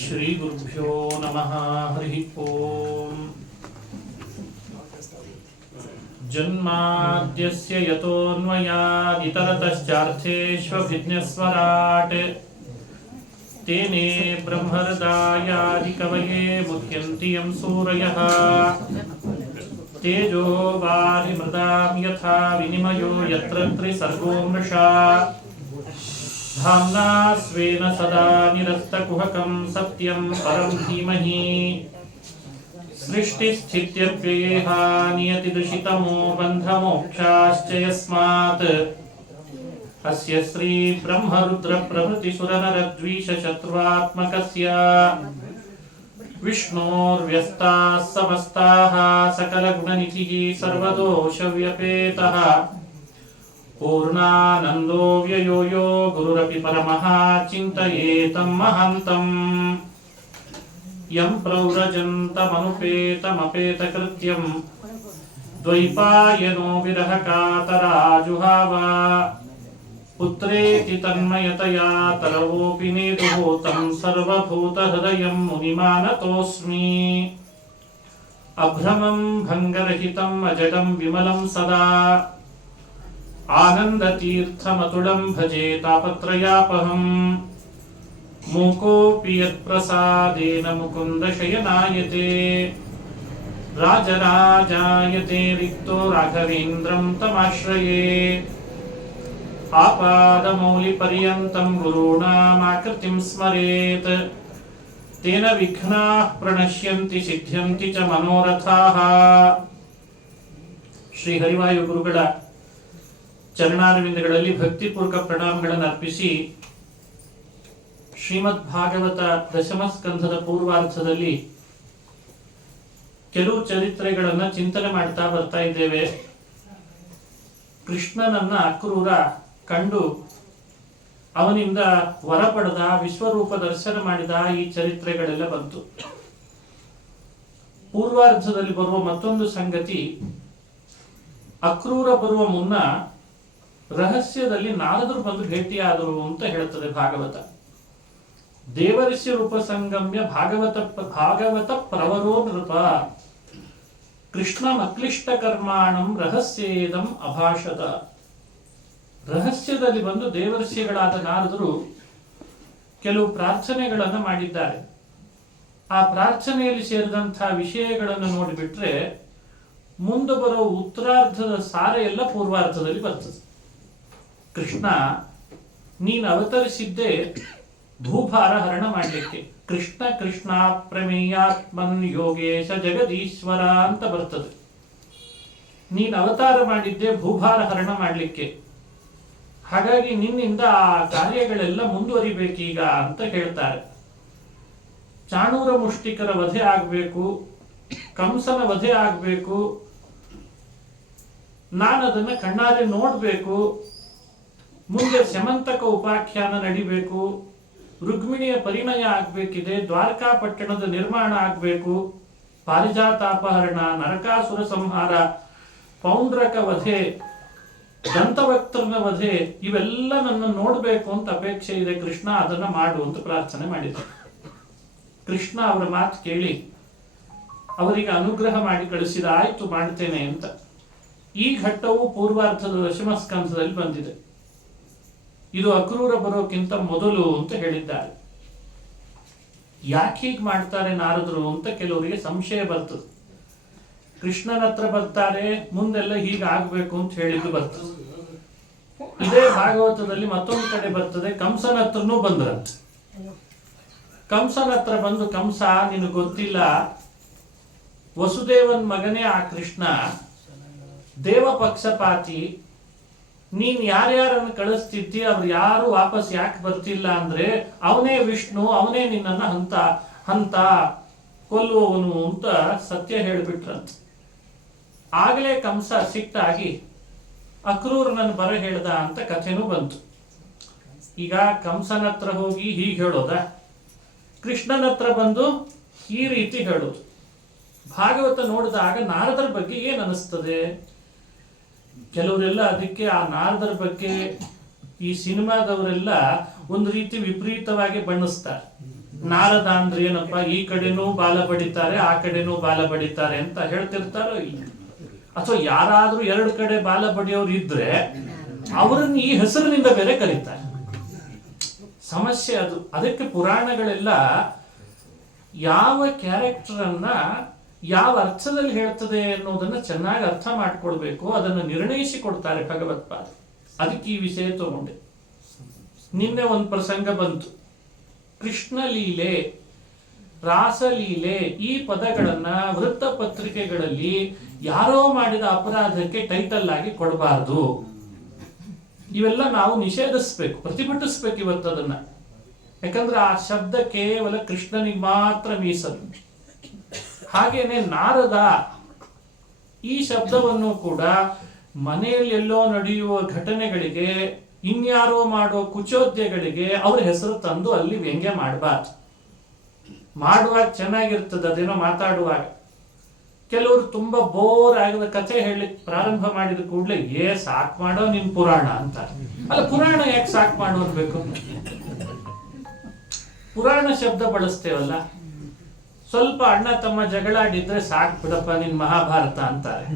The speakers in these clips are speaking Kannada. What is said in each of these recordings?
ಶ್ರೀ ಗುರುಭ್ಯೋ ನಮಃ. ಹರಿ ಓಂ. ಜನ್ಮಾದ್ಯಸ್ಯ ಯತೋನ್ಮಯಾದಿತರತಶ್ಚಾರ್ಥೇಷ್ವಭಿಜ್ಞಸ್ವರಾಟ್ ತೇನೇ ಬ್ರಹ್ಮಹೃದಾಯಾದಿ ಕವಯೇ ಮುಹ್ಯಂತಿ ಯಂ ಸೂರಯಃ ತೇಜೋ ವಾರಿಮೃದಾಂ ಯಥಾ ವಿನಿಮಯೋ ಯತ್ರ ತ್ರಿಸರ್ಗೋ ಮೃಷಾ ಧಾಮ್ನಾ ಸ್ವೇನ ಸದಾ ನಿರಸ್ತಕುಹಕಂ ಸತ್ಯಂ ಪರಂ ಧೀಮಹಿ ಸೃಷ್ಟಿಸ್ಥಿತ್ಯಪ್ಯಯೇಹ ನಿಯತಿದುಷಿತಮೋ ಬಂಧಮೋಕ್ಷಾಶ್ಚ ಯಸ್ಮಾತ್ ಅಸ್ಯ ಶ್ರೀ ಬ್ರಹ್ಮರುದ್ರ ಪ್ರಭೃತಿ ಸುರನರದ್ವೀಷ ಶತ್ರುವಾತ್ಮಕಸ್ಯ ವಿಷ್ಣೋರ್ವ್ಯಸ್ತಾಃ ಸಮಸ್ತಾಃ ಸಕಲಗುಣನಿಧಿಃ ಸರ್ವದೋಷವ್ಯಪೇತಃ ಪೂರ್ಣಾನಂದೋ ವ್ಯಯೋ ಯೋ ಗುರುರಪಿ ಪರಮಃ ಚಿಂತಯೇತಂ ಮಹಾಂತಂ ಯಂ ಪ್ರವ್ರಜಂತಮನುಪೇತಮಪೇತಕೃತ್ಯಂ ದ್ವೈಪಾಯನೋ ವಿರಹ ಕಾತರಾಜುಹಾವ ಪುತ್ರೇತಿ ತನ್ಮಯತಯಾ ತರವೋಪಿ ನೇದುಭೂತಂ ಸರ್ವಭೂತಹೃದಯಂ ಮುನಿಮಾನತೋಸ್ಮಿ ಅಭ್ರಮಂ ಭಂಗರಹಿತಂ ಅಜಡಂ ವಿಮಲಂ ಸದಾ ಆನಂದತೀರ್ಥಮತುಳಂ ಭಜೆ ತಾಪತ್ರಯಾಪಹಂ ಮೂಕೋಪಿ ಯತ್ಪ್ರಸಾದೇನ ಮುಕುಂದ ಶಯನಾಯತೆ ರಾಜರಾಜಾಯತೆ ರಿಕ್ತೋ ರಾಘವೇಂದ್ರಂ ತಮಾಶ್ರಯೇ ಆಪಾದಮೌಲಿಪರ್ಯಂತಂ ಗುರುಣಾಮಾಕೃತಿಂ ಸ್ಮರೇತ್ ತೇನ ವಿಘ್ನಾಃ ಪ್ರಣಶ್ಯಂತಿ ಸಿದ್ಧ್ಯಂತಿ ಚ ಮನೋರಥಾಃ. ಶ್ರೀ ಹರಿವಾಯು ಗುರುಗಳ ಚರಣಾರವಿಂದಗಳಲ್ಲಿ ಭಕ್ತಿಪೂರ್ವಕ ಪ್ರಣಾಮಗಳನ್ನು ಅರ್ಪಿಸಿ ಶ್ರೀಮದ್ ಭಾಗವತ ದಶಮ ಸ್ಕಂಧದ ಪೂರ್ವಾರ್ಧದಲ್ಲಿ ಕೆಲವು ಚರಿತ್ರೆಗಳನ್ನ ಚಿಂತನೆ ಮಾಡ್ತಾ ಬರ್ತಾ ಇದ್ದೇವೆ. ಕೃಷ್ಣನನ್ನ ಅಕ್ರೂರ ಕಂಡು ಅವನಿಂದ ವರ ಪಡೆದ, ವಿಶ್ವರೂಪ ದರ್ಶನ ಮಾಡಿದ ಈ ಚರಿತ್ರೆಗಳೆಲ್ಲ ಬಂತು. ಪೂರ್ವಾರ್ಧದಲ್ಲಿ ಬರುವ ಮತ್ತೊಂದು ಸಂಗತಿ, ಅಕ್ರೂರ ಬರುವ ಮುನ್ನ ರಹಸ್ಯದಲ್ಲಿ ನಾರದರು ಬಂದು ಭೇಟಿಯಾದರು ಅಂತ ಹೇಳುತ್ತದೆ ಭಾಗವತ. ದೇವರ್ಷಿ ರೂಪ ಸಂಗಮ್ಯ ಭಾಗವತ ಪ್ರವರೋ ನೃಪ ಕೃಷ್ಣ ಅಕ್ಲಿಷ್ಟ ಕರ್ಮಾಣಂ ರಹಸ್ಯೇದಂ ಅಭಾಷತ. ರಹಸ್ಯದಲ್ಲಿ ಬಂದು ದೇವರ್ಷಿಗಳಾದ ನಾರದರು ಕೆಲವು ಪ್ರಾರ್ಥನೆಗಳನ್ನು ಮಾಡಿದ್ದಾರೆ. ಆ ಪ್ರಾರ್ಥನೆಯಲ್ಲಿ ಸೇರಿದಂತಹ ವಿಷಯಗಳನ್ನು ನೋಡಿಬಿಟ್ರೆ ಮುಂದೆ ಬರೋ ಉತ್ತರಾರ್ಧದ ಸಾರ ಎಲ್ಲ ಪೂರ್ವಾರ್ಧದಲ್ಲಿ ಬರ್ತದೆ. ಕೃಷ್ಣ, ನೀನು ಅವತರಿಸಿದ್ದೇ ಭೂಭಾರ ಹರಣ ಮಾಡಲಿಕ್ಕೆ. ಕೃಷ್ಣ ಕೃಷ್ಣ ಪ್ರಮೇಯಾತ್ಮನ್ ಯೋಗೇಶ ಜಗದೀಶ್ವರ ಅಂತ ಬರ್ತದೆ. ನೀನು ಅವತಾರ ಮಾಡಿದ್ದೆ ಭೂಭಾರ ಹರಣ ಮಾಡಲಿಕ್ಕೆ. ಹಾಗಾಗಿ ನಿನ್ನಿಂದ ಆ ಕಾರ್ಯಗಳೆಲ್ಲ ಮುಂದುವರಿಬೇಕೀಗ ಅಂತ ಹೇಳ್ತಾರೆ. ಚಾಣೂರ ಮುಷ್ಟಿಕರ ವಧೆ ಆಗಬೇಕು, ಕಂಸನ ವಧೆ ಆಗಬೇಕು, ನಾನದನ್ನ ಕಣ್ಣಾರೆ ನೋಡ್ಬೇಕು. ಮುಂದೆ ಸಮಂತಕ ಉಪಾಖ್ಯಾನ ನಡಿಬೇಕು, ರುಕ್ಮಿಣಿಯ ಪರಿಣಯ ಆಗ್ಬೇಕಿದೆ, ದ್ವಾರಕಾ ಪಟ್ಟಣದ ನಿರ್ಮಾಣ ಆಗ್ಬೇಕು, ಪಾರಿಜಾತಾಪಹರಣ, ನರಕಾಸುರ ಸಂಹಾರ, ಪೌಂಡ್ರಕ ವಧೆ, ದಂತವಕ್ತ್ರನ ವಧೆ, ಇವೆಲ್ಲ ನನ್ನ ನೋಡ್ಬೇಕು ಅಂತ ಅಪೇಕ್ಷೆ ಇದೆ ಕೃಷ್ಣ, ಅದನ್ನ ಮಾಡು ಅಂತ ಪ್ರಾರ್ಥನೆ ಮಾಡಿದ. ಕೃಷ್ಣ ಅವರ ಮಾತು ಕೇಳಿ ಅವರಿಗೆ ಅನುಗ್ರಹ ಮಾಡಿ ಕಳಿಸಿದ, ಆಯ್ತು ಮಾಡ್ತೇನೆ ಅಂತ. ಈ ಘಟ್ಟವು ಪೂರ್ವಾರ್ಧದ ದಶಮ ಸ್ಕಂಧದಲ್ಲಿ ಬಂದಿದೆ. ಇದು ಅಕ್ರೂರ ಬರೋಕ್ಕಿಂತ ಮೊದಲು ಅಂತ ಹೇಳಿದ್ದಾರೆ. ಯಾಕೆ ಹೀಗೆ ಮಾಡ್ತಾರೆ ನಾರದರು ಅಂತ ಕೆಲವರಿಗೆ ಸಂಶಯ ಬರ್ತದೆ. ಕೃಷ್ಣನ ಹತ್ರ ಬರ್ತಾರೆ, ಮುಂದೆಲ್ಲ ಹೀಗಾಗಬೇಕು ಅಂತ ಹೇಳಿದ್ದು ಬರ್ತದೆ. ಇದೇ ಭಾಗವತದಲ್ಲಿ ಮತ್ತೊಂದು ಕಡೆ ಬರ್ತದೆ, ಕಂಸನ ಹತ್ರನೂ ಬಂದ್ರಂತೆ. ಕಂಸನ ಹತ್ರ ಬಂದು, ಕಂಸ ನಿನಗೆ ಗೊತ್ತಿಲ್ಲ, ವಸುದೇವನ್ ಮಗನೇ ಆ ಕೃಷ್ಣ ದೇವ ಪಕ್ಷಪಾತಿ. ನೀನ್ ಯಾರ್ಯಾರನ್ನು ಕಳಿಸ್ತಿದ್ದಿ ಅವ್ರು ಯಾರು ವಾಪಸ್ ಯಾಕೆ ಬರ್ತಿಲ್ಲ ಅಂದ್ರೆ ಅವನೇ ವಿಷ್ಣು, ಅವನೇ ನಿನ್ನನ್ನ ಹಂತ ಕೊಲ್ಲುವವನು ಅಂತ ಸತ್ಯ ಹೇಳಿಬಿಟ್ರಂತ. ಆಗಲೇ ಕಂಸ ಸಿಟ್ಟಾಗಿ ಅಕ್ರೂರನನ್ನು ಬರ ಹೇಳ್ದ ಅಂತ ಕಥೆನೂ ಬಂತು. ಈಗ ಕಂಸನ ಹತ್ರ ಹೋಗಿ ಹೀಗೆ ಹೇಳೋದ, ಕೃಷ್ಣನ ಹತ್ರ ಬಂದು ಈ ರೀತಿ ಹೇಳೋದು. ಭಾಗವತ ನೋಡಿದಾಗ ನಾರದರ ಬಗ್ಗೆ ಏನ್ ಅನಿಸ್ತದೆ? ಕೆಲವರೆಲ್ಲ ಅದಕ್ಕೆ ಆ ನಾರದರ ಬಗ್ಗೆ ಈ ಸಿನಿಮಾದವರೆಲ್ಲ ಒಂದು ರೀತಿ ವಿಪರೀತವಾಗಿ ಬಣ್ಣಿಸ್ತಾರೆ. ನಾರದ ಅಂದ್ರೆ ಏನಪ್ಪ, ಈ ಕಡೆನೂ ಬಾಲ ಬಡಿತಾರೆ ಆ ಕಡೆನೂ ಬಾಲ ಬಡಿತಾರೆ ಅಂತ ಹೇಳ್ತಿರ್ತಾರೋ ಇಲ್ಲ. ಅಥವಾ ಯಾರಾದ್ರೂ ಎರಡು ಕಡೆ ಬಾಲ ಬಡಿಯೋರು ಇದ್ರೆ ಅವರನ್ನು ಈ ಹೆಸರಿನಿಂದ ಬೇರೆ ಕರೀತಾರೆ. ಸಮಸ್ಯೆ ಅದು. ಅದಕ್ಕೆ ಪುರಾಣಗಳೆಲ್ಲ ಯಾವ ಕ್ಯಾರೆಕ್ಟರ್ ಅನ್ನ ಯಾವ ಅರ್ಥದಲ್ಲಿ ಹೇಳ್ತದೆ ಅನ್ನೋದನ್ನ ಚೆನ್ನಾಗಿ ಅರ್ಥ ಮಾಡ್ಕೊಳ್ಬೇಕು, ಅದನ್ನು ನಿರ್ಣಯಿಸಿ ಕೊಡ್ತಾರೆ ಭಗವತ್ಪಾದ. ಅದಕ್ಕೆ ಈ ವಿಷಯ ತಗೊಂಡೆ. ನಿನ್ನೆ ಒಂದು ಪ್ರಸಂಗ ಬಂತು, ಕೃಷ್ಣ ಲೀಲೆ, ರಾಸಲೀಲೆ, ಈ ಪದಗಳನ್ನ ವೃತ್ತಪತ್ರಿಕೆಗಳಲ್ಲಿ ಯಾರೋ ಮಾಡಿದ ಅಪರಾಧಕ್ಕೆ ಟೈಟಲ್ ಆಗಿ ಕೊಡಬಾರದು. ಇವೆಲ್ಲ ನಾವು ನಿಷೇಧಿಸ್ಬೇಕು, ಪ್ರತಿಭಟಿಸ್ಬೇಕು ಇವತ್ತು ಅದನ್ನ. ಯಾಕಂದ್ರೆ ಆ ಶಬ್ದ ಕೇವಲ ಕೃಷ್ಣನಿಗೆ ಮಾತ್ರ ಮೀಸಲು. ಹಾಗೇನೆ ನಾರದ ಈ ಶಬ್ದವನ್ನು ಕೂಡ ಮನೆಯಲ್ಲಿ ಎಲ್ಲೋ ನಡೆಯುವ ಘಟನೆಗಳಿಗೆ, ಇನ್ಯಾರೋ ಮಾಡೋ ಕುಚೋದ್ಯಗಳಿಗೆ ಅವ್ರ ಹೆಸರು ತಂದು ಅಲ್ಲಿ ವ್ಯಂಗ್ಯ ಮಾಡಬಾರ್ದು. ಮಾಡುವಾಗ ಚೆನ್ನಾಗಿರ್ತದೆ ಅದೇನೋ ಮಾತಾಡುವಾಗ. ಕೆಲವರು ತುಂಬಾ ಬೋರ್ ಆಗದ ಕಥೆ ಹೇಳಲಿಕ್ಕೆ ಪ್ರಾರಂಭ ಮಾಡಿದ ಕೂಡಲೇ ಸಾಕ್ ಮಾಡೋ ನಿನ್ ಪುರಾಣ ಅಂತ. ಅಲ್ಲ, ಪುರಾಣ ಯಾಕೆ ಸಾಕ್ ಮಾಡೋ ಅನ್ಬೇಕು? ಪುರಾಣ ಶಬ್ದ ಬಳಸ್ತೇವಲ್ಲ. ಸ್ವಲ್ಪ ಅಣ್ಣ ತಮ್ಮ ಜಗಳಾಡಿದ್ರೆ ಸಾಕ್ ಬಿಡಪ್ಪ ನಿನ್ ಮಹಾಭಾರತ ಅಂತಾರೆ.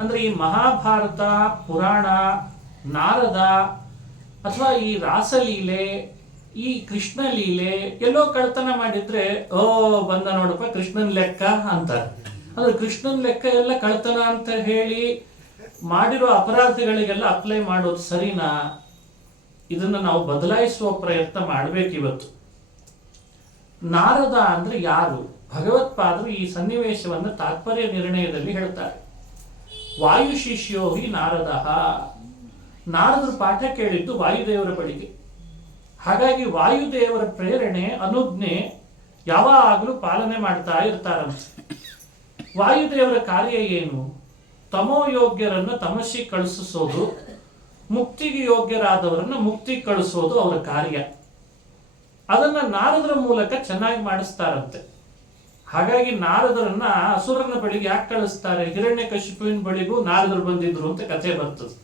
ಅಂದ್ರೆ ಈ ಮಹಾಭಾರತ, ಪುರಾಣ, ನಾರದ ಅಥವಾ ಈ ರಾಸಲೀಲೆ, ಈ ಕೃಷ್ಣ ಲೀಲೆ ಎಲ್ಲೋ ಕಳ್ತನ ಮಾಡಿದ್ರೆ ಬಂದ ನೋಡಪ್ಪ ಕೃಷ್ಣನ್ ಲೆಕ್ಕ ಅಂತಾರೆ. ಅಂದ್ರೆ ಕೃಷ್ಣನ್ ಲೆಕ್ಕ ಎಲ್ಲ ಕಳ್ತನ ಅಂತ ಹೇಳಿ ಮಾಡಿರೋ ಅಪರಾಧಗಳಿಗೆಲ್ಲ ಅಪ್ಲೈ ಮಾಡೋದು ಸರಿನಾ? ಇದನ್ನ ನಾವು ಬದಲಾಯಿಸುವ ಪ್ರಯತ್ನ ಮಾಡ್ಬೇಕಿವತ್ತು. ನಾರದ ಅಂದ್ರೆ ಯಾರು? ಭಗವತ್ಪಾದರು ಈ ಸನ್ನಿವೇಶವನ್ನು ತಾತ್ಪರ್ಯ ನಿರ್ಣಯದಲ್ಲಿ ಹೇಳ್ತಾರೆ. ವಾಯು ಶಿಷ್ಯೋ ಹಿ ನಾರದ. ನಾರದರು ಪಾಠ ಕೇಳಿದ್ದು ವಾಯುದೇವರ ಬಳಿಗೆ. ಹಾಗಾಗಿ ವಾಯುದೇವರ ಪ್ರೇರಣೆ, ಅನುಜ್ಞೆ ಯಾವಾಗಲೂ ಪಾಲನೆ ಮಾಡ್ತಾ ಇರ್ತಾರಂತೆ. ವಾಯುದೇವರ ಕಾರ್ಯ ಏನು? ತಮೋ ಯೋಗ್ಯರನ್ನ ತಮಸ್ಸಿಗೆ ಕಳಿಸೋದು, ಮುಕ್ತಿಗೆ ಯೋಗ್ಯರಾದವರನ್ನ ಮುಕ್ತಿಗೆ ಕಳಿಸೋದು ಅವರ ಕಾರ್ಯ. ಅದನ್ನ ನಾರದರ ಮೂಲಕ ಚೆನ್ನಾಗಿ ಮಾಡಿಸ್ತಾರಂತೆ. ಹಾಗಾಗಿ ನಾರದರನ್ನ ಅಸುರನ ಬಳಿಗೆ ಯಾಕೆ ಕಳಿಸ್ತಾರೆ? ಹಿರಣ್ಯಕಶಿಪುವಿನ ಬಳಿಗೂ ನಾರದರು ಬಂದಿದ್ರು ಅಂತ ಕಥೆ ಬರ್ತದೆ.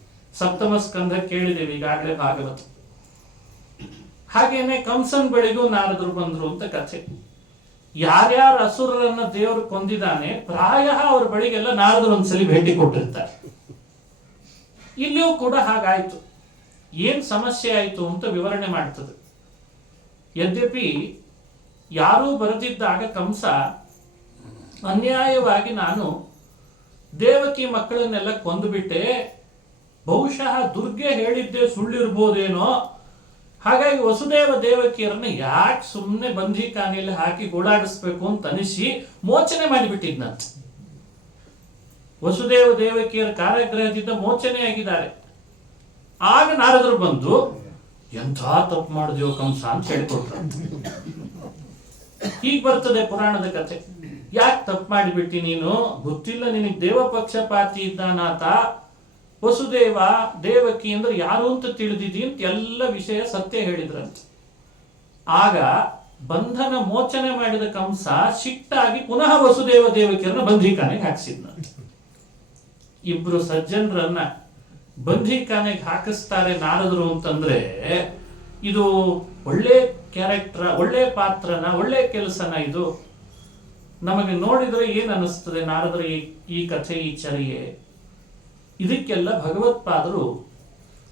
ಸಪ್ತಮ ಸ್ಕಂಧ ಕೇಳಿದ್ದೇವೆ ಈಗಾಗಲೇ ಭಾಗವತ. ಹಾಗೇನೆ ಕಂಸನ್ ಬಳಿಗೂ ನಾರದರು ಬಂದ್ರು ಅಂತ ಕಥೆ. ಯಾರ್ಯಾರ ಅಸುರರನ್ನ ದೇವರು ಕೊಂದಿದ್ದಾನೆ ಪ್ರಾಯ ಅವ್ರ ಬಳಿಗೆಲ್ಲ ನಾರದರು ಒಂದ್ಸಲಿ ಭೇಟಿ ಕೊಟ್ಟಿರ್ತಾರೆ. ಇಲ್ಲಿಯೂ ಕೂಡ ಹಾಗಾಯ್ತು. ಏನ್ ಸಮಸ್ಯೆ ಆಯ್ತು ಅಂತ ವಿವರಣೆ ಮಾಡ್ತದೆ. ಯದ್ಯಪಿ ಯಾರೂ ಬರೆದಿದ್ದಾಗ ಕಂಸ ಅನ್ಯಾಯವಾಗಿ ನಾನು ದೇವಕಿ ಮಕ್ಕಳನ್ನೆಲ್ಲ ಕೊಂದುಬಿಟ್ಟೆ, ಬಹುಶಃ ದುರ್ಗೆ ಹೇಳಿದ್ದೆ ಸುಳ್ಳಿರ್ಬೋದೇನೋ, ಹಾಗಾಗಿ ವಸುದೇವ ದೇವಕಿಯರನ್ನ ಯಾಕೆ ಸುಮ್ಮನೆ ಬಂಧಿಖಾನೆಯಲ್ಲಿ ಹಾಕಿ ಗೋಳಾಡಿಸ್ಬೇಕು ಅಂತ ಅನಿಸಿ ಮೋಚನೆ ಮಾಡಿಬಿಟ್ಟಿದ್ನಂತ. ವಸುದೇವ ದೇವಕಿಯರ ಕಾರಾಗೃಹದಿಂದ ಮೋಚನೆ ಆಗಿದ್ದಾರೆ. ಆಗ ನಾರದರು ಬಂದು ಎಂಥ ತಪ್ಪು ಮಾಡಿದೆಯೋ ಕಂಸ ಅಂತ ಹೇಳಿಕೊಟ್ರು. ಹೀಗೆ ಬರ್ತದೆ ಪುರಾಣದ ಕಥೆ. ಯಾಕೆ ತಪ್ಪು ಮಾಡಿಬಿಟ್ಟಿ ನೀನು? ಗೊತ್ತಿಲ್ಲ ನಿನಗೆ ದೇವ ಪಕ್ಷಪಾತಿ ಇದ್ದಾನಾತ. ವಸುದೇವ ದೇವಕಿ ಅಂದ್ರೆ ಯಾರು ಅಂತ ತಿಳಿದಿದ್ದೀ ಅಂತ ಎಲ್ಲ ವಿಷಯ ಸತ್ಯ ಹೇಳಿದ್ರಂತೆ. ಆಗ ಬಂಧನ ಮೋಚನೆ ಮಾಡಿದ ಕಂಸ ಸಿಟ್ಟಾಗಿ ಪುನಃ ವಸುದೇವ ದೇವಕಿಯರನ್ನ ಬಂಧಿಖಾನೆಗೆ ಹಾಕಿಸಿದ್ನಂತೆ. ಇಬ್ರು ಸಜ್ಜನರನ್ನ ಬಂಧಿಖಾನೆಗೆ ಹಾಕಿಸ್ತಾರೆ ನಾರದರು ಅಂತಂದ್ರೆ ಇದು ಒಳ್ಳೆ ಕ್ಯಾರೆಕ್ಟರ್, ಒಳ್ಳೆ ಪಾತ್ರನ, ಒಳ್ಳೆ ಕೆಲಸನ? ಇದು ನಮಗೆ ನೋಡಿದ್ರೆ ಏನ್ ಅನಿಸ್ತದೆ ನಾರದರ ಈ ಕಥೆ, ಈ ಚರ್ಯೆ? ಇದಕ್ಕೆಲ್ಲ ಭಗವತ್ಪಾದರು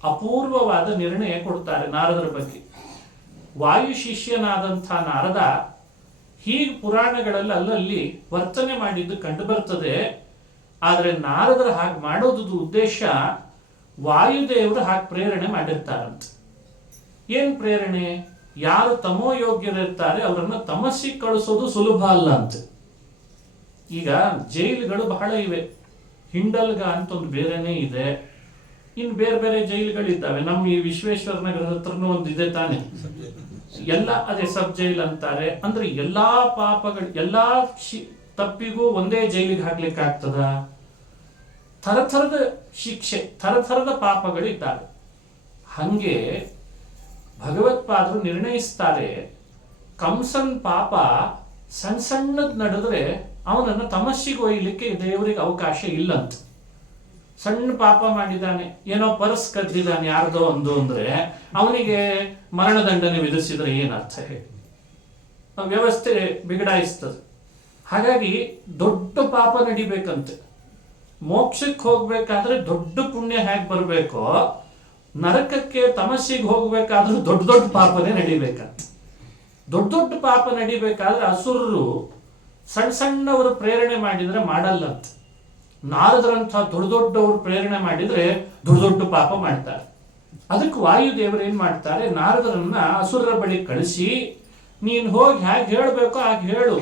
ಅಪೂರ್ವವಾದ ನಿರ್ಣಯ ಕೊಡ್ತಾರೆ ನಾರದರ ಬಗ್ಗೆ. ವಾಯು ಶಿಷ್ಯನಾದಂಥ ನಾರದ ಹೀಗೆ ಪುರಾಣಗಳಲ್ಲಿ ಅಲ್ಲಲ್ಲಿ ವರ್ತನೆ ಮಾಡಿದ್ದು ಕಂಡು ಬರ್ತದೆ. ಆದ್ರೆ ನಾರದರ ಹಾಗೆ ಮಾಡೋದು ಉದ್ದೇಶ ವಾಯುದೇವರು ಹಾಗೆ ಪ್ರೇರಣೆ ಮಾಡಿರ್ತಾರಂತೆ. ಏನ್ ಪ್ರೇರಣೆ? ಯಾರು ತಮೋಯೋಗ್ಯರಿರ್ತಾರೆ ಅವರನ್ನ ತಮಸ್ಸಿಗೆ ಕಳಿಸೋದು ಸುಲಭ ಅಲ್ಲ ಅಂತ. ಈಗ ಜೈಲುಗಳು ಬಹಳ ಇವೆ. ಹಿಂಡಲ್ಗ ಅಂತ ಒಂದು ಬೇರೆನೇ ಇದೆ. ಇನ್ನು ಬೇರೆ ಬೇರೆ ಜೈಲುಗಳಿದ್ದಾವೆ. ನಮ್ಮ ಈ ವಿಶ್ವೇಶ್ವರ ನಗರ ಹತ್ರನೂ ಒಂದು ಇದೆ ತಾನೆ, ಎಲ್ಲ ಅದೇ ಸಬ್ ಜೈಲ್ ಅಂತಾರೆ. ಅಂದ್ರೆ ಎಲ್ಲಾ ಪಾಪಗಳು, ಎಲ್ಲಾ ತಪ್ಪಿಗೂ ಒಂದೇ ಜೈಲಿಗೆ ಹಾಕ್ಲಿಕ್ಕೆ ಆಗ್ತದ? ಥರಥರದ ಶಿಕ್ಷೆ, ಥರಥರದ ಪಾಪಗಳಿದ್ದಾವೆ. ಹಂಗೆ ಭಗವತ್ಪಾದರು ನಿರ್ಣಯಿಸ್ತಾರೆ, ಕಂಸನ್ ಪಾಪ ಸಣ್ಣ ಸಣ್ಣದ್ ನಡೆದ್ರೆ ಅವನನ್ನು ತಮಸ್ಸಿಗೆ ಒಯ್ಯಲಿಕ್ಕೆ ದೇವರಿಗೆ ಅವಕಾಶ ಇಲ್ಲಂತ. ಸಣ್ಣ ಪಾಪ ಮಾಡಿದ್ದಾನೆ, ಏನೋ ಪರ್ಸ್ ಕದ್ದಿದ್ದಾನೆ ಯಾರ್ದೋ ಒಂದು ಅಂದ್ರೆ ಅವನಿಗೆ ಮರಣದಂಡನೆ ವಿಧಿಸಿದ್ರೆ ಏನರ್ಥ ಹೇಳಿ? ವ್ಯವಸ್ಥೆ ಬಿಗಡಾಯಿಸ್ತದೆ. ಹಾಗಾಗಿ ದೊಡ್ಡ ಪಾಪ ನಡಿಬೇಕಂತೆ. ಮೋಕ್ಷಕ್ಕೆ ಹೋಗ್ಬೇಕಾದ್ರೆ ದೊಡ್ಡ ಪುಣ್ಯ ಹೇಗೆ ಬರಬೇಕೋ, ನರಕಕ್ಕೆ ತಮಸ್ಸಿಗೆ ಹೋಗ್ಬೇಕಾದ್ರೂ ದೊಡ್ಡ ದೊಡ್ಡ ಪಾಪನೇ ನಡಿಬೇಕಂತ. ದೊಡ್ಡ ದೊಡ್ಡ ಪಾಪ ನಡಿಬೇಕಾದ್ರೆ ಅಸುರರು ಸಣ್ಣ ಸಣ್ಣವರು ಪ್ರೇರಣೆ ಮಾಡಿದ್ರೆ ಮಾಡಲ್ಲಂತ. ನಾರದರಂಥ ದೊಡ್ಡ ದೊಡ್ಡವರು ಪ್ರೇರಣೆ ಮಾಡಿದ್ರೆ ದೊಡ್ಡ ದೊಡ್ಡ ಪಾಪ ಮಾಡ್ತಾರೆ. ಅದಕ್ಕೆ ವಾಯುದೇವರು ಏನ್ ಮಾಡ್ತಾರೆ, ನಾರದರನ್ನ ಅಸುರರ ಬಳಿ ಕಳಿಸಿ ನೀನ್ ಹೋಗಿ ಹೇಗೆ ಹೇಳ್ಬೇಕೋ ಹಾಗೆ ಹೇಳು.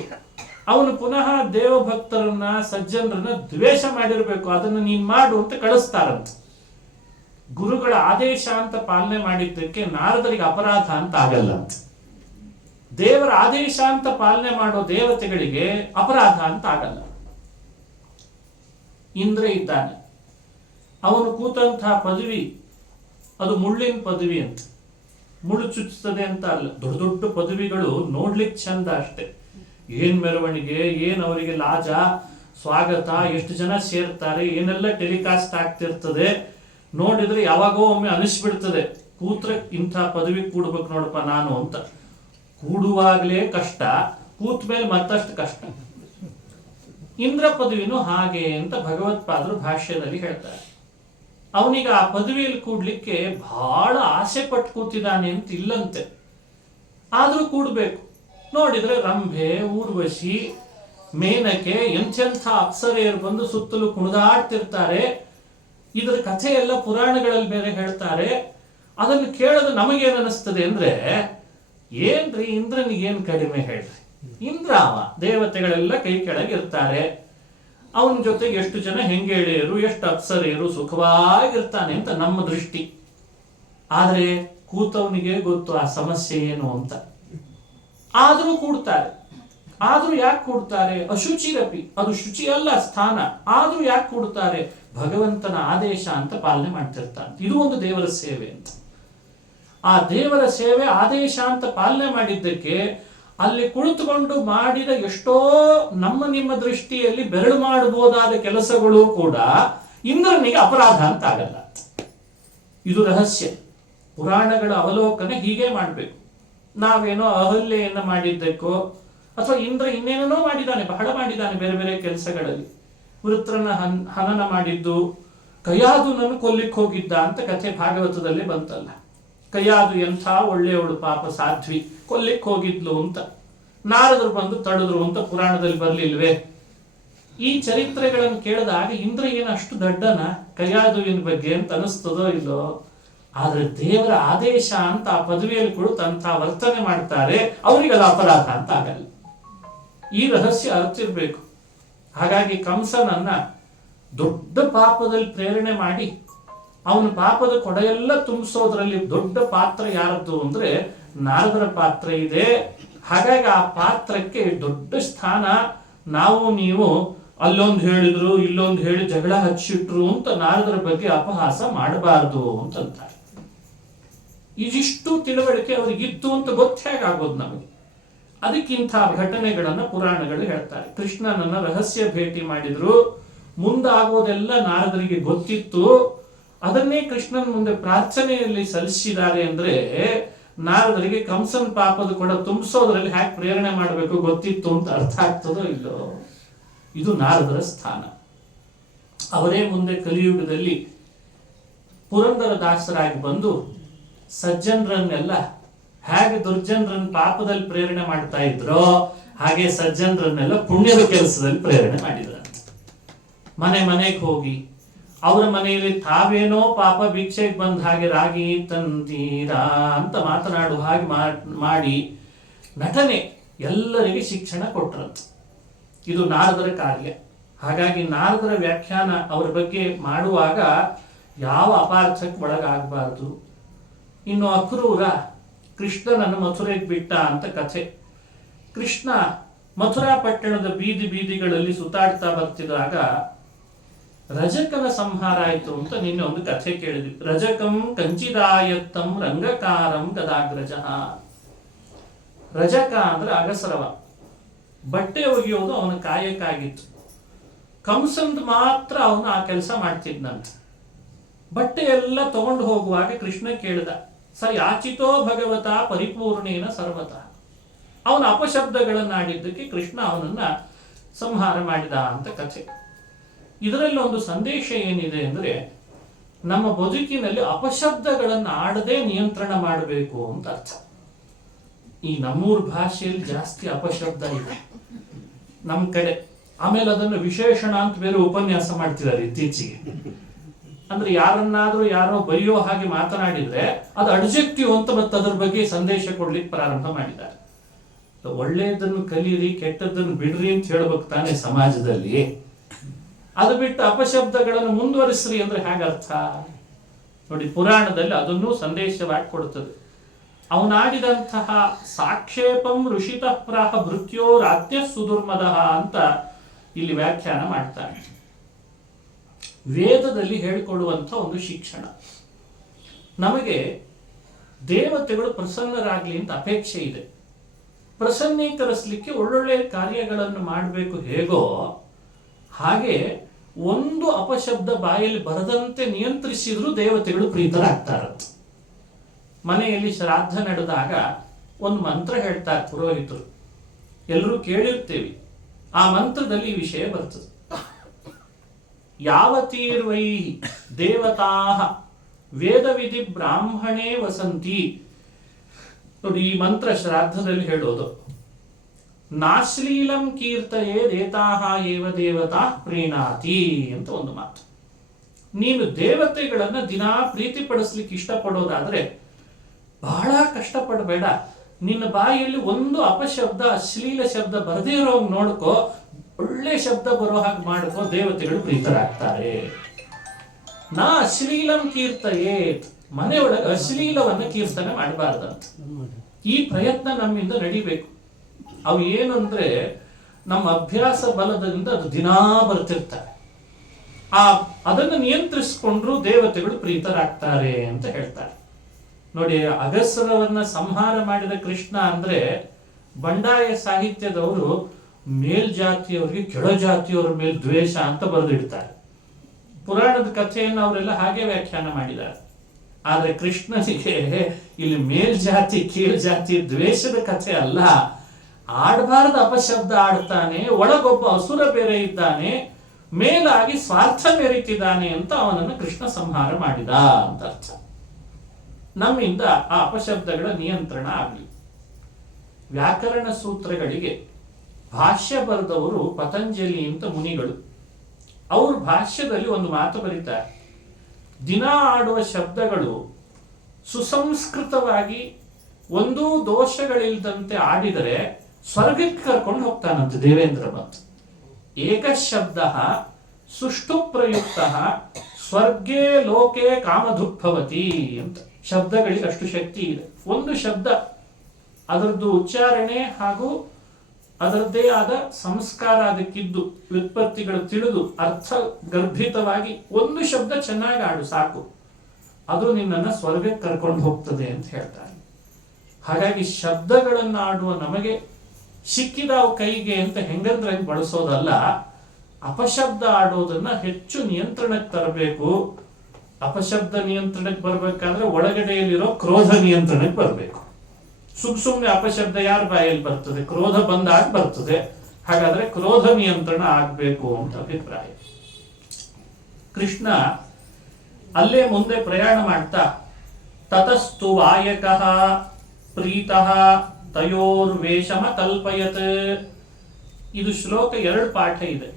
ಅವನು ಪುನಃ ದೇವಭಕ್ತರನ್ನ ಸಜ್ಜನರನ್ನ ದ್ವೇಷ ಮಾಡಿರ್ಬೇಕು, ಅದನ್ನು ನೀನ್ ಮಾಡು ಅಂತ ಕಳಿಸ್ತಾರಂತ. ಗುರುಗಳ ಆದೇಶ ಅಂತ ಪಾಲನೆ ಮಾಡಿದ್ದಕ್ಕೆ ನಾರದರಿಗೆ ಅಪರಾಧ ಅಂತ ಆಗಲ್ಲ ಅಂತ. ದೇವರ ಆದೇಶ ಅಂತ ಪಾಲನೆ ಮಾಡೋ ದೇವತೆಗಳಿಗೆ ಅಪರಾಧ ಅಂತ ಆಗಲ್ಲ. ಇಂದ್ರ ಇದ್ದಾನೆ, ಅವನು ಕೂತಂತಹ ಪದವಿ ಅದು ಮುಳ್ಳಿನ ಪದವಿ ಅಂತ. ಮುಳ್ಳು ಚುಚ್ಚುತ್ತದೆ ಅಂತ ಅಲ್ಲ, ದೊಡ್ಡ ದೊಡ್ಡ ಪದವಿಗಳು ನೋಡ್ಲಿಕ್ಕೆ ಚಂದ ಅಷ್ಟೆ. ಏನ್ ಮೆರವಣಿಗೆ, ಏನ್ ಅವರಿಗೆ ಲಾಜ ಸ್ವಾಗತ, ಎಷ್ಟು ಜನ ಸೇರ್ತಾರೆ, ಏನೆಲ್ಲ ಟೆಲಿಕಾಸ್ಟ್ ಆಗ್ತಿರ್ತದೆ ನೋಡಿದ್ರೆ ಯಾವಾಗೋ ಒಮ್ಮೆ ಅನಿಸ್ಬಿಡ್ತದೆ, ಕೂತ್ರೆ ಇಂಥ ಪದವಿ ಕೂಡ್ಬೇಕು ನೋಡಪ್ಪ ನಾನು ಅಂತ. ಕೂಡುವಾಗಲೇ ಕಷ್ಟ, ಕೂತ್ ಮೇಲೆ ಮತ್ತಷ್ಟು ಕಷ್ಟ. ಇಂದ್ರ ಪದವಿನೂ ಹಾಗೆ ಅಂತ ಭಗವತ್ಪಾದರು ಭಾಷ್ಯದಲ್ಲಿ ಹೇಳ್ತಾರೆ. ಅವನಿಗೆ ಆ ಪದವಿಯಲ್ಲಿ ಕೂಡ್ಲಿಕ್ಕೆ ಬಹಳ ಆಸೆ ಪಟ್ಟು ಕೂತಿದ್ದಾನೆ ಅಂತ ಇಲ್ಲಂತೆ, ಆದ್ರೂ ಕೂಡ್ಬೇಕು. ನೋಡಿದ್ರೆ ರಂಭೆ, ಊರ್ವಶಿ, ಮೇನಕೆ ಎಂಥೆಂಥ ಅಪ್ಸರೆಯರು ಬಂದು ಸುತ್ತಲೂ ಕುಣಿದಾಡ್ತಿರ್ತಾರೆ. ಇದರ ಕಥೆ ಎಲ್ಲ ಪುರಾಣಗಳಲ್ಲಿ ಬೇರೆ ಹೇಳ್ತಾರೆ. ಅದನ್ನು ಕೇಳೋದು ನಮಗೇನು ಅನಿಸ್ತದೆ ಅಂದ್ರೆ, ಏನ್ರಿ ಇಂದ್ರನಿಗೇನು ಕಡಿಮೆ ಹೇಳ್ರಿ, ಇಂದ್ರ ಅವ ದೇವತೆಗಳೆಲ್ಲ ಕೈ ಕೆಳಗಿರ್ತಾರೆ, ಅವನ ಜೊತೆಗೆ ಎಷ್ಟು ಜನ ಹೆಂಗೇಳಿಯರು, ಎಷ್ಟು ಅಪ್ಸರೆಯರು, ಸುಖವಾಗಿರ್ತಾನೆ ಅಂತ ನಮ್ಮ ದೃಷ್ಟಿ. ಆದ್ರೆ ಕೂತವನಿಗೆ ಗೊತ್ತು ಆ ಸಮಸ್ಯೆ ಏನು ಅಂತ. ಆದ್ರೂ ಕೂಡ್ತಾರೆ. ಆದ್ರೂ ಯಾಕೆ ಕೂಡ್ತಾರೆ? ಅಶುಚಿರಪಿ, ಅದು ಶುಚಿ ಅಲ್ಲ ಸ್ಥಾನ, ಆದ್ರೂ ಯಾಕೆ ಕೂಡ್ತಾರೆ? ಭಗವಂತನ ಆದೇಶ ಅಂತ ಪಾಲನೆ ಮಾಡ್ತಿರ್ತಾನೆ. ಇದು ಒಂದು ದೇವರ ಸೇವೆ ಅಂತ. ಆ ದೇವರ ಸೇವೆ ಆದೇಶ ಅಂತ ಪಾಲನೆ ಮಾಡಿದ್ದಕ್ಕೆ ಅಲ್ಲಿ ಕುಳಿತುಕೊಂಡು ಮಾಡಿದ ಎಷ್ಟೋ ನಮ್ಮ ನಿಮ್ಮ ದೃಷ್ಟಿಯಲ್ಲಿ ಬೆರಳು ಮಾಡಬಹುದಾದ ಕೆಲಸಗಳು ಕೂಡ ಇಂದ್ರನಿಗೆ ಅಪರಾಧ ಅಂತ ಆಗಲ್ಲ. ಇದು ರಹಸ್ಯ. ಪುರಾಣಗಳ ಅವಲೋಕನ ಹೀಗೆ ಮಾಡಬೇಕು. ನಾವೇನೋ ಅಹಲ್ಯೆಯನ್ನ ಮಾಡಿದ್ದಕ್ಕೋ ಅಥವಾ ಇಂದ್ರ ಇನ್ನೇನೋ ಮಾಡಿದ್ದಾನೆ, ಬಹಳ ಮಾಡಿದ್ದಾನೆ ಬೇರೆ ಬೇರೆ ಕೆಲಸಗಳಲ್ಲಿ. ವೃತ್ರನ ಹನನ ಮಾಡಿದ್ದು, ಕಯಾದುನನ್ನು ಕೊಲ್ಲಿಕ್ಕೆ ಹೋಗಿದ್ದ ಅಂತ ಕಥೆ ಭಾಗವತದಲ್ಲಿ ಬಂತಲ್ಲ. ಕಯಾದು ಎಂಥ ಒಳ್ಳೆಯವಳು ಪಾಪ ಸಾಧ್ವಿ, ಕೊಲ್ಲಿಕ್ಕೆ ಹೋಗಿದ್ಲು ಅಂತ. ನಾರದರು ಬಂದು ತಡೆದ್ರು ಅಂತ ಪುರಾಣದಲ್ಲಿ ಬರ್ಲಿಲ್ವೇ? ಈ ಚರಿತ್ರೆಗಳನ್ನು ಕೇಳಿದಾಗ ಇಂದ್ರ ಏನು ಅಷ್ಟು ದಡ್ಡನ ಕಯಾದುವಿನ ಬಗ್ಗೆ ಅಂತ ಅನಿಸ್ತದೋ ಇಲ್ಲೋ? ಆದ್ರೆ ದೇವರ ಆದೇಶ ಅಂತ ಆ ಪದವಿಯಲ್ಲಿ ಕುಳಿತಂತ ವರ್ತನೆ ಮಾಡ್ತಾರೆ, ಅವರಿಗೆಲ್ಲ ಅಪರಾಧ ಅಂತ ಆಗಲ್ಲ. ಈ ರಹಸ್ಯ ಅರ್ತಿರ್ಬೇಕು. ಹಾಗಾಗಿ ಕಂಸನನ್ನ ದೊಡ್ಡ ಪಾಪದಲ್ಲಿ ಪ್ರೇರಣೆ ಮಾಡಿ ಅವನ ಪಾಪದ ಕೊಡೆಯೆಲ್ಲ ತುಂಬಿಸೋದ್ರಲ್ಲಿ ದೊಡ್ಡ ಪಾತ್ರ ಯಾರದ್ದು ಅಂದ್ರೆ ನಾರದರ ಪಾತ್ರ ಇದೆ. ಹಾಗಾಗಿ ಆ ಪಾತ್ರಕ್ಕೆ ದೊಡ್ಡ ಸ್ಥಾನ. ನಾವು ನೀವು ಅಲ್ಲೊಂದು ಹೇಳಿದ್ರು ಇಲ್ಲೊಂದು ಹೇಳಿ ಜಗಳ ಹಚ್ಚಿಟ್ರು ಅಂತ ನಾರದರ ಬಗ್ಗೆ ಅಪಹಾಸ ಮಾಡಬಾರದು ಅಂತಂತಾರೆ. ಇದಿಷ್ಟು ತಿಳುವಳಿಕೆ ಅವ್ರಿಗಿತ್ತು ಅಂತ ಗೊತ್ತಾಗೋದು ನಮಗೆ. ಅದಕ್ಕಿಂತ ಘಟನೆಗಳನ್ನ ಪುರಾಣಗಳು ಹೇಳ್ತಾರೆ. ಕೃಷ್ಣನನ್ನ ರಹಸ್ಯ ಭೇಟಿ ಮಾಡಿದ್ರು, ಮುಂದಾಗೋದೆಲ್ಲ ನಾರದರಿಗೆ ಗೊತ್ತಿತ್ತು. ಅದನ್ನೇ ಕೃಷ್ಣನ ಮುಂದೆ ಪ್ರಾರ್ಥನೆಯಲ್ಲಿ ಸಲ್ಲಿಸಿದ್ದಾರೆ ಅಂದ್ರೆ ನಾರದರಿಗೆ ಕಂಸನ ಪಾಪದ ಕೂಡ ತುಂಬಿಸೋದ್ರಲ್ಲಿ ಹ್ಯಾಕ್ ಪ್ರೇರಣೆ ಮಾಡಬೇಕು ಗೊತ್ತಿತ್ತು ಅಂತ ಅರ್ಥ ಆಗ್ತದೋ ಇಲ್ಲೋ? ಇದು ನಾರದರ ಸ್ಥಾನ. ಅವರೇ ಮುಂದೆ ಕಲಿಯುಗದಲ್ಲಿ ಪುರಂದರ ದಾಸರಾಗಿ ಬಂದು ಸಜ್ಜನರನ್ನೆಲ್ಲ ಹೇಗೆ ದುರ್ಜನರನ್ನ ಪಾಪದಲ್ಲಿ ಪ್ರೇರಣೆ ಮಾಡ್ತಾ ಇದ್ರೋ ಹಾಗೆ ಸಜ್ಜನರನ್ನೆಲ್ಲ ಪುಣ್ಯದ ಕೆಲಸದಲ್ಲಿ ಪ್ರೇರಣೆ ಮಾಡಿದ್ರಂತೆ. ಮನೆ ಮನೆಗೆ ಹೋಗಿ ಅವರ ಮನೆಯಲ್ಲಿ ತಾವೇನೋ ಪಾಪ ಭಿಕ್ಷೆಗೆ ಬಂದ ಹಾಗೆ ರಾಗಿ ತಂತೀರಾ ಅಂತ ಮಾತನಾಡುವ ಹಾಗೆ ಮಾಡಿ ನಟನೆ ಎಲ್ಲರಿಗೆ ಶಿಕ್ಷಣ ಕೊಟ್ರಂತೆ. ಇದು ನಾರದರ ಕಾರ್ಯ. ಹಾಗಾಗಿ ನಾರದರ ವ್ಯಾಖ್ಯಾನ ಅವರ ಬಗ್ಗೆ ಮಾಡುವಾಗ ಯಾವ ಅಪಾರ್ಥಕ್ಕೆ ಒಳಗಾಗಬಾರ್ದು. ಇನ್ನು ಅಕ್ರೂರ ಕೃಷ್ಣನನ್ನು ಮಥುರೆಗೆ ಬಿಟ್ಟ ಅಂತ ಕಥೆ. ಕೃಷ್ಣ ಮಥುರಾ ಪಟ್ಟಣದ ಬೀದಿ ಬೀದಿಗಳಲ್ಲಿ ಸುತ್ತಾಡ್ತಾ ಬರ್ತಿದ್ದಾಗ ರಜಕನ ಸಂಹಾರ ಆಯಿತು ಅಂತ ನಿನ್ನೆ ಒಂದು ಕಥೆ ಕೇಳಿದ್ವಿ. ರಜಕಂ ಕಂಚಿದಾಯತ್ತಂ ರಂಗಕಾರಂ ಗದಾಗ್ರಜ. ರಜಕ ಅಂದ್ರೆ ಅಗಸರವ, ಬಟ್ಟೆ ಒಗೆಯೋದು ಅವನ ಕಾಯಕ್ಕಾಗಿತ್ತು. ಕಂಸಂದ್ ಮಾತ್ರ ಅವನು ಆ ಕೆಲಸ ಮಾಡ್ತಿದ್ನಂತೆ. ಬಟ್ಟೆ ಎಲ್ಲ ತಗೊಂಡು ಹೋಗುವಾಗ ಕೃಷ್ಣ ಕೇಳಿದ, ಸ ಯಾಚಿತೋ ಭಗವತ ಪರಿಪೂರ್ಣೇನ ಸರ್ವತಃ. ಅವನ ಅಪಶಬ್ದಗಳನ್ನಾಡಿದ್ದಕ್ಕೆ ಕೃಷ್ಣ ಅವನನ್ನ ಸಂಹಾರ ಮಾಡಿದ ಅಂತ ಕಥೆ. ಇದರಲ್ಲಿ ಒಂದು ಸಂದೇಶ ಏನಿದೆ ಅಂದ್ರೆ, ನಮ್ಮ ಬದುಕಿನಲ್ಲಿ ಅಪಶಬ್ದಗಳನ್ನು ಆಡದೆ ನಿಯಂತ್ರಣ ಮಾಡಬೇಕು ಅಂತ ಅರ್ಥ. ಈ ನಮ್ಮೂರ್ ಭಾಷೆಯಲ್ಲಿ ಜಾಸ್ತಿ ಅಪಶಬ್ದ ಇದೆ ನಮ್ಮ ಕಡೆ. ಆಮೇಲೆ ಅದನ್ನು ವಿಶೇಷಣ ಅಂತ ಬೇರೆ ಉಪನ್ಯಾಸ ಮಾಡ್ತಿದ್ದಾರೆ ಇತ್ತೀಚೆಗೆ. ಅಂದ್ರೆ ಯಾರನ್ನಾದ್ರೂ ಯಾರೋ ಬೈಯೋ ಹಾಗೆ ಮಾತನಾಡಿದ್ರೆ ಅದು ಅಡ್ಜೆಕ್ಟಿವ್ ಅಂತ ಮತ್ತೆ ಅದ್ರ ಬಗ್ಗೆ ಸಂದೇಶ ಕೊಡ್ಲಿಕ್ಕೆ ಪ್ರಾರಂಭ ಮಾಡಿದ್ದಾರೆ. ಒಳ್ಳೆಯದನ್ನು ಕಲೀರಿ, ಕೆಟ್ಟದ್ದನ್ನು ಬಿಡ್ರಿ ಅಂತ ಹೇಳ್ಬೇಕು ತಾನೆ ಸಮಾಜದಲ್ಲಿ. ಅದು ಬಿಟ್ಟು ಅಪಶಬ್ದಗಳನ್ನು ಮುಂದುವರಿಸ್ರಿ ಅಂದ್ರೆ ಹೇಗರ್ಥ ನೋಡಿ. ಪುರಾಣದಲ್ಲಿ ಅದನ್ನೂ ಸಂದೇಶವಾಗಿ ಕೊಡುತ್ತದೆ. ಅವನಾಡಿದಂತಹ ಸಾಕ್ಷೇಪಂ ಋಷಿತ ಪ್ರಾಹ ಭೃತ್ಯೋ ರಾಜ್ಯ ಸುದುರ್ಮದ ಅಂತ ಇಲ್ಲಿ ವ್ಯಾಖ್ಯಾನ ಮಾಡ್ತಾರೆ. ವೇದದಲ್ಲಿ ಹೇಳಿಕೊಡುವಂಥ ಒಂದು ಶಿಕ್ಷಣ. ನಮಗೆ ದೇವತೆಗಳು ಪ್ರಸನ್ನರಾಗ್ಲಿ ಅಂತ ಅಪೇಕ್ಷೆ ಇದೆ. ಪ್ರಸನ್ನೀಕರಿಸಲಿಕ್ಕೆ ಒಳ್ಳೊಳ್ಳೆ ಕಾರ್ಯಗಳನ್ನು ಮಾಡಬೇಕು ಹೇಗೋ ಹಾಗೆ ಒಂದು ಅಪಶಬ್ದ ಬಾಯಲ್ಲಿ ಬರದಂತೆ ನಿಯಂತ್ರಿಸಿದ್ರು ದೇವತೆಗಳು ಪ್ರೀತರಾಗ್ತಾರಂತೆ. ಮನೆಯಲ್ಲಿ ಶ್ರಾದ್ದ ನಡೆದಾಗ ಒಂದು ಮಂತ್ರ ಹೇಳ್ತಾರೆ ಪುರೋಹಿತರು, ಎಲ್ಲರೂ ಕೇಳಿರ್ತೇವೆ. ಆ ಮಂತ್ರದಲ್ಲಿ ಈ ವಿಷಯ ಬರ್ತದೆ. ಯಾವತೀರ್ವೈ ದೇವತಾ ವೇದವಿಧಿ ಬ್ರಾಹ್ಮಣೇ ವಸಂತಿ. ನೋಡಿ, ಈ ಮಂತ್ರ ಶ್ರಾದ್ದದಲ್ಲಿ ಹೇಳೋದು. ನಾಶ್ಲೀಲಂ ಕೀರ್ತಯೇ ದೇತಾಹ ಏವ ದೇವತಾ ಪ್ರೀಣಾತಿ ಅಂತ ಒಂದು ಮಾತು. ನೀನು ದೇವತೆಗಳನ್ನ ದಿನಾ ಪ್ರೀತಿಪಡಿಸ್ಲಿಕ್ಕೆ ಇಷ್ಟಪಡೋದಾದ್ರೆ ಬಹಳ ಕಷ್ಟಪಡಬೇಡ. ನಿನ್ನ ಬಾಯಲ್ಲಿ ಒಂದು ಅಪಶಬ್ದ, ಅಶ್ಲೀಲ ಶಬ್ದ ಬರದೇ ಇರೋ ನೋಡ್ಕೋ, ಒಳ್ಳೆ ಶಬ್ದ ಬರೋ ಹಾಗೆ ಮಾಡ್ಕೋ, ದೇವತೆಗಳು ಪ್ರೀತರಾಗ್ತಾರೆ. ನಾ ಅಶ್ಲೀಲಂ ಕೀರ್ತಯೇ, ಮನೆಯೊಳಗೆ ಅಶ್ಲೀಲವನ್ನ ಕೀರ್ತನೆ ಮಾಡಬಾರ್ದಂತ. ಈ ಪ್ರಯತ್ನ ನಮ್ಮಿಂದ ನಡಿಬೇಕು. ಅವು ಏನು ಅಂದ್ರೆ ನಮ್ಮ ಅಭ್ಯಾಸ ಬಲದಿಂದ ಅದು ದಿನಾ ಬರ್ತಿರ್ತಾರೆ. ಅದನ್ನು ನಿಯಂತ್ರಿಸಿಕೊಂಡ್ರು ದೇವತೆಗಳು ಪ್ರೀತರಾಗ್ತಾರೆ ಅಂತ ಹೇಳ್ತಾರೆ. ನೋಡಿ, ಅಗಸರವನ್ನ ಸಂಹಾರ ಮಾಡಿದ ಕೃಷ್ಣ ಅಂದ್ರೆ ಬಂಡಾಯ ಸಾಹಿತ್ಯದವರು ಮೇಲ್ಜಾತಿಯವರಿಗೆ ಕೆಳಜಾತಿಯವರ ಮೇಲೆ ದ್ವೇಷ ಅಂತ ಬರೆದಿಡ್ತಾರೆ. ಪುರಾಣದ ಕಥೆಯನ್ನು ಅವರೆಲ್ಲ ಹಾಗೆ ವ್ಯಾಖ್ಯಾನ ಮಾಡಿದ್ದಾರೆ. ಆದ್ರೆ ಕೃಷ್ಣನಿಗೆ ಇಲ್ಲಿ ಮೇಲ್ಜಾತಿ ಕೀಳ್ಜಾತಿ ದ್ವೇಷದ ಕಥೆ ಅಲ್ಲ. ಆಡಬಾರದ ಅಪಶಬ್ದ ಆಡ್ತಾನೆ, ಒಳಗೊಬ್ಬ ಅಸುರ ಬೇರೆ ಇದ್ದಾನೆ, ಮೇಲಾಗಿ ಸ್ವಾರ್ಥ ಮೆರೀತಿದ್ದಾನೆ ಅಂತ ಅವನನ್ನು ಕೃಷ್ಣ ಸಂಹಾರ ಮಾಡಿದ ಅಂತ ಅರ್ಥ. ನಮ್ಮಿಂದ ಆ ಅಪಶಬ್ದಗಳ ನಿಯಂತ್ರಣ ಆಗಲಿ. ವ್ಯಾಕರಣ ಸೂತ್ರಗಳಿಗೆ ಭಾಷ್ಯ ಬರೆದವರು ಪತಂಜಲಿ ಅಂತ ಮುನಿಗಳು. ಅವರು ಭಾಷ್ಯದಲ್ಲಿ ಒಂದು ಮಾತು ಬರೀತಾರೆ. ದಿನ ಆಡುವ ಶಬ್ದಗಳು ಸುಸಂಸ್ಕೃತವಾಗಿ ಒಂದೂ ದೋಷಗಳಿಲ್ಲದಂತೆ ಆಡಿದರೆ ಸ್ವರ್ಗಕ್ಕೆ ಕರ್ಕೊಂಡು ಹೋಗ್ತಾನಂತೆ ದೇವೇಂದ್ರ ಭಟ್. ಏಕಶಬ್ದ ಸುಷ್ಟು ಪ್ರಯುಕ್ತ ಸ್ವರ್ಗೇ ಲೋಕೆ ಕಾಮಧುಕ್ಭವತಿ ಅಂತ. ಶಬ್ದಗಳಿಗೆ ಅಷ್ಟು ಶಕ್ತಿ ಇದೆ. ಒಂದು ಶಬ್ದ ಅದರದ್ದು ಉಚ್ಚಾರಣೆ ಹಾಗೂ ಅದರದ್ದೇ ಆದ ಸಂಸ್ಕಾರ ಅದಕ್ಕಿದ್ದು ವ್ಯುತ್ಪತ್ತಿಗಳು ತಿಳಿದು ಅರ್ಥ ಗರ್ಭಿತವಾಗಿ ಒಂದು ಶಬ್ದ ಚೆನ್ನಾಗಿ ಆಡು ಸಾಕು, ಅದು ನಿನ್ನನ್ನು ಸ್ವರ್ಗಕ್ಕೆ ಕರ್ಕೊಂಡು ಹೋಗ್ತದೆ ಅಂತ ಹೇಳ್ತಾರೆ. ಹಾಗಾಗಿ ಶಬ್ದಗಳನ್ನು ಆಡುವ ನಮಗೆ ಸಿಕ್ಕಿದಾವ ಕೈಗೆ ಅಂತ ಹೆಂಗಂದ್ರಾಗಿ ಬಳಸೋದಲ್ಲ, ಅಪಶಬ್ದ ಆಡೋದನ್ನ ಹೆಚ್ಚು ನಿಯಂತ್ರಣಕ್ಕೆ ತರಬೇಕು. ಅಪಶಬ್ದ ನಿಯಂತ್ರಣಕ್ಕೆ ಬರ್ಬೇಕಾದ್ರೆ ಒಳಗಡೆಯಲ್ಲಿರೋ ಕ್ರೋಧ ನಿಯಂತ್ರಣಕ್ಕೆ ಬರಬೇಕು. ಸುಮ್ಮನೆ ಅಪಶಬ್ದ ಯಾರ ಬಾಯಲ್ಲಿ ಬರ್ತದೆ? ಕ್ರೋಧ ಬಂದಾಗ ಬರ್ತದೆ. ಹಾಗಾದ್ರೆ ಕ್ರೋಧ ನಿಯಂತ್ರಣ ಆಗ್ಬೇಕು ಅಂತ ಅಭಿಪ್ರಾಯ. ಕೃಷ್ಣ ಅಲ್ಲೇ ಮುಂದೆ ಪ್ರಯಾಣ ಮಾಡ್ತಾ ತತಸ್ತು ವಾಯಕಃ ಪ್ರೀತಃ ತಯೋರ್ವೇಷಮ ಕಲ್ಪಯತ್. ಇದು ಶ್ಲೋಕ 2 ಪಾಠ ಇದೆ.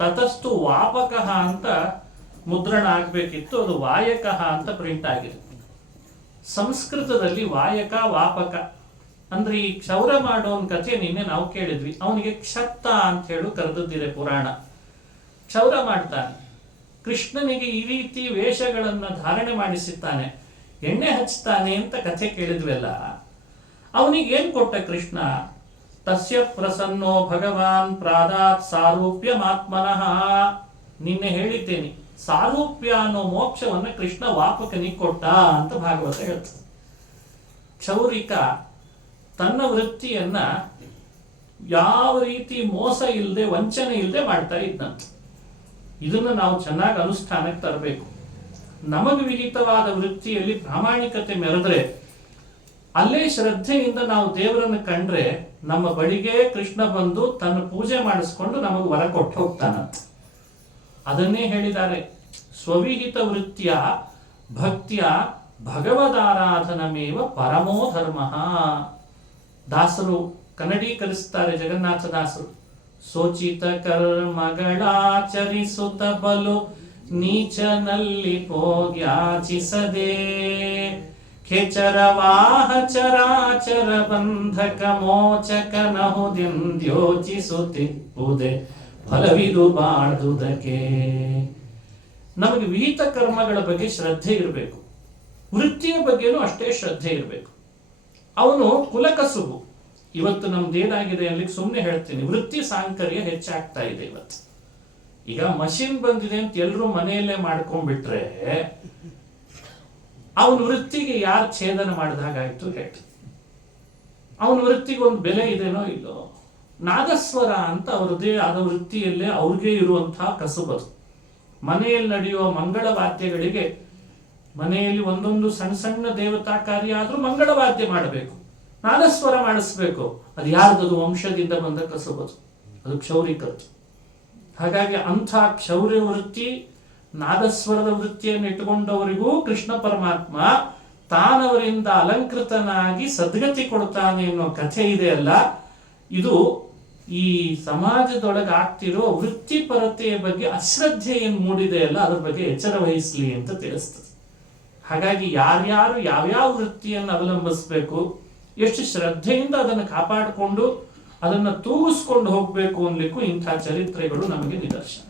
ತತಸ್ತು ವಾಪಕಃ ಅಂತ ಮುದ್ರಣ ಆಗ್ಬೇಕಿತ್ತು, ಅದು ವಾಯಕಃ ಅಂತ ಪ್ರಿಂಟ್ ಆಗಿದೆ. ಸಂಸ್ಕೃತದಲ್ಲಿ ವಾಯಕ ವಾಪಕ ಅಂದ್ರೆ ಈ ಕ್ಷೌರ ಮಾಡೋನ್ ಕಥೆ ನಿನ್ನೆ ನಾವು ಕೇಳಿದ್ವಿ. ಅವನಿಗೆ ಕ್ಷತ್ತ ಅಂತ ಹೇಳು ಕರೆದಿದೆ ಪುರಾಣ. ಕ್ಷೌರ ಮಾಡ್ತಾನೆ. ಕೃಷ್ಣನಿಗೆ ಈ ರೀತಿ ವೇಷಗಳನ್ನ ಧಾರಣೆ ಮಾಡಿಸುತ್ತಾನೆ, ಎಣ್ಣೆ ಹಚ್ತಾನೆ ಅಂತ ಕಥೆ ಕೇಳಿದ್ವೆಲ್ಲ. ಅವನಿಗೆ ಏನ್ ಕೊಟ್ಟ ಕೃಷ್ಣ? ತಸ್ಯ ಪ್ರಸನ್ನೋ ಭಗವಾನ್ ಪ್ರಾದಾತ್ ಸಾರೂಪ್ಯಮಾತ್ಮನಃ. ನಿನ್ನೆ ಹೇಳಿದ್ದೇನೆ, ಸಾರೂಪ್ಯ ಅನ್ನೋ ಮೋಕ್ಷವನ್ನ ಕೃಷ್ಣ ವಾಪಕನಿಗೆ ಕೊಟ್ಟ ಅಂತ ಭಾಗವತ ಹೇಳ್ತದೆ. ಕ್ಷೌರಿಕ ತನ್ನ ವೃತ್ತಿಯನ್ನ ಯಾವ ರೀತಿ ಮೋಸ ಇಲ್ಲದೆ ವಂಚನೆ ಇಲ್ಲದೆ ಮಾಡ್ತಾ ಇದ್ದಂತೆ. ಇದನ್ನು ನಾವು ಚೆನ್ನಾಗಿ ಅನುಷ್ಠಾನಕ್ಕೆ ತರಬೇಕು. ನಮಗೆ ವಿಹಿತವಾದ ವೃತ್ತಿಯಲ್ಲಿ ಪ್ರಾಮಾಣಿಕತೆ ಮೆರೆದ್ರೆ, ಅಲ್ಲೇ ಶ್ರದ್ಧೆಯಿಂದ ನಾವು ದೇವರನ್ನು ಕಂಡ್ರೆ ನಮ್ಮ ಬಳಿಗೆ ಕೃಷ್ಣ ಬಂದು ತನ್ನ ಪೂಜೆ ಮಾಡಿಸ್ಕೊಂಡು ನಮಗೆ ವರ ಕೊಟ್ಟು ಹೋಗ್ತಾನಂತ. ಅದನ್ನೇ ಹೇಳಿದ್ದಾರೆ, ಸ್ವವಿಹಿತ ವೃತ್ತಿಯ ಭಕ್ತಿಯ ಭಗವದಾರಾಧನಮೇವ ಪರಮೋ ಧರ್ಮ. ದಾಸರು ಕನ್ನಡೀಕರಿಸ್ತಾರೆ, ಜಗನ್ನಾಥದಾಸರು. ಸೋಚಿತ ಕರ್ಮಗಳಾಚರಿಸುತ್ತ ಬಲು ನೀಚನಲ್ಲಿ ಹೋಗ್ಯಾಚಿಸದೆ, ಖೇಚರವಾಹ ಚರಾಚರ ಬಂಧಕ ಮೋಚಕನಹುದೆಂದ್ಯೋಚಿಸುತ್ತಿಪ್ಪುದೆ ಫಲವಿದು ಬಾಳ್ದುದಕ್ಕೆ. ನಮಗೆ ವಿಹಿತ ಕರ್ಮಗಳ ಬಗ್ಗೆ ಶ್ರದ್ಧೆ ಇರಬೇಕು, ವೃತ್ತಿಯ ಬಗ್ಗೆನೂ ಅಷ್ಟೇ ಶ್ರದ್ಧೆ ಇರಬೇಕು. ಅವನು ಕುಲಕಸುಬು. ಇವತ್ತು ನಮ್ದೇನಾಗಿದೆ ಅಲ್ಲಿಗೆ ಸುಮ್ಮನೆ ಹೇಳ್ತೀನಿ, ವೃತ್ತಿ ಸಾಂಕರ್ಯ ಹೆಚ್ಚಾಗ್ತಾ ಇದೆ ಇವತ್ತು. ಈಗ ಮಷಿನ್ ಬಂದಿದೆ ಅಂತ ಎಲ್ಲರೂ ಮನೆಯಲ್ಲೇ ಮಾಡ್ಕೊಂಡ್ಬಿಟ್ರೆ ಅವನ ವೃತ್ತಿಗೆ ಯಾರು ಛೇದನ ಮಾಡಿದಾಗಾಯ್ತು ಹೇಳಿ. ಅವನ ವೃತ್ತಿಗೆ ಒಂದು ಬೆಲೆ ಇದೆನೋ ಇಲ್ಲೋ. ನಾದಸ್ವರ ಅಂತ ಅವರದೇ ಆದ ವೃತ್ತಿಯಲ್ಲೇ ಅವ್ರಿಗೆ ಇರುವಂತಹ ಕಸುಬದು. ಮನೆಯಲ್ಲಿ ನಡೆಯುವ ಮಂಗಳ ವಾದ್ಯಗಳಿಗೆ, ಮನೆಯಲ್ಲಿ ಒಂದೊಂದು ಸಣ್ಣ ಸಣ್ಣ ದೇವತಾ ಕಾರ್ಯ ಆದ್ರೂ ಮಂಗಳವಾದ್ಯ ಮಾಡಬೇಕು, ನಾದಸ್ವರ ಮಾಡಿಸ್ಬೇಕು. ಅದು ಯಾರ್ದದು? ವಂಶದಿಂದ ಬಂದ ಕಸುಬದು, ಅದು ಕ್ಷೌರಿಕದ್ದು. ಹಾಗಾಗಿ ಅಂಥ ಕ್ಷೌರ್ಯ ವೃತ್ತಿ, ನಾದಸ್ವರದ ವೃತ್ತಿಯನ್ನು ಇಟ್ಟುಕೊಂಡವರಿಗೂ ಕೃಷ್ಣ ಪರಮಾತ್ಮ ತಾನವರಿಂದ ಅಲಂಕೃತನಾಗಿ ಸದ್ಗತಿ ಕೊಡ್ತಾನೆ ಅನ್ನೋ ಕಥೆ ಇದೆಯಲ್ಲ, ಇದು ಈ ಸಮಾಜದೊಳಗೆ ಆಗ್ತಿರೋ ವೃತ್ತಿಪರತೆಯ ಬಗ್ಗೆ ಅಶ್ರದ್ಧೆ ಏನು ಮೂಡಿದೆ ಅಲ್ಲ, ಅದ್ರ ಬಗ್ಗೆ ಎಚ್ಚರ ವಹಿಸ್ಲಿ ಅಂತ ತಿಳಿಸ್ತದೆ. ಹಾಗಾಗಿ ಯಾರ್ಯಾರು ಯಾವ್ಯಾವ ವೃತ್ತಿಯನ್ನು ಅವಲಂಬಿಸಬೇಕು, ಎಷ್ಟು ಶ್ರದ್ಧೆಯಿಂದ ಅದನ್ನು ಕಾಪಾಡಿಕೊಂಡು ಅದನ್ನು ತೂಗಿಸ್ಕೊಂಡು ಹೋಗ್ಬೇಕು ಅನ್ಲಿಕ್ಕೂ ಇಂಥ ಚರಿತ್ರೆಗಳು ನಮಗೆ ನಿದರ್ಶನ.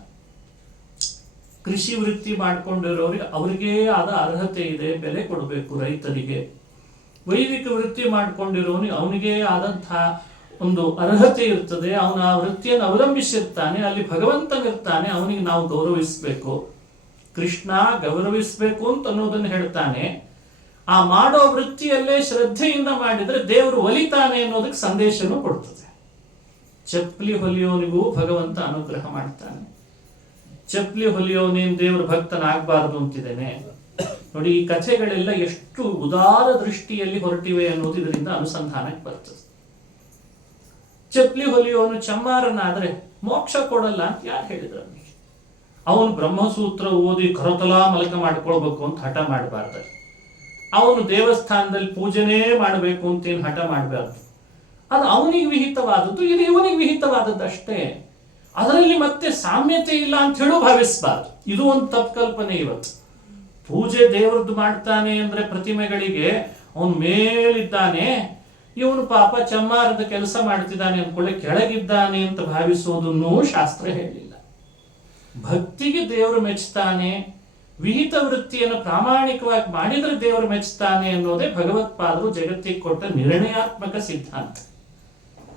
ಕೃಷಿ ವೃತ್ತಿ ಮಾಡ್ಕೊಂಡಿರೋರಿಗೆ ಅವ್ರಿಗೇ ಆದ ಅರ್ಹತೆ ಇದೆ, ಬೆಲೆ ಕೊಡಬೇಕು ರೈತರಿಗೆ. ವೈದಿಕ ವೃತ್ತಿ ಮಾಡ್ಕೊಂಡಿರೋನಿಗೆ ಅವನಿಗೇ ಆದಂತಹ ಒಂದು ಅರ್ಹತೆ ಇರ್ತದೆ, ಅವನ ಆ ವೃತ್ತಿಯನ್ನು ಅವಲಂಬಿಸಿರ್ತಾನೆ, ಅಲ್ಲಿ ಭಗವಂತನಿರ್ತಾನೆ, ಅವನಿಗೆ ನಾವು ಗೌರವಿಸಬೇಕು. ಕೃಷ್ಣ ಗೌರವಿಸಬೇಕು ಅಂತ ಅನ್ನೋದನ್ನು ಹೇಳ್ತಾನೆ. ಆ ಮಾಡೋ ವೃತ್ತಿಯಲ್ಲೇ ಶ್ರದ್ಧೆಯಿಂದ ಮಾಡಿದ್ರೆ ದೇವರು ಒಲಿತಾನೆ ಅನ್ನೋದಕ್ಕೆ ಸಂದೇಶನೂ ಕೊಡ್ತದೆ. ಚಪ್ಪಲಿ ಹೊಲಿಯೋನಿಗೂ ಭಗವಂತ ಅನುಗ್ರಹ ಮಾಡ್ತಾನೆ. ಚಪ್ಪಲಿ ಹೊಲಿಯೋನೇನು ದೇವರ ಭಕ್ತನಾಗಬಾರದು ಅಂತಿದ್ದೇನೆ ನೋಡಿ. ಈ ಕಥೆಗಳೆಲ್ಲ ಎಷ್ಟು ಉದಾರ ದೃಷ್ಟಿಯಲ್ಲಿ ಹೊರಟಿವೆ ಅನ್ನೋದು ಇದರಿಂದ ಅನುಸಂಧಾನಕ್ಕೆ ಬರ್ತದೆ. ಚಪ್ಪಲಿ ಹೊಲಿಯೋನು ಚಮ್ಮಾರನಾದ್ರೆ ಮೋಕ್ಷ ಕೊಡಲ್ಲ ಅಂತ ಯಾರು ಹೇಳಿದ್ರು? ಅವನು ಬ್ರಹ್ಮಸೂತ್ರ ಓದಿ ಕರತಲಾ ಮಲಕ ಮಾಡ್ಕೊಳ್ಬೇಕು ಅಂತ ಹಠ ಮಾಡಬಾರ್ದು. ಅವನು ದೇವಸ್ಥಾನದಲ್ಲಿ ಪೂಜೆನೇ ಮಾಡಬೇಕು ಅಂತ ಏನು ಹಠ ಮಾಡಬಾರ್ದು. ಅದು ಅವನಿಗೆ ವಿಹಿತವಾದದ್ದು, ಇದು ಇವನಿಗೆ ವಿಹಿತವಾದದ್ದು ಅಷ್ಟೇ. ಅದರಲ್ಲಿ ಮತ್ತೆ ಸಾಮ್ಯತೆ ಇಲ್ಲ ಅಂತ ಹೇಳೋ ಭಾವಿಸಬಾರ್ದು. ಇದು ಒಂದು ತಪ್ಪು ಕಲ್ಪನೆ. ಇವತ್ತು ಪೂಜೆ ದೇವರದ್ದು ಮಾಡ್ತಾನೆ ಅಂದ್ರೆ ಪ್ರತಿಮೆಗಳಿಗೆ ಅವನು ಮೇಲಿದ್ದಾನೆ, ಇವನು ಪಾಪ ಚಮ್ಮಾರದ ಕೆಲಸ ಮಾಡ್ತಿದ್ದಾನೆ ಅಂದ್ಕೊಳ್ಳೆ ಕೆಳಗಿದ್ದಾನೆ ಅಂತ ಭಾವಿಸೋದನ್ನು ಶಾಸ್ತ್ರ ಹೇಳಿಲ್ಲ. ಭಕ್ತಿಗೆ ದೇವರು ಮೆಚ್ಚುತ್ತಾನೆ, ವಿಹಿತ ವೃತ್ತಿಯನ್ನು ಪ್ರಾಮಾಣಿಕವಾಗಿ ಮಾಡಿದ್ರೆ ದೇವರು ಮೆಚ್ಚುತ್ತಾನೆ ಅನ್ನೋದೇ ಭಗವತ್ಪಾದರು ಜಗತ್ತಿಗೆ ಕೊಟ್ಟ ನಿರ್ಣಯಾತ್ಮಕ ಸಿದ್ಧಾಂತ.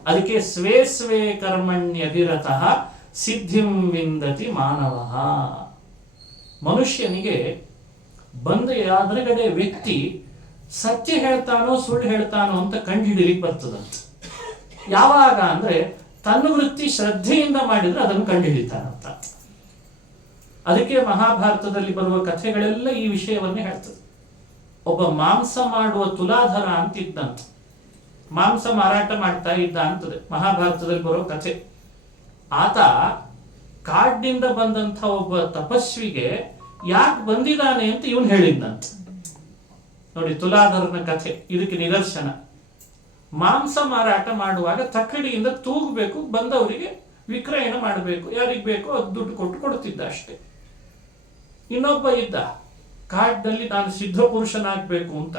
ಅದಕ್ಕೆ ಸ್ವೇ ಸ್ವೇ ಕರ್ಮಣ್ಯಭಿರತಃ ಸಿದ್ಧಿಂ ವಿಂದತಿ ಮಾನವ. ಮನುಷ್ಯನಿಗೆ ಬಂದ ಎದುರುಗಡೆ ವ್ಯಕ್ತಿ ಸತ್ಯ ಹೇಳ್ತಾನೋ ಸುಳ್ಳು ಹೇಳ್ತಾನೋ ಅಂತ ಕಂಡುಹಿಡಿಯಲಿಕ್ಕೆ ಬರ್ತದಂತ. ಯಾವಾಗ ಅಂದ್ರೆ ತನ್ನ ವೃತ್ತಿ ಶ್ರದ್ಧೆಯಿಂದ ಮಾಡಿದ್ರೆ ಅದನ್ನು ಕಂಡುಹಿಡಿತಾನಂತ. ಅದಕ್ಕೆ ಮಹಾಭಾರತದಲ್ಲಿ ಬರುವ ಕಥೆಗಳೆಲ್ಲ ಈ ವಿಷಯವನ್ನೇ ಹೇಳ್ತದೆ. ಒಬ್ಬ ಮಾಂಸ ಮಾಡುವ ತುಲಾಧರ ಅಂತಿದ್ದಂತ, ಮಾಂಸ ಮಾರಾಟ ಮಾಡ್ತಾ ಇದ್ದ ಅಂತದೆ ಮಹಾಭಾರತದಲ್ಲಿ ಬರೋ ಕಥೆ. ಆತ ಕಾಡಿನಿಂದ ಬಂದಂಥ ಒಬ್ಬ ತಪಸ್ವಿಗೆ ಯಾಕೆ ಬಂದಿದ್ದಾನೆ ಅಂತ ಇವನು ಹೇಳಿದ್ನಂತ. ನೋಡಿ ತುಲಾಧರನ ಕಥೆ ಇದಕ್ಕೆ ನಿದರ್ಶನ. ಮಾಂಸ ಮಾರಾಟ ಮಾಡುವಾಗ ತಕ್ಕಡಿಯಿಂದ ತೂಗಬೇಕು, ಬಂದವರಿಗೆ ವಿಕ್ರಯಣ ಮಾಡಬೇಕು, ಯಾರಿಗೆ ಬೇಕೋ ಅದು ದುಡ್ಡು ಕೊಟ್ಟು ಕೊಡ್ತಿದ್ದ ಅಷ್ಟೇ. ಇನ್ನೊಬ್ಬ ಇದ್ದ ಕಾಡಿನಲ್ಲಿ ನಾನು ಸಿದ್ಧ ಪುರುಷನಾಗಬೇಕು ಅಂತ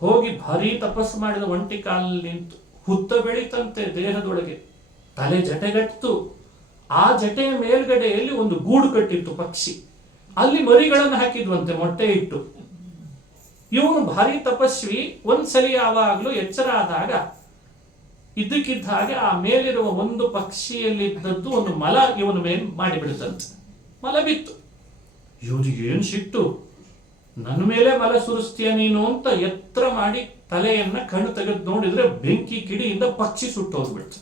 ಹೋಗಿ ಭಾರಿ ತಪಸ್ಸು ಮಾಡಿದ ಒಂಟಿ ಕಾಲಲ್ಲಿ ನಿಂತು ಹುತ್ತ ಬೆಳೀತಂತೆ ದೇಹದೊಳಗೆ, ತಲೆ ಜಟೆಗಟ್ಟು. ಆ ಜಟೆಯ ಮೇಲ್ಗಡೆಯಲ್ಲಿ ಒಂದು ಗೂಡು ಕಟ್ಟಿತ್ತು ಪಕ್ಷಿ, ಅಲ್ಲಿ ಮರಿಗಳನ್ನು ಹಾಕಿದ್ವಂತೆ ಮೊಟ್ಟೆ ಇಟ್ಟು. ಇವನು ಭಾರಿ ತಪಸ್ವಿ. ಒಂದ್ಸಲಿ ಯಾವಾಗಲೂ ಎಚ್ಚರ ಆದಾಗ ಇದ್ದಕ್ಕಿದ್ದ ಹಾಗೆ ಆ ಮೇಲಿರುವ ಒಂದು ಪಕ್ಷಿಯಲ್ಲಿದ್ದದ್ದು ಒಂದು ಮಲ ಇವನ ಮೇಲೆ ಮಾಡಿಬಿಡುತ್ತಂತೆ. ಮಲ ಬಿತ್ತು. ಇವನಿಗೆ ಏನು ಸಿಟ್ಟು, ನನ್ನ ಮೇಲೆ ಮಲ ಸುರಿಸ್ತೀಯ ನೀನು ಅಂತ ಎತ್ತರ ಮಾಡಿ ತಲೆಯನ್ನ ಕಣ್ಣು ತೆಗೆದು ನೋಡಿದ್ರೆ ಬೆಂಕಿ ಕಿಡಿಯಿಂದ ಪಕ್ಷಿ ಸುಟ್ಟೋಗ್ಬಿಡ್ತು.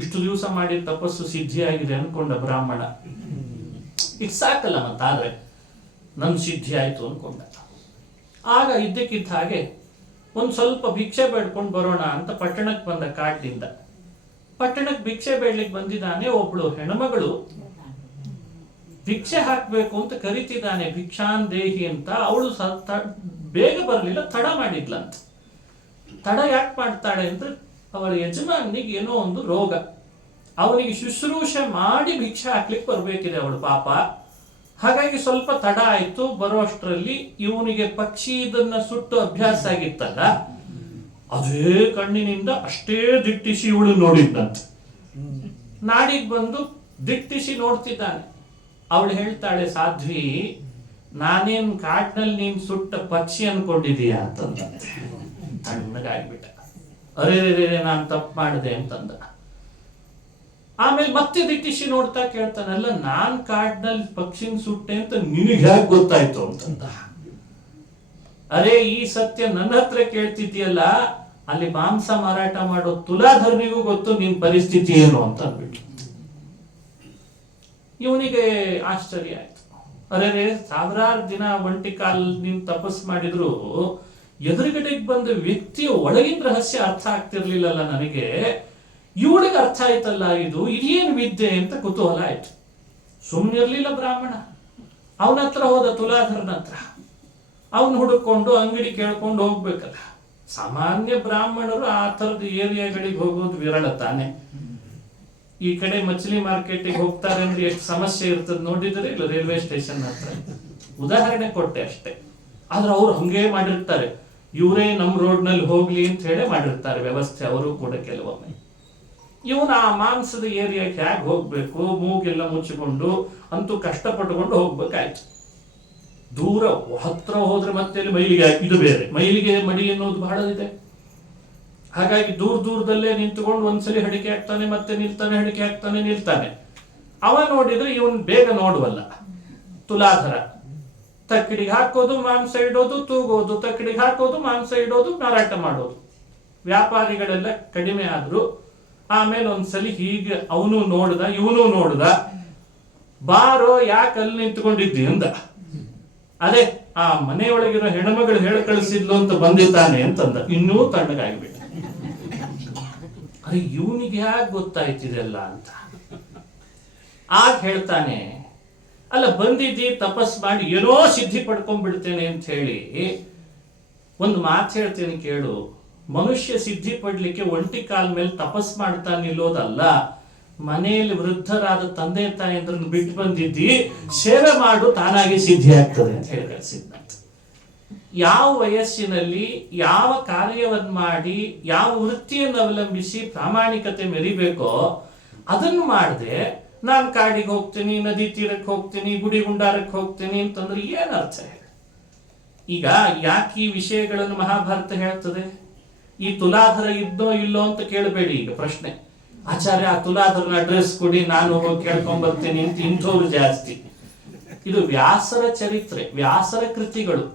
ಇಷ್ಟು ದಿವಸ ಮಾಡಿದ ತಪಸ್ಸು ಸಿದ್ಧಿಯಾಗಿದೆ ಅನ್ಕೊಂಡ ಬ್ರಾಹ್ಮಣ. ಈಗ ಸಾಕಲ್ಲ ಮತ್ತಾದ್ರೆ ನನ್ ಸಿದ್ಧಿ ಆಯ್ತು ಅನ್ಕೊಂಡ. ಆಗ ಇದ್ದಕ್ಕಿದ್ದ ಹಾಗೆ ಒಂದ್ ಸ್ವಲ್ಪ ಭಿಕ್ಷೆ ಬೇಡ್ಕೊಂಡು ಬರೋಣ ಅಂತ ಪಟ್ಟಣಕ್ಕೆ ಬಂದ ಕಾಡಿನಿಂದ. ಪಟ್ಟಣಕ್ಕೆ ಭಿಕ್ಷೆ ಬೇಡ್ಲಿಕ್ಕೆ ಬಂದಿದ್ದಾನೆ. ಒಬ್ಳು ಹೆಣ್ಮಗಳು ಭಿಕ್ಷೆ ಹಾಕ್ಬೇಕು ಅಂತ ಕರಿತಿದ್ದಾನೆ, ಭಿಕ್ಷಾನ್ ದೇಹಿ ಅಂತ. ಅವಳು ಬೇಗ ಬರ್ಲಿಲ್ಲ, ತಡ ಮಾಡಿದ್ಲಂತ. ತಡ ಯಾಕೆ ಮಾಡ್ತಾಳೆ ಅಂದ್ರೆ ಅವಳ ಯಜಮಾನಿಗೆ ಏನೋ ಒಂದು ರೋಗ, ಅವನಿಗೆ ಶುಶ್ರೂಷೆ ಮಾಡಿ ಭಿಕ್ಷೆ ಹಾಕ್ಲಿಕ್ಕೆ ಬರ್ಬೇಕಿದೆ ಅವಳು ಪಾಪ. ಹಾಗಾಗಿ ಸ್ವಲ್ಪ ತಡ ಆಯ್ತು. ಬರುವಷ್ಟರಲ್ಲಿ ಇವನಿಗೆ ಪಕ್ಷಿ ಇದನ್ನ ಸುಟ್ಟು ಅಭ್ಯಾಸ ಆಗಿತ್ತಲ್ಲ, ಅದೇ ಕಣ್ಣಿನಿಂದ ಅಷ್ಟೇ ದಿಟ್ಟಿಸಿ ಇವಳು ನೋಡಿದ್ದಂತೆ. ನಾಡಿಗೆ ಬಂದು ದಿಟ್ಟಿಸಿ ನೋಡ್ತಿದ್ದಾನೆ. ಅವಳು ಹೇಳ್ತಾಳೆ, ಸಾಧ್ವಿ, ನಾನೇನ್ ಕಾಡ್ನಲ್ಲಿ ನೀನ್ ಸುಟ್ಟ ಪಕ್ಷಿ ಅನ್ಕೊಂಡಿದೀಯಾ ಅಂತಂದಂತೆ. ತಣ್ಣಗಾಗ್ಬಿಟ್ಟ. ಅರೇ ನಾನು ತಪ್ಪು ಮಾಡಿದೆ ಅಂತಂದ. ಆಮೇಲೆ ಮತ್ತೆ ದಿಟ್ಟಿಸಿ ನೋಡ್ತಾ ಕೇಳ್ತಾನಲ್ಲ, ನಾನ್ ಕಾಡ್ನಲ್ಲಿ ಪಕ್ಷಿನ ಸುಟ್ಟೆ ಅಂತ ನಿನಗೆ ಹೇಗೆ ಗೊತ್ತಾಯ್ತು ಅಂತಂದ. ಅರೇ, ಈ ಸತ್ಯ ನನ್ನ ಹತ್ರ ಕೇಳ್ತಿದ್ಯಲ್ಲ, ಅಲ್ಲಿ ಮಾಂಸ ಮಾರಾಟ ಮಾಡೋ ತುಲಾಧರ್ನಿಗೂ ಗೊತ್ತು ನಿನ್ ಪರಿಸ್ಥಿತಿ ಏನು ಅಂತ ಅಂದ್ಬಿಟ್ಟು. ಇವನಿಗೆ ಆಶ್ಚರ್ಯ ಆಯ್ತು. ಅರೆ, ಸಾವಿರಾರು ದಿನ ಒಂಟಿ ಕಾಲ್ ನಿನ್ ತಪಸ್ ಮಾಡಿದ್ರು ಎದುರುಗಡೆಗೆ ಬಂದ ವ್ಯಕ್ತಿಯ ಒಳಗಿನ ರಹಸ್ಯ ಅರ್ಥ ಆಗ್ತಿರ್ಲಿಲ್ಲಲ್ಲ ನನಗೆ. ಇವಳಿಗೆ ಅರ್ಥ ಆಯ್ತಲ್ಲ, ಇದೇನು ವಿದ್ಯೆ ಅಂತ ಕುತೂಹಲ ಆಯ್ತು. ಸುಮ್ಮನಿರ್ಲಿಲ್ಲ ಬ್ರಾಹ್ಮಣ. ಅವನ ಹತ್ರ ಹೋದ, ತುಲಾಧರನ ಹತ್ರ. ಅವನು ಹುಡುಕೊಂಡು ಅಂಗಡಿ ಕೇಳ್ಕೊಂಡು ಹೋಗ್ಬೇಕಲ್ಲ. ಸಾಮಾನ್ಯ ಬ್ರಾಹ್ಮಣರು ಆ ಥರದ ಏರಿಯಾಗಳಿಗೆ ಹೋಗೋದು ವಿರಳ ತಾನೆ. ಈ ಕಡೆ ಮछली ಮಾರ್ಕೆಟಿಗೆ ಹೋಗ್ತಾರೆ ಅಂದ್ರೆ ಎಷ್ಟು ಸಮಸ್ಯೆ ಇರ್ತದೆ ನೋಡಿದರೆ ಇಲ್ಲ, ರೈಲ್ವೆ ಸ್ಟೇಷನ್ ಹತ್ರ. ಉದಾಹರಣೆ ಕೊಟ್ಟೆ ಅಷ್ಟೇ. ಆದ್ರೆ ಅವ್ರು ಹಂಗೆ ಮಾಡಿರ್ತಾರೆ, ಇವರೇ ನಮ್ಮ ರೋಡ್ನಲ್ಲಿ ಹೋಗ್ಲಿ ಅಂತ ಹೇಳಿ ಮಾಡಿರ್ತಾರೆ ವ್ಯವಸ್ಥೆ ಅವರು ಕೂಡ ಕೆಲವೊಮ್ಮೆ. ಇವನು ಆ ಮಾಂಸದ ಏರಿಯಾಕ್ಕೆ ಹೇಗೆ ಹೋಗ್ಬೇಕು, ಮೂಗೆಲ್ಲ ಮುಚ್ಚಿಕೊಂಡು ಅಂತೂ ಕಷ್ಟಪಟ್ಟುಕೊಂಡು ಹೋಗ್ಬೇಕಾಯ್ತು. ದೂರ ಹತ್ರ ಹೋದ್ರೆ ಮತ್ತೆ ಮೈಲಿಗೆ ಇದು ಬೇರೆ, ಮೈಲಿಗೆ ಮಡಿ ಅನ್ನೋದು ಬಹಳ ಇದೆ. ಹಾಗಾಗಿ ದೂರದಲ್ಲೇ ನಿಂತುಕೊಂಡು ಒಂದ್ಸಲಿ ಹಡಿಕೆ ಹಾಕ್ತಾನೆ, ಮತ್ತೆ ನಿಲ್ತಾನೆ, ಹಡಿಕೆ ಹಾಕ್ತಾನೆ, ನಿಲ್ತಾನೆ. ಅವ ನೋಡಿದ್ರೆ ಇವನ್ ಬೇಗ ನೋಡುವಲ್ಲ. ತುಲಾಧರ ತಕ್ಕಡಿಗೆ ಹಾಕೋದು, ಮಾಂಸ ಇಡೋದು, ತೂಗೋದು, ತಕ್ಕಡಿಗೆ ಹಾಕೋದು, ಮಾಂಸ ಇಡೋದು, ಮಾರಾಟ ಮಾಡೋದು. ವ್ಯಾಪಾರಿಗಳೆಲ್ಲ ಕಡಿಮೆ ಆದ್ರು. ಆಮೇಲೆ ಒಂದ್ಸಲಿ ಹೀಗೆ ಅವನು ನೋಡ್ದ, ಇವನು ನೋಡ್ದ. ಬಾರೋ, ಯಾಕೆ ಅಲ್ಲಿ ನಿಂತ್ಕೊಂಡಿದ್ದಿ ಅಂದ. ಅದೇ ಆ ಮನೆಯೊಳಗಿರೋ ಹೆಣ್ಮಗಳು ಹೇಳ ಕಳಿಸಿದ್ಲು ಅಂತ ಬಂದಿದ್ದಾನೆ ಅಂತಂದ. ಇನ್ನೂ ತಣ್ಣಗಾಗ್ಬಿಟ್ಟ. ಅರೆ, ಇವನಿಗೆ ಯಾಕೆ ಗೊತ್ತಾಯ್ತಿದೆಲ್ಲ ಅಂತ. ಆಗ ಹೇಳ್ತಾನೆ, ಅಲ್ಲ ಬಂದಿದ್ದಿ ತಪಸ್ ಮಾಡಿ ಏನೋ ಸಿದ್ಧಿ ಪಡ್ಕೊಂಡ್ಬಿಡ್ತೇನೆ ಅಂತ ಹೇಳಿ ಒಂದು ಮಾತು ಹೇಳ್ತೇನೆ ಕೇಳು. ಮನುಷ್ಯ ಸಿದ್ಧಿ ಪಡ್ಲಿಕ್ಕೆ ಒಂಟಿ ಕಾಲ ಮೇಲೆ ತಪಸ್ ಮಾಡ್ತಾ ನಿಲ್ಲೋದಲ್ಲ. ಮನೆಯಲ್ಲಿ ವೃದ್ಧರಾದ ತಂದೆ ತಾಯಿಯಂದ್ರನ್ನು ಬಿಟ್ಟು ಬಂದಿದ್ದಿ, ಸೇವೆ ಮಾಡು, ತಾನಾಗಿ ಸಿದ್ಧಿ ಆಗ್ತದೆ ಅಂತ ಹೇಳಿ ಕಳಿಸಿದ್ದಂತೆ. ಯಾವ ವಯಸ್ಸಿನಲ್ಲಿ ಯಾವ ಕಾರ್ಯವನ್ನು ಮಾಡಿ ಯಾವ ವೃತ್ತಿಯನ್ನು ಅವಲಂಬಿಸಿ ಪ್ರಾಮಾಣಿಕತೆ ಮೆರಿಬೇಕೋ ಅದನ್ನು ಮಾಡದೆ ನಾನು ಕಾಡಿಗೆ ಹೋಗ್ತೀನಿ, ನದಿ ತೀರಕ್ಕೆ ಹೋಗ್ತೀನಿ, ಗುಡಿ ಗುಂಡಾರಕ್ಕೆ ಹೋಗ್ತೀನಿ ಅಂತಂದ್ರೆ ಏನ್ ಅರ್ಥ ಹೇಳಿ. ಈಗ ಯಾಕೆ ಈ ವಿಷಯಗಳನ್ನು ಮಹಾಭಾರತ ಹೇಳ್ತದೆ? ಈ ತುಲಾಧರ ಇದ್ದೋ ಇಲ್ಲೋ ಅಂತ ಕೇಳಬೇಡಿ. ಈಗ ಪ್ರಶ್ನೆ, ಆಚಾರ್ಯ ಆ ತುಲಾಧರನ ಅಡ್ರೆಸ್ ಕೊಡಿ, ನಾನು ಹೋಗಿ ಕೇಳ್ಕೊಂಡ್ ಬರ್ತೀನಿ ಅಂತ ಇಂಥವ್ರು ಜಾಸ್ತಿ. ಇದು ವ್ಯಾಸರ ಚರಿತ್ರೆ, ವ್ಯಾಸರ ಕೃತಿಗಳು.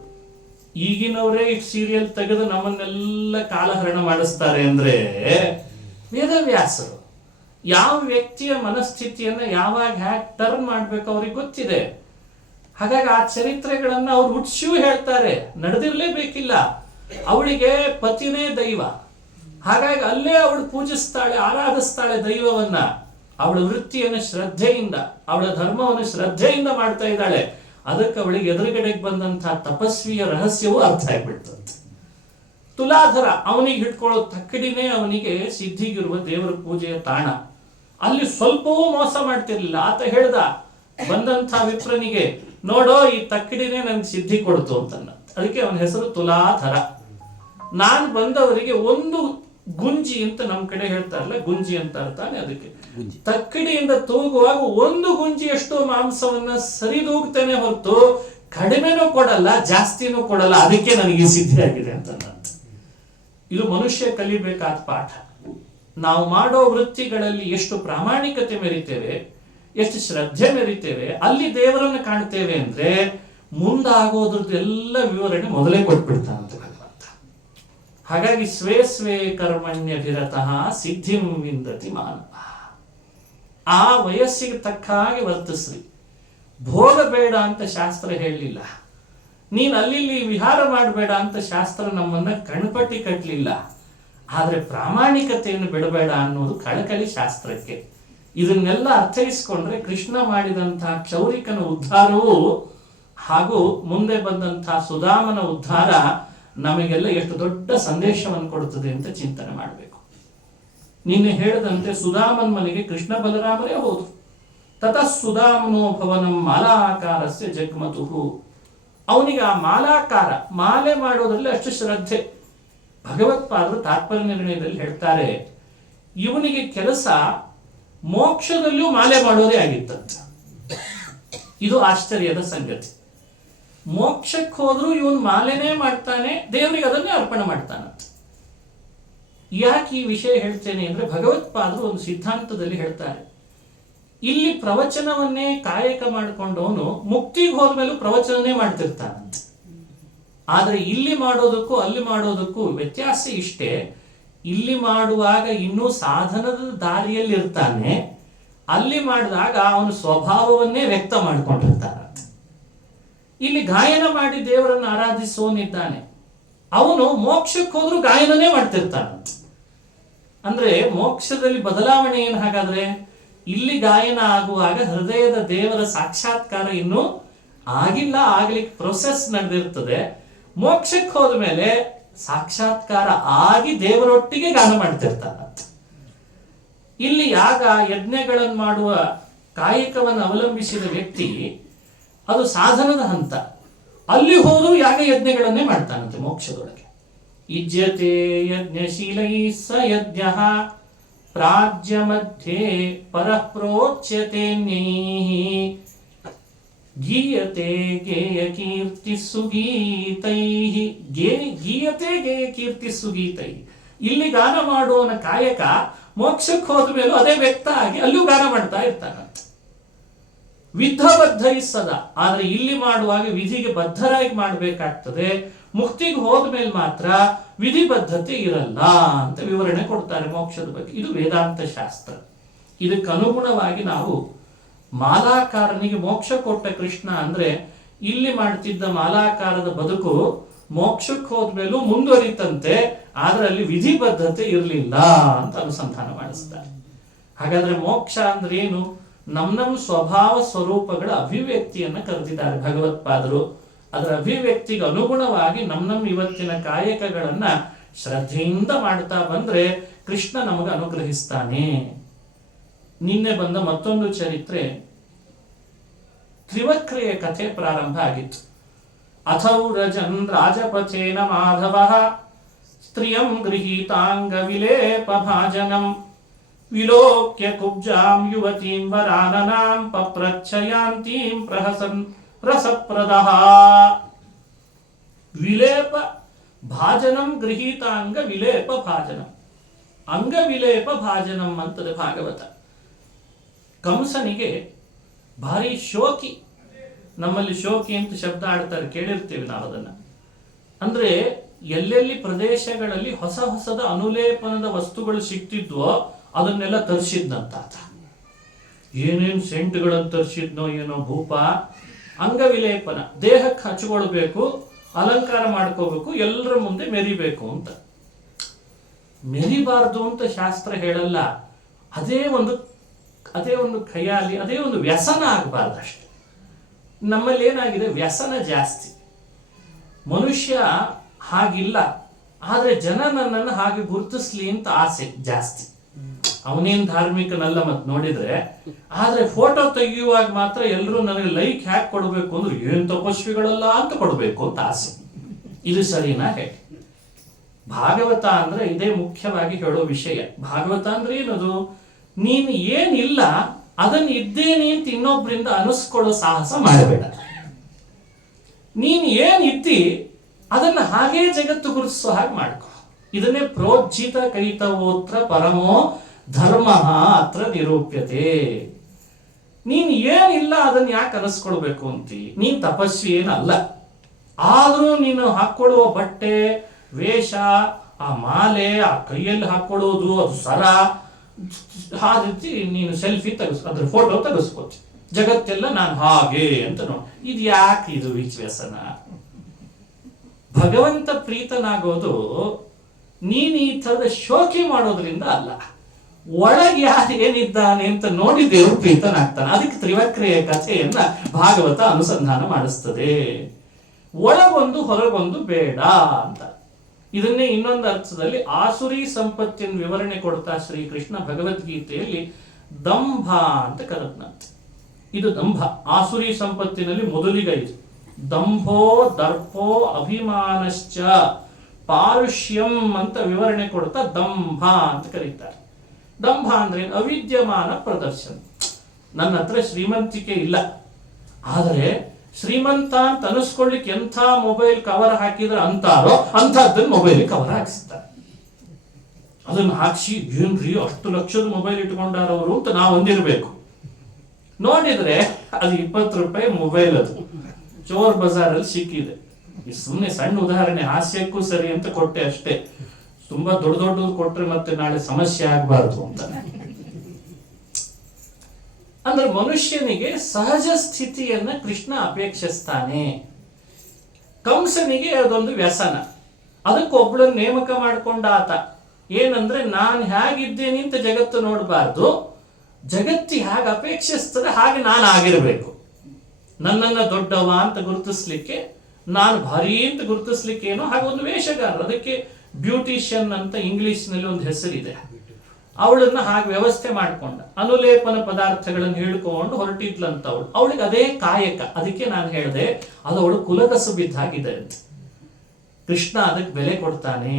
ಈಗಿನವರೇ ಇಟ್ ಸೀರಿಯಲ್ ತೆಗೆದು ನಮ್ಮನ್ನೆಲ್ಲ ಕಾಲಹರಣ ಮಾಡಿಸ್ತಾರೆ ಅಂದ್ರೆ ವೇದವ್ಯಾಸರು ಯಾವ ವ್ಯಕ್ತಿಯ ಮನಸ್ಥಿತಿಯನ್ನ ಯಾವಾಗ ಹ್ಯಾಕ್ ಟರ್ನ್ ಮಾಡ್ಬೇಕು ಅವ್ರಿಗೆ ಗೊತ್ತಿದೆ. ಹಾಗಾಗಿ ಆ ಚರಿತ್ರೆಗಳನ್ನ ಅವ್ರು ಹುಟ್ಟಿಸಿಯೂ ಹೇಳ್ತಾರೆ, ನಡೆದಿರ್ಲೇಬೇಕಿಲ್ಲ. ಅವಳಿಗೆ ಪತಿನೇ ದೈವ, ಹಾಗಾಗಿ ಅಲ್ಲೇ ಅವಳು ಪೂಜಿಸ್ತಾಳೆ, ಆರಾಧಿಸ್ತಾಳೆ ದೈವವನ್ನ. ಅವಳ ವೃತ್ತಿಯನ್ನು ಶ್ರದ್ಧೆಯಿಂದ, ಅವಳ ಧರ್ಮವನ್ನು ಶ್ರದ್ಧೆಯಿಂದ ಮಾಡ್ತಾ ಇದ್ದಾಳೆ. ಅದಕ್ಕೆ ಅವಳಿಗೆ ಎದುರುಗಡೆಗೆ ಬಂದಂತಹ ತಪಸ್ವಿಯ ರಹಸ್ಯವೂ ಅರ್ಥ ಆಗ್ಬಿಡ್ತಂತೆ. ತುಲಾಧರ ಅವನಿಗೆ ಹಿಡ್ಕೊಳ್ಳೋ ತಕ್ಕಡಿನೇ ಅವನಿಗೆ ಸಿದ್ಧಿಗಿರುವ ದೇವರ ಪೂಜೆಯ ತಾಣ. ಅಲ್ಲಿ ಸ್ವಲ್ಪವೂ ಮೋಸ ಮಾಡ್ತಿರ್ಲಿಲ್ಲ. ಆತ ಹೇಳ್ದ ಬಂದಂಥ ವಿಪ್ರನಿಗೆ, ನೋಡೋ ಈ ತಕ್ಕಡಿನೇ ನನ್ಗೆ ಸಿದ್ಧಿ ಕೊಡ್ತು ಅಂತನ್ನ. ಅದಕ್ಕೆ ಅವನ ಹೆಸರು ತುಲಾಧರ. ನಾನು ಬಂದವರಿಗೆ ಒಂದು ಗುಂಜಿ ಅಂತ ನಮ್ಮ ಕಡೆ ಹೇಳ್ತಾರಲ್ಲ, ಗುಂಜಿ ಅಂತ ಅರ್ಥಾನೆ ಅದಕ್ಕೆ. ತಕ್ಕಡಿಯಿಂದ ತೂಗುವಾಗ ಒಂದು ಗುಂಜಿಯಷ್ಟು ಮಾಂಸವನ್ನ ಸರಿದೂಗ್ತೇನೆ ಹೊರತು ಕಡಿಮೆನೂ ಕೊಡಲ್ಲ, ಜಾಸ್ತಿನೂ ಕೊಡಲ್ಲ. ಅದಕ್ಕೆ ನನಗೆ ಸಿದ್ಧಿ ಆಗಿದೆ ಅಂತ. ಇದು ಮನುಷ್ಯ ಕಲಿಬೇಕಾದ ಪಾಠ. ನಾವು ಮಾಡೋ ವೃತ್ತಿಗಳಲ್ಲಿ ಎಷ್ಟು ಪ್ರಾಮಾಣಿಕತೆ ಮೆರಿತೇವೆ, ಎಷ್ಟು ಶ್ರದ್ಧೆ ಮೆರಿತೇವೆ, ಅಲ್ಲಿ ದೇವರನ್ನು ಕಾಣ್ತೇವೆ ಅಂದ್ರೆ ಮುಂದಾಗೋದ್ರದ್ದೆಲ್ಲ ವಿವರಣೆ ಮೊದಲೇ ಕೊಟ್ಬಿಡ್ತಾನಂತೆ ಭಗವಂತ. ಹಾಗಾಗಿ ಸ್ವೇ ಸ್ವೇ ಕರ್ಮಣ್ಯಭಿರತಃ ಸಿದ್ಧಿಂ ವಿಂದತಿ ಮಾನವ. ಆ ವಯಸ್ಸಿಗೆ ತಕ್ಕ ಹಾಗೆ ವರ್ತಿಸ್ರಿ. ಭೋಗ ಬೇಡ ಅಂತ ಶಾಸ್ತ್ರ ಹೇಳಲಿಲ್ಲ, ನೀನು ಅಲ್ಲಿ ವಿಹಾರ ಮಾಡಬೇಡ ಅಂತ ಶಾಸ್ತ್ರ ನಮ್ಮನ್ನ ಕಣ್ಪಟ್ಟಿ ಕಟ್ಟಲಿಲ್ಲ. ಆದರೆ ಪ್ರಾಮಾಣಿಕತೆಯನ್ನು ಬಿಡಬೇಡ ಅನ್ನೋದು ಕಳಕಳಿ ಶಾಸ್ತ್ರಕ್ಕೆ. ಇದನ್ನೆಲ್ಲ ಅರ್ಥೈಸ್ಕೊಂಡ್ರೆ ಕೃಷ್ಣ ಮಾಡಿದಂತಹ ಕ್ಷೌರಿಕನ ಉದ್ಧಾರವು ಹಾಗೂ ಮುಂದೆ ಬಂದಂತಹ ಸುಧಾಮನ ಉದ್ಧಾರ ನಮಗೆಲ್ಲ ಎಷ್ಟು ದೊಡ್ಡ ಸಂದೇಶವನ್ನು ಕೊಡುತ್ತದೆ ಅಂತ ಚಿಂತನೆ ಮಾಡಬೇಕು. ನಿನ್ನೆ ಹೇಳಿದಂತೆ ಸುಧಾಮನ್ ಮನೆಗೆ ಕೃಷ್ಣ ಬಲರಾಮರೇ ಹೋದ್ರು. ತತಃ ಸುಧಾಮನೋ ಭವನಂ ಮಾಲಾಕಾರಸ್ಯ ಜಗ್ಮತುಹು. ಅವನಿಗೆ ಆ ಮಾಲಾಕಾರ ಮಾಲೆ ಮಾಡೋದ್ರಲ್ಲಿ ಅಷ್ಟು ಶ್ರದ್ಧೆ. ಭಗವತ್ಪಾದರು ತಾತ್ಪರ್ಯ ನಿರ್ಣಯದಲ್ಲಿ ಹೇಳ್ತಾರೆ, ಇವನಿಗೆ ಕೆಲಸ ಮೋಕ್ಷದಲ್ಲೂ ಮಾಲೆ ಮಾಡೋದೇ ಆಗಿತ್ತಂತೆ. ಇದು ಆಶ್ಚರ್ಯದ ಸಂಗತಿ. ಮೋಕ್ಷಕ್ಕೆ ಹೋದ್ರೂ ಇವನು ಮಾಲೆನೇ ಮಾಡ್ತಾನೆ, ದೇವರಿಗೆ ಅದನ್ನೇ ಅರ್ಪಣೆ ಮಾಡ್ತಾನಂತ. ಯಾಕೆ ಈ ವಿಷಯ ಹೇಳ್ತೇನೆ ಅಂದ್ರೆ, ಭಗವತ್ಪಾದರು ಒಂದು ಸಿದ್ಧಾಂತದಲ್ಲಿ ಹೇಳ್ತಾರೆ, ಇಲ್ಲಿ ಪ್ರವಚನವನ್ನೇ ಕಾಯಕ ಮಾಡಿಕೊಂಡವನು ಮುಕ್ತಿಗೆ ಹೋದ್ಮೇಲೂ ಪ್ರವಚನನೇ ಮಾಡ್ತಿರ್ತಾನಂತೆ. ಆದ್ರೆ ಇಲ್ಲಿ ಮಾಡೋದಕ್ಕೂ ಅಲ್ಲಿ ಮಾಡೋದಕ್ಕೂ ವ್ಯತ್ಯಾಸ ಇಷ್ಟೇ, ಇಲ್ಲಿ ಮಾಡುವಾಗ ಇನ್ನೂ ಸಾಧನದ ದಾರಿಯಲ್ಲಿ ಇರ್ತಾನೆ, ಅಲ್ಲಿ ಮಾಡಿದಾಗ ಅವನು ಸ್ವಭಾವವನ್ನೇ ವ್ಯಕ್ತ ಮಾಡ್ಕೊಂಡಿರ್ತಾನಂತೆ. ಇಲ್ಲಿ ಗಾಯನ ಮಾಡಿ ದೇವರನ್ನು ಆರಾಧಿಸೋನಿದ್ದಾನೆ, ಅವನು ಮೋಕ್ಷಕ್ಕೆ ಹೋದ್ರೂ ಗಾಯನನೇ ಮಾಡ್ತಿರ್ತಾನಂತೆ. ಅಂದ್ರೆ ಮೋಕ್ಷದಲ್ಲಿ ಬದಲಾವಣೆ ಏನು? ಹಾಗಾದ್ರೆ ಇಲ್ಲಿ ಗಾಯನ ಆಗುವಾಗ ಹೃದಯದ ದೇವರ ಸಾಕ್ಷಾತ್ಕಾರ ಇನ್ನೂ ಆಗಿಲ್ಲ, ಆಗ್ಲಿಕ್ಕೆ ಪ್ರೊಸೆಸ್ ನಡೆದಿರ್ತದೆ. ಮೋಕ್ಷಕ್ಕೆ ಹೋದ ಮೇಲೆ ಸಾಕ್ಷಾತ್ಕಾರ ಆಗಿ ದೇವರೊಟ್ಟಿಗೆ ಗಾನ ಮಾಡ್ತಿರ್ತಾನಂತೆ. ಇಲ್ಲಿ ಯಾಗ ಯಜ್ಞಗಳನ್ನು ಮಾಡುವ ಕಾಯಕವನ್ನು ಅವಲಂಬಿಸಿದ ವ್ಯಕ್ತಿ ಅದು ಸಾಧನದ ಹಂತ, ಅಲ್ಲಿ ಹೋದು ಯಾಗ ಯಜ್ಞಗಳನ್ನೇ ಮಾಡ್ತಾನಂತೆ ಮೋಕ್ಷದೊಳಗೆ. ಯುಜ್ಯತೆ ಯಜ್ಞಶೀಲೈ ಸ ಯಜ್ಞ ಪ್ರಾಜ್ಯ ಮಧ್ಯೆ ಪರಃ ಪ್ರೋಚ್ಯತೆ ಗೀಯತೆ ಗೇಯ ಕೀರ್ತಿ ಸುಗೀತೈ. ಗೀಯತೆ ಗೇಯ ಕೀರ್ತಿ ಸುಗೀತೈ. ಇಲ್ಲಿ ಗಾನ ಮಾಡುವವನ ಕಾಯಕ ಮೋಕ್ಷಕ್ಕೆ ಹೋದ ಮೇಲೂ ಅದೇ ವ್ಯಕ್ತ ಆಗಿ ಅಲ್ಲೂ ಗಾನ ಮಾಡ್ತಾ ಇರ್ತಾನಂತೆ. ವಿಧಬದ್ಧ ಸದಾ. ಆದ್ರೆ ಇಲ್ಲಿ ಮಾಡುವಾಗ ವಿಧಿಗೆ ಬದ್ಧರಾಗಿ ಮಾಡಬೇಕಾಗ್ತದೆ, ಮುಕ್ತಿಗೆ ಹೋದ್ಮೇಲೆ ಮಾತ್ರ ವಿಧಿಬದ್ಧತೆ ಇರಲ್ಲ ಅಂತ ವಿವರಣೆ ಕೊಡ್ತಾರೆ ಮೋಕ್ಷದ ಬಗ್ಗೆ. ಇದು ವೇದಾಂತ ಶಾಸ್ತ್ರ. ಇದಕ್ಕೆ ಅನುಗುಣವಾಗಿ ನಾವು ಮಾಲಾಕಾರನಿಗೆ ಮೋಕ್ಷ ಕೊಟ್ಟ ಕೃಷ್ಣ ಅಂದ್ರೆ ಇಲ್ಲಿ ಮಾಡ್ತಿದ್ದ ಮಾಲಾಕಾರದ ಬದುಕು ಮೋಕ್ಷಕ್ಕೆ ಹೋದ್ಮೇಲೂ ಮುಂದುವರಿತಂತೆ, ಆದ್ರೆ ಅಲ್ಲಿ ವಿಧಿಬದ್ಧತೆ ಇರಲಿಲ್ಲ ಅಂತ ಅನುಸಂಧಾನ ಮಾಡಿಸ್ತಾರೆ. ಹಾಗಾದ್ರೆ ಮೋಕ್ಷ ಅಂದ್ರೆ ಏನು? ನಮ್ಮ ಸ್ವಭಾವ ಸ್ವರೂಪಗಳ ಅಭಿವ್ಯಕ್ತಿಯನ್ನ ಕರೆದಿದ್ದಾರೆ ಭಗವತ್ಪಾದರು. ಅದರ ಅಭಿವ್ಯಕ್ತಿಗೆ ಅನುಗುಣವಾಗಿ ನಮ್ಮ ಇವತ್ತಿನ ಕಾಯಕಗಳನ್ನ ಶ್ರದ್ಧೆಯಿಂದ ಮಾಡ್ತಾ ಬಂದ್ರೆ ಕೃಷ್ಣ ನಮಗೆ ಅನುಗ್ರಹಿಸ್ತಾನೆ. ನಿನ್ನೆ ಬಂದ ಮತ್ತೊಂದು ಚರಿತ್ರೆ, ತ್ರಿವಕ್ರೆಯ ಕಥೆ ಪ್ರಾರಂಭ ಆಗಿತ್ತು. ಅಥೌರಜನ್ ರಾಜಪಥೇನ ಮಾಧವ ಸ್ತ್ರಿಯಂ ಗೃಹೀತಾಂಗ ವಿಲೇಪ ಭಾಜನಂ ವಿಲೋಕ್ಯ ಕುಬ್ಜಾಂ ಯುವತೀಂ ವರಾನನಾಂ ಪಪ್ರಚ್ಛಯಾಂತೀಂ ಪ್ರಹಸನ್ ರಸಪ್ರದಃ. ವಿಲೇಪ ಭಾಜನಂ ಗೃಹೀತಾಂಗ ವಿಲೇಪ ಭಾಜನಂ. ಅಂಗ ವಿಲೇಪ ಭಾಜನಂ ಅಂತದೆ ಭಾಗವತ. ಕಂಸನಿಗೆ ಭಾರಿ ಶೋಕಿ. ನಮ್ಮಲ್ಲಿ ಶೋಕಿ ಅಂತ ಶಬ್ದ ಆಡ್ತಾರೆ, ಕೇಳಿರ್ತೀವಿ ನಾವು ಅದನ್ನ. ಅಂದ್ರೆ ಎಲ್ಲೆಲ್ಲಿ ಪ್ರದೇಶಗಳಲ್ಲಿ ಹೊಸ ಹೊಸದ ಅನುಲೇಪನದ ವಸ್ತುಗಳು ಸಿಕ್ತಿದ್ವೋ ಅದನ್ನೆಲ್ಲ ತರಿಸಿದ್ನಂತ. ಏನೇನು ಸೆಂಟ್ಗಳನ್ನು ತರಿಸಿದ್ನೋ ಏನೋ ಭೂಪ. ಅಂಗವಿಲೇಪನ, ದೇಹಕ್ಕೆ ಹಚ್ಕೊಳ್ಬೇಕು, ಅಲಂಕಾರ ಮಾಡ್ಕೋಬೇಕು, ಎಲ್ಲರ ಮುಂದೆ ಮೆರಿಬೇಕು ಅಂತ. ಮೆರಿಬಾರ್ದು ಅಂತ ಶಾಸ್ತ್ರ ಹೇಳಲ್ಲ, ಅದೇ ಒಂದು ಖಯಾಲಿ, ಅದೇ ಒಂದು ವ್ಯಸನ ಆಗಬಾರ್ದು ಅಷ್ಟೆ. ನಮ್ಮಲ್ಲಿ ಏನಾಗಿದೆ, ವ್ಯಸನ ಜಾಸ್ತಿ. ಮನುಷ್ಯ ಹಾಗಿಲ್ಲ, ಆದ್ರೆ ಜನ ನನ್ನನ್ನು ಹಾಗೆ ಗುರುತಿಸ್ಲಿ ಅಂತ ಆಸೆ ಜಾಸ್ತಿ. ಅವನೇನ್ ಧಾರ್ಮಿಕನಲ್ಲ ಮತ್ ನೋಡಿದ್ರೆ, ಆದ್ರೆ ಫೋಟೋ ತೆಗೆಯುವಾಗ ಮಾತ್ರ ಎಲ್ಲರೂ ನನಗೆ ಲೈಕ್ ಹ್ಯಾಕ್ ಕೊಡ್ಬೇಕು ಅಂದ್ರೆ ಏನ್ ತಪಸ್ವಿಗಳಲ್ಲ ಅಂತ ಕೊಡ್ಬೇಕು ಅಂತ ಆಸೆ. ಇದು ಸರಿನಾ ಹೇಳಿ? ಭಾಗವತ ಅಂದ್ರೆ ಇದೇ ಮುಖ್ಯವಾಗಿ ಹೇಳೋ ವಿಷಯ. ಭಾಗವತ ಅಂದ್ರೆ ಏನದು? ನೀನು ಏನಿಲ್ಲ ಅದನ್ನ ಇದ್ದೇನೆ ಅಂತ ಇನ್ನೊಬ್ರಿಂದ ಅನಿಸ್ಕೊಳ್ಳೋ ಸಾಹಸ ಮಾಡಬೇಡ. ನೀನ್ ಏನಿದ್ದಿ ಅದನ್ನ ಹಾಗೇ ಜಗತ್ತು ಗುರುತಿಸೋ ಹಾಗೆ ಮಾಡ್ಕೊ. ಇದನ್ನೇ ಪ್ರೋಜ್ಜಿತ ಕೈತವೋತ್ರ ಪರಮೋ ಧರ್ಮ ಅತ್ರ ನಿರೂಪ್ಯತೆ. ನೀನ್ ಏನಿಲ್ಲ ಅದನ್ನ ಯಾಕೆ ಅನಿಸ್ಕೊಳ್ಬೇಕು ಅಂತಿ? ನೀನ್ ತಪಸ್ವಿ ಏನಲ್ಲ, ಆದ್ರೂ ನೀನು ಹಾಕೊಳ್ಳುವ ಬಟ್ಟೆ ವೇಷ ಆ ಮಾಲೆ, ಆ ಕೈಯಲ್ಲಿ ಹಾಕೊಳ್ಳೋದು, ಅದು ಸರ, ಆ ರೀತಿ ನೀನು ಸೆಲ್ಫಿ ಅದ್ರ ಫೋಟೋ ತೆಗೆಸ್ಕೋತಿ. ಜಗತ್ತೆಲ್ಲ ನಾನು ಹಾಗೆ ಅಂತ ನೋಡಿ. ಇದು ಯಾಕೆ ಇದು ವಿಚ್ವ್ಯಸನ? ಭಗವಂತ ಪ್ರೀತನಾಗೋದು ನೀನು ಈ ಥರದ ಶೋಕಿ ಮಾಡೋದ್ರಿಂದ ಅಲ್ಲ, ಒಳಗೆ ಯಾರು ಏನಿದ್ದಾನೆ ಅಂತ ನೋಡಿ ದೇವರು ಪ್ರೀತನಾಗ್ತಾನೆ. ಅದಕ್ಕೆ ತ್ರಿವಕ್ರೆಯ ಕಥೆಯನ್ನ ಭಾಗವತ ಅನುಸಂಧಾನ ಮಾಡಿಸ್ತದೆ. ಒಳಗೊಂದು ಹೊರಗೊಂದು ಬೇಡ ಅಂತ. ಇದನ್ನೇ ಇನ್ನೊಂದು ಅರ್ಥದಲ್ಲಿ ಆಸುರಿ ಸಂಪತ್ತಿನ ವಿವರಣೆ ಕೊಡ್ತಾ ಶ್ರೀಕೃಷ್ಣ ಭಗವದ್ಗೀತೆಯಲ್ಲಿ ದಂಭ ಅಂತ ಕರೆದ್ನಂತೆ. ಇದು ದಂಭ. ಆಸುರಿ ಸಂಪತ್ತಿನಲ್ಲಿ ಮೊದಲಿಗೆ ಇದು ದಂಭೋ ದರ್ಪೋ ಅಭಿಮಾನಶ್ಚ ಪಾರುಷ್ಯಂ ಅಂತ ವಿವರಣೆ ಕೊಡ್ತಾ ದಂಭ ಅಂತ ಕರೀತಾರೆ. ದಂಭ ಅಂದ್ರೆ ಅವಿದ್ಯಮಾನ ಪ್ರದರ್ಶನ. ನನ್ನ ಹತ್ರ ಶ್ರೀಮಂತಿಕೆ ಇಲ್ಲ, ಆದರೆ ಶ್ರೀಮಂತ ಅಂತ ಅನಿಸ್ಕೊಳ್ಳಿಕ್ಕೆ ಎಂಥ ಮೊಬೈಲ್ ಕವರ್ ಹಾಕಿದ್ರೆ ಅಂತಾರೋ ಅಂಥದ್ದನ್ನು ಮೊಬೈಲ್ ಕವರ್ ಹಾಕಿಸ್ತಾರೆ. ಅದನ್ನು ಹಾಕ್ಸಿ ಏನ್ರಿ ಅಷ್ಟು ಲಕ್ಷದ ಮೊಬೈಲ್ ಇಟ್ಕೊಂಡಾರವರು ಅಂತ ನಾವು ಅಂದಿರ್ಬೇಕು. ನೋಡಿದ್ರೆ ಅದು 20 ರೂಪಾಯಿ ಮೊಬೈಲ್, ಅದು ಚೋರ್ ಬಜಾರಲ್ಲಿ ಸಿಕ್ಕಿದೆ. ಸುಮ್ಮನೆ ಸಣ್ಣ ಉದಾಹರಣೆ, ಹಾಸ್ಯಕ್ಕೂ ಸರಿ ಅಂತ ಕೊಟ್ಟೆ ಅಷ್ಟೇ. ತುಂಬಾ ದೊಡ್ಡ ದೊಡ್ಡದು ಕೊಟ್ರೆ ಮತ್ತೆ ನಾಳೆ ಸಮಸ್ಯೆ ಆಗ್ಬಾರ್ದು ಅಂತ. ಅಂದ್ರೆ ಮನುಷ್ಯನಿಗೆ ಸಹಜ ಸ್ಥಿತಿಯನ್ನ ಕೃಷ್ಣ ಅಪೇಕ್ಷಿಸ್ತಾನೆ. ಕಂಸನಿಗೆ ಅದೊಂದು ವ್ಯಸನ. ಅದಕ್ಕೊಬ್ಬಳನ್ನು ನೇಮಕ ಮಾಡ್ಕೊಂಡ ಆತ. ಏನಂದ್ರೆ ನಾನು ಹೇಗಿದ್ದೇನೆ ಅಂತ ಜಗತ್ತು ನೋಡಬಾರ್ದು, ಜಗತ್ತಿ ಹೇಗೆ ಅಪೇಕ್ಷಿಸ್ತದೆ ಹಾಗೆ ನಾನು ಆಗಿರ್ಬೇಕು. ನನ್ನನ್ನ ದೊಡ್ಡವ ಅಂತ ಗುರುತಿಸ್ಲಿಕ್ಕೆ, ನಾನು ಭಾರಿ ಅಂತ ಗುರುತಿಸ್ಲಿಕ್ಕೆ ಏನೋ ಹಾಗೆ ಒಂದು ವೇಷಗಾರ. ಅದಕ್ಕೆ ಬ್ಯೂಟಿಷಿಯನ್ ಅಂತ ಇಂಗ್ಲಿಷ್ನಲ್ಲಿ ಒಂದು ಹೆಸರಿದೆ. ಅವಳನ್ನ ಹಾಗೆ ವ್ಯವಸ್ಥೆ ಮಾಡ್ಕೊಂಡ, ಅನುಲೇಪನ ಪದಾರ್ಥಗಳನ್ನು ಹೇಳ್ಕೊಂಡು ಹೊರಟಿದ್ಲಂತ ಅವಳಿಗೆ ಅದೇ ಕಾಯಕ. ಅದಕ್ಕೆ ನಾನು ಹೇಳಿದೆ ಅದು ಅವಳು ಕುಲಕಸುಬಿದ್ದಾಗಿದೆ ಅಂತ. ಕೃಷ್ಣ ಅದಕ್ಕೆ ಬೆಲೆ ಕೊಡ್ತಾನೆ.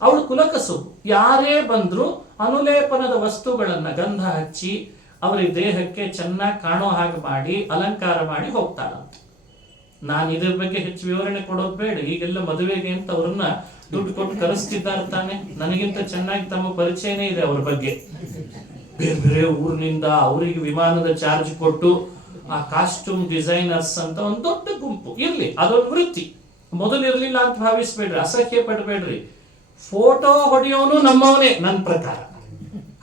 ಅವಳು ಕುಲಕಸುಬು. ಯಾರೇ ಬಂದ್ರು ಅನುಲೇಪನದ ವಸ್ತುಗಳನ್ನ ಗಂಧ ಹಚ್ಚಿ ಅವರಿಗೆ ದೇಹಕ್ಕೆ ಚೆನ್ನಾಗಿ ಕಾಣೋ ಹಾಗೆ ಮಾಡಿ ಅಲಂಕಾರ ಮಾಡಿ ಹೋಗ್ತಾಳಂತ. ನಾನು ಇದ್ರ ಬಗ್ಗೆ ಹೆಚ್ಚು ವಿವರಣೆ ಕೊಡೋದು ಬೇಡ. ಈಗೆಲ್ಲ ಮದುವೆಗೆ ಅಂತ ಅವ್ರನ್ನ ದುಡ್ಡು ಕೊಟ್ಟು ಕರೆಸ್ತಿದ್ದಾರೆ ತಾನೆ. ನನಗಿಂತ ಚೆನ್ನಾಗಿ ತಮ್ಮ ಪರಿಚಯನೇ ಇದೆ ಅವ್ರ ಬಗ್ಗೆ. ಬೇರೆ ಬೇರೆ ಊರಿನಿಂದ ಅವರಿಗೆ ವಿಮಾನದ ಚಾರ್ಜ್ ಕೊಟ್ಟು ಆ ಕಾಸ್ಟ್ಯೂಮ್ ಡಿಸೈನರ್ಸ್ ಅಂತ ಒಂದು ದೊಡ್ಡ ಗುಂಪು ಇರ್ಲಿ, ಅದೊಂದು ವೃತ್ತಿ. ಮೊದಲು ಇರ್ಲಿಲ್ಲ ಅಂತ ಭಾವಿಸ್ಬೇಡ್ರಿ, ಅಸಹ್ಯ ಪಡಬೇಡ್ರಿ. ಫೋಟೋ ಹೊಡೆಯೋನು ನಮ್ಮವನೇ ನನ್ನ ಪ್ರಕಾರ.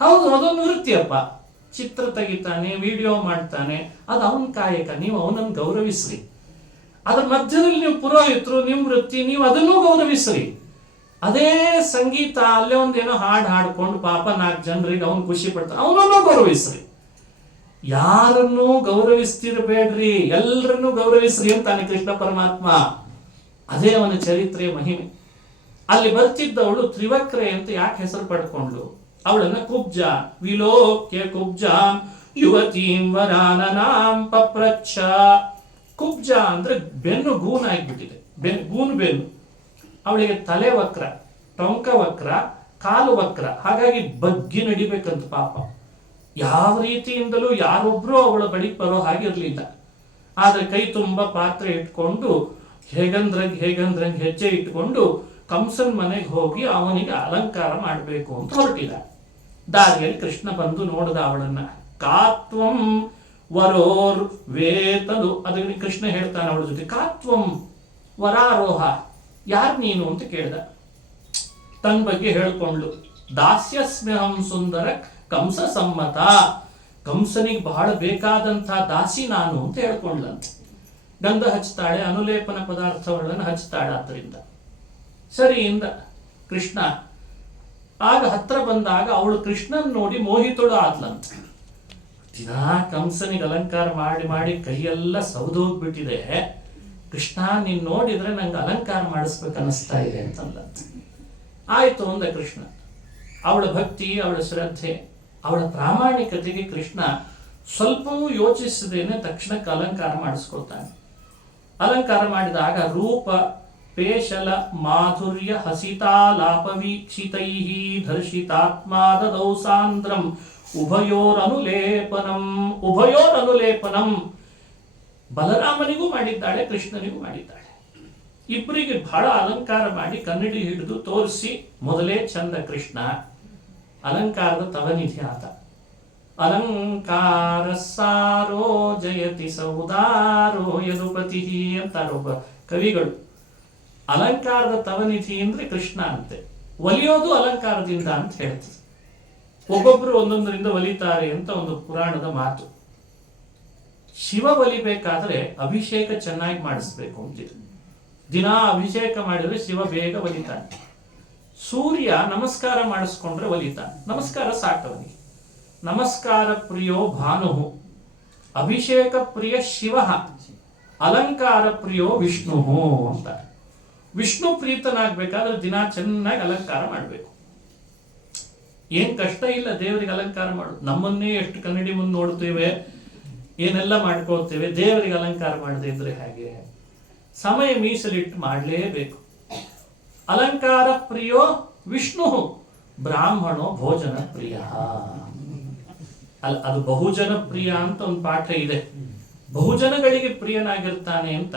ಹೌದು, ಅದೊಂದು ವೃತ್ತಿಯಪ್ಪ. ಚಿತ್ರ ತೆಗಿತಾನೆ, ವಿಡಿಯೋ ಮಾಡ್ತಾನೆ, ಅದು ಅವನ ಕಾಯಕ. ನೀವು ಅವನನ್ನು ಗೌರವಿಸ್ರಿ. ಅದ್ರ ಮಧ್ಯದಲ್ಲಿ ನೀವು ಪುರೋಹಿತರು, ನಿಮ್ಮ ವೃತ್ತಿ, ನೀವು ಅದನ್ನೂ ಗೌರವಿಸ್ರಿ. ಅದೇ ಸಂಗೀತ, ಅಲ್ಲೇ ಒಂದೇನೋ ಹಾಡು ಹಾಡ್ಕೊಂಡು ಪಾಪ 4 ಜನರಿಗೆ ಅವನು ಖುಷಿ ಪಡ್ತಾನೆ, ಅವನನ್ನು ಗೌರವಿಸ್ರಿ. ಯಾರನ್ನೂ ಗೌರವಿಸ್ತಿರ್ಬೇಡ್ರಿ, ಎಲ್ಲರನ್ನೂ ಗೌರವಿಸ್ರಿ ಅಂತಾನೆ ಕೃಷ್ಣ ಪರಮಾತ್ಮ. ಅದೇ ಅವನ ಚರಿತ್ರೆಯ ಮಹಿಮೆ. ಅಲ್ಲಿ ಬರ್ತಿದ್ದವಳು ತ್ರಿವಕ್ರೆ ಅಂತ ಯಾಕೆ ಹೆಸರು ಪಡ್ಕೊಂಡ್ಳು? ಅವಳನ್ನ ಕುಬ್ಜ ವಿಲೋಕ್ಯ ಕುಬ್ಜಾಂ ಯುವತೀಂ ವರಾನನಾಂ ಪಪ್ರಚ್ಛ. ಕುಬ್ಜ ಅಂದ್ರೆ ಬೆನ್ನು ಗೂನಾಗ್ಬಿಟ್ಟಿದೆ, ಗೂನು ಬೆನ್ನು. ಅವಳಿಗೆ ತಲೆ ವಕ್ರ, ಟೊಂಕ ವಕ್ರ, ಕಾಲು ವಕ್ರ. ಹಾಗಾಗಿ ಬಗ್ಗಿ ನಡಿಬೇಕಂತ ಪಾಪ. ಯಾವ ರೀತಿಯಿಂದಲೂ ಯಾರೊಬ್ರು ಅವಳ ಬಳಿಗೆ ಬರೋ ಹಾಗಿರ್ಲಿಲ್ಲ. ಆದ್ರೆ ಕೈ ತುಂಬಾ ಪಾತ್ರೆ ಇಟ್ಕೊಂಡು ಹೇಗಂದ್ರಂಗ್ ಹೆಜ್ಜೆ ಇಟ್ಕೊಂಡು ಕಂಸನ್ ಮನೆಗೆ ಹೋಗಿ ಅವನಿಗೆ ಅಲಂಕಾರ ಮಾಡಬೇಕು ಅಂತ ಹೊರಟಿದ. ದಾರಿಯಲ್ಲಿ ಕೃಷ್ಣ ಬಂದು ನೋಡಿದ ಅವಳನ್ನ. ಕಾತ್ವಂ ವರೋರ್ ವೇತದು. ಅದಕ್ಕೆ ಕೃಷ್ಣ ಹೇಳ್ತಾನೆ ಅವಳ ಜೊತೆ, ಕಾತ್ವಂ ವರಾರೋಹ, ಯಾರು ನೀನು ಅಂತ ಕೇಳ್ದ. ತನ್ನ ಬಗ್ಗೆ ಹೇಳ್ಕೊಂಡ್ಲು. ದಾಸ್ಯಸ್ಮ್ಯಹಂ ಸುಂದರ ಕಂಸ ಸಮ್ಮತ. ಕಂಸನಿಗೆ ಬಹಳ ಬೇಕಾದಂಥ ದಾಸಿ ನಾನು ಅಂತ ಹೇಳ್ಕೊಂಡ್ಲಂತೆ. ಗಂಧ ಹಚ್ತಾಳೆ, ಅನುಲೇಪನ ಪದಾರ್ಥಗಳನ್ನು ಹಚ್ತಾಳೆ. ಆದ್ದರಿಂದ ಸರಿಯಿಂದ ಕೃಷ್ಣ ಆಗ ಹತ್ರ ಬಂದಾಗ ಅವಳು ಕೃಷ್ಣನ್ ನೋಡಿ ಮೋಹಿತಳು ಆದ್ಲಂತೆ. ದಿನಾ ಕಂಸನಿಗೆ ಅಲಂಕಾರ ಮಾಡಿ ಮಾಡಿ ಕೈಯೆಲ್ಲ ಸೌದೋಗ್ಬಿಟ್ಟಿದೆ. ಕೃಷ್ಣ ನೀನ್ ನೋಡಿದ್ರೆ ನಂಗೆ ಅಲಂಕಾರ ಮಾಡಿಸ್ಬೇಕು ಅನಿಸ್ತಾ ಇದೆ ಅಂತಂದಂತೆ. ಆಯ್ತು ಅಂದ ಕೃಷ್ಣ. ಅವಳ ಭಕ್ತಿ, ಅವಳ ಶ್ರದ್ಧೆ, ಅವಳ ಪ್ರಾಮಾಣಿಕತೆಗೆ ಕೃಷ್ಣ ಸ್ವಲ್ಪವೂ ಯೋಚಿಸದೇನೆ ತಕ್ಷಣಕ್ಕೆ ಅಲಂಕಾರ ಮಾಡಿಸ್ಕೊಳ್ತಾನೆ. ಅಲಂಕಾರ ಮಾಡಿದಾಗ ರೂಪ ಪೇಶಲ ಮಾಧುರ್ಯ ಹಸಿತಾಲಾಪವೀಕ್ಷಿತೈ ಧರ್ಷಿತಾತ್ಮಾದೌ ಸಾಂದ್ರಂ ಉಭಯೋರನುಲೇಪನಂ. ಬಲರಾಮನಿಗೂ ಮಾಡಿದ್ದಾಳೆ, ಕೃಷ್ಣನಿಗೂ ಮಾಡಿದ್ದಾಳೆ. ಇಬ್ಬರಿಗೆ ಬಹಳ ಅಲಂಕಾರ ಮಾಡಿ ಕನ್ನಡಿ ಹಿಡಿದು ತೋರಿಸಿ ಮೊದಲೇ ಚಂದ ಕೃಷ್ಣ. ಅಲಂಕಾರದ ತವನಿಧಿ ಆತ. ಅಲಂಕಾರ ಸಾರೋ ಜಯತಿ ಸೌದಾರೋ ಯದುಪತಿ ಅಂತಾರೊಬ್ಬ ಕವಿಗಳು. ಅಲಂಕಾರದ ತವನಿಧಿ ಅಂದ್ರೆ ಕೃಷ್ಣ ಅಂತೆ. ಒಲಿಯೋದು ಅಲಂಕಾರದಿಂದ ಅಂತ ಹೇಳ್ತದೆ. ಒಬ್ಬೊಬ್ರು ಒಂದೊಂದರಿಂದ ಒಲಿತಾರೆ ಅಂತ ಒಂದು ಪುರಾಣದ ಮಾತು. ಶಿವ ಒಲಿಬೇಕಾದ್ರೆ ಅಭಿಷೇಕ ಚೆನ್ನಾಗಿ ಮಾಡಿಸ್ಬೇಕು ಅಂತಿದೆ. ದಿನ ಅಭಿಷೇಕ ಮಾಡಿದ್ರೆ ಶಿವ ಬೇಗ ಒಲಿತಾನೆ. ಸೂರ್ಯ ನಮಸ್ಕಾರ ಮಾಡಿಸ್ಕೊಂಡ್ರೆ ಒಲಿತಾನೆ. ನಮಸ್ಕಾರ ಸಾಕವನಿಗೆ. ನಮಸ್ಕಾರ ಪ್ರಿಯೋ ಭಾನು, ಅಭಿಷೇಕ ಪ್ರಿಯ ಶಿವ, ಅಲಂಕಾರ ಪ್ರಿಯೋ ವಿಷ್ಣು ಅಂತ. ವಿಷ್ಣು ಪ್ರೀತನಾಗಬೇಕಾದ್ರೆ ದಿನ ಚೆನ್ನಾಗಿ ಅಲಂಕಾರ ಮಾಡಬೇಕು. ಏನ್ ಕಷ್ಟ ಇಲ್ಲ ದೇವರಿಗೆ ಅಲಂಕಾರ ಮಾಡೋದು. ನಮ್ಮನ್ನೇ ಎಷ್ಟು ಕನ್ನಡಿ ಮುಂದೆ ನೋಡ್ತೇವೆ, ಏನೆಲ್ಲ ಮಾಡ್ಕೊಳ್ತೇವೆ. ದೇವರಿಗೆ ಅಲಂಕಾರ ಮಾಡದೇ ಇದ್ರೆ ಹಾಗೆ. ಸಮಯ ಮೀಸಲಿಟ್ಟು ಮಾಡಲೇಬೇಕು. ಅಲಂಕಾರ ಪ್ರಿಯೋ ವಿಷ್ಣು, ಬ್ರಾಹ್ಮಣೋ ಭೋಜನ ಪ್ರಿಯ. ಅದು ಬಹುಜನ ಪ್ರಿಯ ಅಂತ ಒಂದು ಪಾಠ ಇದೆ. ಬಹುಜನಗಳಿಗೆ ಪ್ರಿಯನಾಗಿರ್ತಾನೆ ಅಂತ.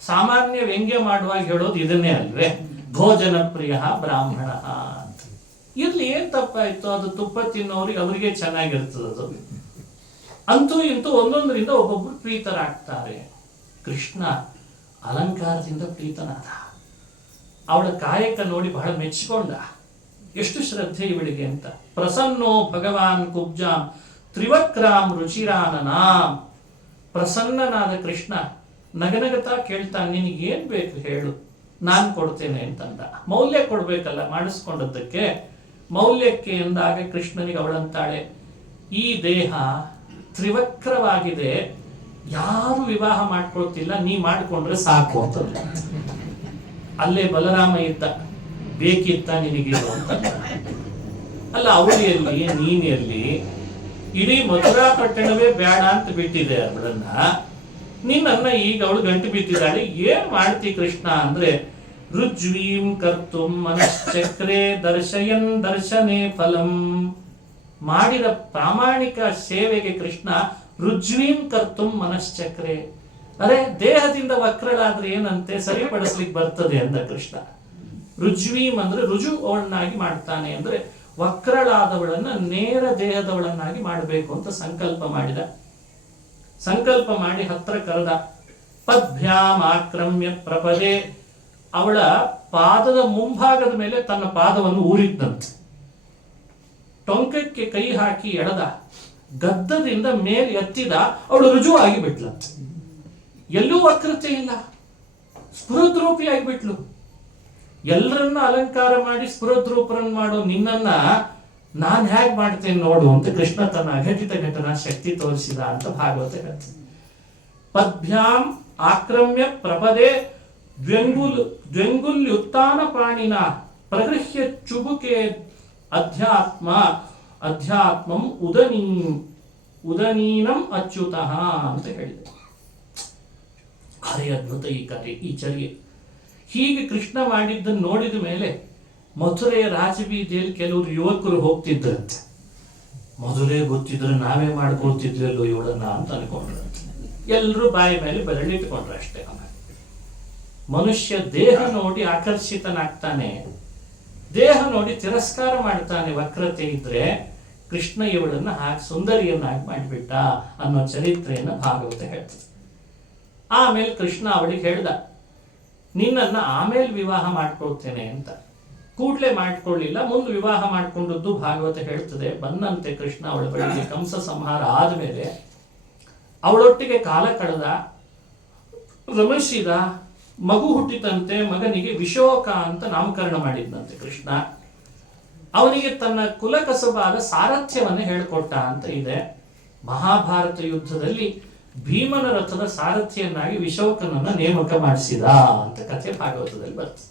ಸಾಮಾನ್ಯ ವ್ಯಂಗ್ಯ ಮಾಡುವಾಗ ಹೇಳೋದು ಇದನ್ನೇ ಅಲ್ವೇ, ಭೋಜನ ಪ್ರಿಯ ಬ್ರಾಹ್ಮಣ ಅಂತ. ಇರ್ಲಿ, ಏನ್ ತಪ್ಪಾಯ್ತು? ಅದು ತುಪ್ಪ ತಿನ್ನೋರಿಗೆ ಅವರಿಗೆ ಚೆನ್ನಾಗಿರ್ತದದು. ಅಂತೂ ಇಂತೂ ಒಂದೊಂದರಿಂದ ಒಬ್ಬೊಬ್ರು ಪ್ರೀತರಾಗ್ತಾರೆ. ಕೃಷ್ಣ ಅಲಂಕಾರದಿಂದ ಪ್ರೀತನಾದ. ಅವಳ ಕಾಯಕ ನೋಡಿ ಬಹಳ ಮೆಚ್ಚಿಕೊಂಡ. ಎಷ್ಟು ಶ್ರದ್ಧೆ ಇವಳಿಗೆ ಅಂತ. ಪ್ರಸನ್ನೋ ಭಗವಾನ್ ಕುಬ್ಜಾಂ ತ್ರಿವಕ್ರಾಂ ರುಚಿರಾನನಾಂ. ಪ್ರಸನ್ನನಾದ ಕೃಷ್ಣ ನಗನಗತಾ ಕೇಳ್ತಾನೆ, ನಿನಗೆ ಏನ್ ಬೇಕು ಹೇಳು, ನಾನ್ ಕೊಡ್ತೇನೆ ಅಂತಂದ. ಮೌಲ್ಯ ಕೊಡ್ಬೇಕಲ್ಲ ಮಾಡಿಸ್ಕೊಂಡದ್ದಕ್ಕೆ. ಮೌಲ್ಯಕ್ಕೆ ಎಂದಾಗ ಕೃಷ್ಣನಿಗೆ ಅವಳಂತಾಳೆ, ಈ ದೇಹ ತ್ರಿವಕ್ರವಾಗಿದೆ, ಯಾರು ವಿವಾಹ ಮಾಡ್ಕೊಳ್ತಿಲ್ಲ, ನೀ ಮಾಡ್ಕೊಂಡ್ರೆ ಸಾಕು ಅಂತಂದ. ಅಲ್ಲೇ ಬಲರಾಮ ಇದ್ದ, ಬೇಕಿತ್ತ ನಿನಗಿರು ಅಂತ. ಅಲ್ಲ, ಅವಳು ಎಲ್ಲಿ, ನೀನ್ ಎಲ್ಲಿ? ಇಡೀ ಮಥುರಾ ಪಟ್ಟಣವೇ ಬೇಡ ಅಂತ ಬಿಟ್ಟಿದೆ ಅವಳನ್ನ. ನಿನ್ನನ್ನ ಈಗ ಅವಳು ಗಂಟು ಬಿಟ್ಟಿದ್ದಾಳೆ, ಏನ್ ಮಾಡ್ತಿ ಕೃಷ್ಣ ಅಂದ್ರೆ, ರುಜ್ವೀಂ ಕರ್ತುಂ ಮನಶ್ಚಕ್ರೆ ದರ್ಶಯನ್ ದರ್ಶನೇ ಫಲಂ. ಮಾಡಿದ ಪ್ರಾಮಾಣಿಕ ಸೇವೆಗೆ ಕೃಷ್ಣ ರುಜ್ವೀಂ ಕರ್ತುಂ ಮನಶ್ಚಕ್ರೆ. ಅರೆ, ದೇಹದಿಂದ ವಕ್ರಳಾದ್ರೆ ಏನಂತೆ, ಸರಿಪಡಿಸ್ಲಿಕ್ಕೆ ಬರ್ತದೆ ಅಂದ ಕೃಷ್ಣ. ರುಜ್ವೀಂ ಅಂದ್ರೆ ರುಜು ಅವಳನ್ನಾಗಿ ಮಾಡ್ತಾನೆ ಅಂದ್ರೆ ವಕ್ರಳಾದವಳನ್ನ ನೇರ ದೇಹದವಳನ್ನಾಗಿ ಮಾಡಬೇಕು ಅಂತ ಸಂಕಲ್ಪ ಮಾಡಿದ. ಸಂಕಲ್ಪ ಮಾಡಿ ಹತ್ರ ಕರೆದ. ಪದ್ಭ್ಯಾಮ್ ಆಕ್ರಮ್ಯ ಪ್ರಪದೆ. ಅವಳ ಪಾದದ ಮುಂಭಾಗದ ಮೇಲೆ ತನ್ನ ಪಾದವನ್ನು ಊರಿದ್ದಂತೆ. ಟೊಂಕಕ್ಕೆ ಕೈ ಹಾಕಿ ಎಳೆದ. ಗದ್ದದಿಂದ ಮೇಲೆ ಎತ್ತಿದ. ಅವಳು ರುಜುವಾಗಿ ಬಿಟ್ಲಂತೆ. ಎಲ್ಲೂ ವಕ್ರತೆ ಇಲ್ಲ, ಸ್ಫುರದ್ರೂಪಿಯಾಗಿ ಬಿಟ್ಲು. ಎಲ್ಲರನ್ನ ಅಲಂಕಾರ ಮಾಡಿ ಸ್ಫುರದ್ರೂಪರನ್ನು ಮಾಡೋ ನಿನ್ನನ್ನ ನಾನ್ ಹೇಗ್ ಮಾಡ್ತೇನೆ ನೋಡು ಅಂತ ಕೃಷ್ಣ ತನ್ನ ಅಘಟಿತ ಘಟನಾ ಶಕ್ತಿ ತೋರಿಸಿದ ಅಂತ ಭಾಗವತ ಹೇಳ್ತದೆ. ಪದ್ಭ್ಯಾಮ್ ಆಕ್ರಮ್ಯ ಪ್ರಪದೆ ದ್ವೆಂಗುಲ್ಯುತ್ತಾನ ಪಾಣಿನ ಪ್ರಗೃಹ್ಯ ಚುಬುಕೆ ಅಧ್ಯಾತ್ಮಂ ಉದನೀನಂ ಅಚ್ಯುತಃ ಅಂತ ಹೇಳಿದೆ. ಭಾರಿ ಅದ್ಭುತ ಈ ಕಥೆ, ಈ ಚರ್ಯೆ. ಹೀಗೆ ಕೃಷ್ಣ ಮಾಡಿದ್ದನ್ನು ನೋಡಿದ ಮೇಲೆ ಮಥುರೆಯ ರಾಜಬೀದಿಯಲ್ಲಿ ಕೆಲವರು ಯುವಕರು ಹೋಗ್ತಿದ್ರಂತೆ. ಮೊದಲೇ ಗೊತ್ತಿದ್ರೆ ನಾವೇ ಮಾಡ್ಕೊಳ್ತಿದ್ವಲ್ಲೋ ಇವಳನ್ನ ಅಂತ ಅನ್ಕೊಂಡ್ರಂತೆ. ಎಲ್ಲರೂ ಬಾಯಿ ಮೇಲೆ ಬೆರಳಿಟ್ಕೊಂಡ್ರು ಅಷ್ಟೇ. ಮನುಷ್ಯ ದೇಹ ನೋಡಿ ಆಕರ್ಷಿತನಾಗ್ತಾನೆ, ದೇಹ ನೋಡಿ ತಿರಸ್ಕಾರ ಮಾಡ್ತಾನೆ. ವಕ್ರತೆ ಇದ್ರೆ ಕೃಷ್ಣ ಇವಳನ್ನ ಹಾಗೆ ಸುಂದರಿಯನ್ನಾಗಿ ಮಾಡಿಬಿಟ್ಟ ಅನ್ನೋ ಚರಿತ್ರೆಯನ್ನ ಭಾಗವತ ಹೇಳ್ತದೆ. ಆಮೇಲೆ ಕೃಷ್ಣ ಅವಳಿಗೆ ಹೇಳ್ದ, ನಿನ್ನನ್ನ ಆಮೇಲೆ ವಿವಾಹ ಮಾಡ್ಕೊಳ್ತೇನೆ ಅಂತ. ಕೂಡ್ಲೆ ಮಾಡ್ಕೊಳ್ಳಿಲ್ಲ, ಮುಂದೆ ವಿವಾಹ ಮಾಡ್ಕೊಂಡದ್ದು ಭಾಗವತ ಹೇಳ್ತದೆ. ಬಂದಂತೆ ಕೃಷ್ಣ ಅವಳ ಬಳಿಗೆ. ಕಂಸ ಸಂಹಾರ ಆದ್ಮೇಲೆ ಅವಳೊಟ್ಟಿಗೆ ಕಾಲ ಕಳೆದ, ರಮಿಸಿದ. ಮಗು ಹುಟ್ಟಿತಂತೆ. ಮಗನಿಗೆ ವಿಶೋಕ ಅಂತ ನಾಮಕರಣ ಮಾಡಿದ್ದಂತೆ ಕೃಷ್ಣ. ಅವನಿಗೆ ತನ್ನ ಕುಲಕಸಬಾದ ಸಾರಥ್ಯವನ್ನು ಹೇಳ್ಕೊಟ್ಟ ಅಂತ ಇದೆ. ಮಹಾಭಾರತ ಯುದ್ಧದಲ್ಲಿ ಭೀಮನ ರಥದ ಸಾರಥಿಯನ್ನಾಗಿ ವಿಶೋಕನನ್ನ ನೇಮಕ ಮಾಡಿಸಿದ ಅಂತ ಕಥೆ ಭಾಗವತದಲ್ಲಿ ಬರ್ತದೆ.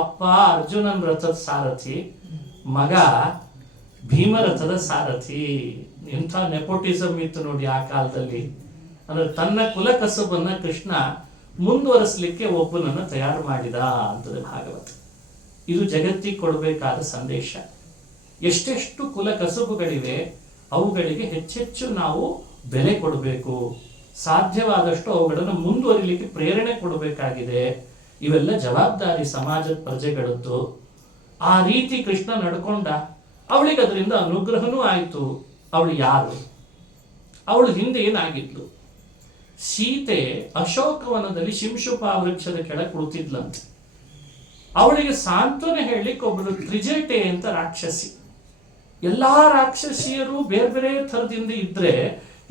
ಅಪ್ಪ ಅರ್ಜುನನ್ ರಥದ ಸಾರಥಿ, ಮಗ ಭೀಮರಥದ ಸಾರಥಿ. ಎಂಥ ನೆಪೋಟಿಸಮ್ ಇತ್ತು ನೋಡಿ ಆ ಕಾಲದಲ್ಲಿ. ಅಂದ್ರೆ ತನ್ನ ಕುಲ ಕಸಬನ್ನ ಕೃಷ್ಣ ಮುಂದುವರಿಸಲಿಕ್ಕೆ ಒಬ್ಬನನ್ನ ತಯಾರು ಮಾಡಿದ ಅಂತದೆ ಭಾಗವತ. ಇದು ಜಗತ್ತಿಗೆ ಕೊಡಬೇಕಾದ ಸಂದೇಶ. ಎಷ್ಟೆಷ್ಟು ಕುಲ ಕಸಬುಗಳಿವೆ, ಅವುಗಳಿಗೆ ಹೆಚ್ಚೆಚ್ಚು ನಾವು ಬೆಲೆ ಕೊಡಬೇಕು. ಸಾಧ್ಯವಾದಷ್ಟು ಅವುಗಳನ್ನು ಮುಂದುವರಿಲಿಕ್ಕೆ ಪ್ರೇರಣೆ ಕೊಡಬೇಕಾಗಿದೆ. ಇವೆಲ್ಲ ಜವಾಬ್ದಾರಿ ಸಮಾಜದ ಪ್ರಜೆಗಳದ್ದು. ಆ ರೀತಿ ಕೃಷ್ಣ ನಡ್ಕೊಂಡ. ಅವಳಿಗೆ ಅದರಿಂದ ಅನುಗ್ರಹನೂ ಆಯಿತು. ಅವಳು ಯಾರು? ಅವಳು ಹಿಂದೆ ಏನಾಗಿದ್ಲು? ಸೀತೆ ಅಶೋಕವನದಲ್ಲಿ ಶಿಂಶುಪಾ ವೃಕ್ಷದ ಕೆಳಗೆ ಕುಳಿತಿದ್ಲಂತೆ. ಅವಳಿಗೆ ಸಾಂತ್ವನ ಹೇಳಿಕ್ಕೆ ಒಬ್ಬರು ತ್ರಿಜಟೆ ಅಂತ ರಾಕ್ಷಸಿ. ಎಲ್ಲಾ ರಾಕ್ಷಸಿಯರು ಬೇರೆ ಬೇರೆ ಥರದಿಂದ ಇದ್ರೆ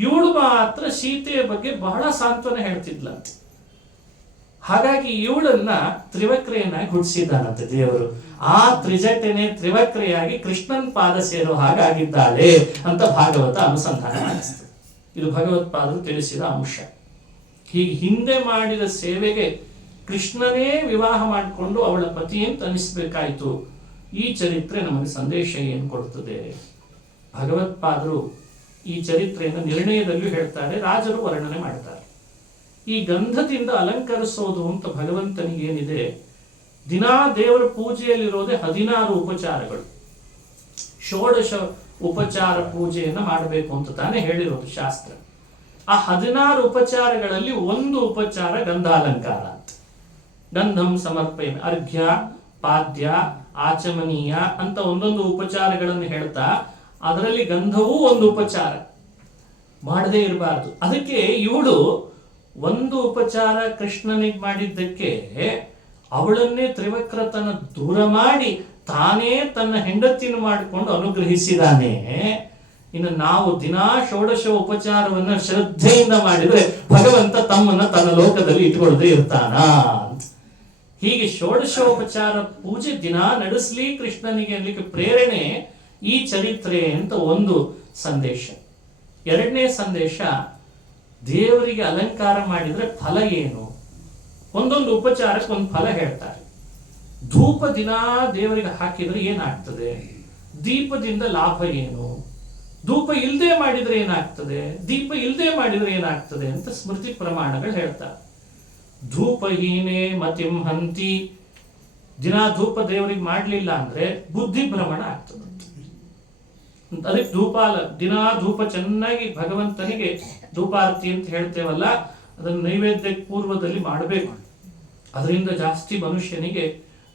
ಇವಳು ಮಾತ್ರ ಸೀತೆಯ ಬಗ್ಗೆ ಬಹಳ ಸಾಂತ್ವನ ಹೇಳ್ತಿದ್ಲಂತೆ. ಹಾಗಾಗಿ ಇವಳನ್ನ ತ್ರಿವಕ್ರೆಯನ್ನಾಗಿ ಹುಟ್ಟಿಸಿದ್ದಾನಂತೆ ದೇವರು. ಆ ತ್ರಿಜಟೆನೆ ತ್ರಿವಕ್ರೆಯಾಗಿ ಕೃಷ್ಣನ್ ಪಾದ ಸೇರೋ ಹಾಗಾಗಿದ್ದಾಳೆ ಅಂತ ಭಾಗವತ ಅನುಸಂಧಾನ ಮಾಡಿಸ್ತದೆ. ಇದು ಭಗವತ್ಪಾದರು ತಿಳಿಸಿದ ಅಂಶ. ಹೀಗೆ ಹಿಂದೆ ಮಾಡಿದ ಸೇವೆಗೆ ಕೃಷ್ಣನೇ ವಿವಾಹ ಮಾಡಿಕೊಂಡು ಅವಳ ಪತಿ ಅಂತ ಅನಿಸ್ಬೇಕಾಯ್ತು. ಈ ಚರಿತ್ರೆ ನಮಗೆ ಸಂದೇಶ ಏನು ಕೊಡ್ತದೆ? ಭಗವತ್ಪಾದರು ಈ ಚರಿತ್ರೆಯನ್ನು ನಿರ್ಣಯದಲ್ಲೂ ಹೇಳ್ತಾರೆ, ರಾಜರು ವರ್ಣನೆ ಮಾಡ್ತಾರೆ. ಈ ಗಂಧದಿಂದ ಅಲಂಕರಿಸೋದು ಅಂತ ಭಗವಂತನಿಗೆ ಏನಿದೆ, ದಿನಾ ದೇವರ ಪೂಜೆಯಲ್ಲಿರೋದೇ 16 ಉಪಚಾರಗಳು. ಷೋಡಶ ಉಪಚಾರ ಪೂಜೆಯನ್ನು ಮಾಡಬೇಕು ಅಂತ ತಾನೇ ಹೇಳಿರೋದು ಶಾಸ್ತ್ರ. ಆ 16 ಉಪಚಾರಗಳಲ್ಲಿ ಒಂದು ಉಪಚಾರ ಗಂಧಾಲಂಕಾರ ಅಂತ. ಗಂಧಂ ಸಮರ್ಪಯಮೆ, ಅರ್ಘ್ಯ, ಪಾದ್ಯ, ಆಚಮನೀಯ ಅಂತ ಒಂದೊಂದು ಉಪಚಾರಗಳನ್ನು ಹೇಳ್ತಾ ಅದರಲ್ಲಿ ಗಂಧವೂ ಒಂದು ಉಪಚಾರ, ಮಾಡದೇ ಇರಬಾರ್ದು. ಅದಕ್ಕೆ ಇವಳು ಒಂದು ಉಪಚಾರ ಕೃಷ್ಣನಿಗೆ ಮಾಡಿದ್ದಕ್ಕೆ ಅವಳನ್ನೇ ತ್ರಿವಕ್ರತನ ದೂರ ಮಾಡಿ ತಾನೇ ತನ್ನ ಹೆಂಡತಿನ ಮಾಡಿಕೊಂಡು ಅನುಗ್ರಹಿಸಿದಾನೆ. ಇನ್ನು ನಾವು ದಿನಾ ಷೋಡಶ ಉಪಚಾರವನ್ನ ಶ್ರದ್ಧೆಯಿಂದ ಮಾಡಿದ್ರೆ ಭಗವಂತ ತಮ್ಮನ್ನ ತನ್ನ ಲೋಕದಲ್ಲಿ ಇಟ್ಕೊಳ್ಳದೆ ಇರ್ತಾನ ಅಂತ. ಹೀಗೆ ಷೋಡಶೋಪಚಾರ ಪೂಜೆ ದಿನಾ ನಡೆಸಲಿ ಕೃಷ್ಣನಿಗೆ ಅನ್ಲಿಕ್ಕೆ ಪ್ರೇರಣೆ ಈ ಚರಿತ್ರೆ ಅಂತ ಒಂದು ಸಂದೇಶ. ಎರಡನೇ ಸಂದೇಶ, ದೇವರಿಗೆ ಅಲಂಕಾರ ಮಾಡಿದ್ರೆ ಫಲ ಏನು? ಒಂದೊಂದು ಉಪಚಾರಕ್ಕೆ ಒಂದು ಫಲ ಹೇಳ್ತಾರೆ. ಧೂಪ ದಿನಾ ದೇವರಿಗೆ ಹಾಕಿದ್ರೆ ಏನಾಗ್ತದೆ? ದೀಪದಿಂದ ಲಾಭ ಏನು? ಧೂಪ ಇಲ್ಲದೆ ಮಾಡಿದ್ರೆ ಏನಾಗ್ತದೆ? ದೀಪ ಇಲ್ಲದೆ ಮಾಡಿದ್ರೆ ಏನಾಗ್ತದೆ ಅಂತ ಸ್ಮೃತಿ ಪ್ರಮಾಣಗಳು ಹೇಳ್ತಾರೆ. ಧೂಪಹೀನೇ ಮತಿಂ ಹಂತಿ, ದಿನ ಧೂಪ ದೇವರಿಗೆ ಮಾಡಲಿಲ್ಲ ಅಂದ್ರೆ ಬುದ್ಧಿ ಭ್ರಮಣ ಆಗ್ತದೆ. ಅದಕ್ಕೆ ದಿನಾ ಧೂಪ ಚೆನ್ನಾಗಿ ಭಗವಂತನಿಗೆ ಧೂಪಾರತಿ ಅಂತ ಹೇಳ್ತೇವಲ್ಲ, ಅದನ್ನು ನೈವೇದ್ಯಕ್ಕೆ ಪೂರ್ವದಲ್ಲಿ ಮಾಡಬೇಕು. ಅದರಿಂದ ಜಾಸ್ತಿ ಮನುಷ್ಯನಿಗೆ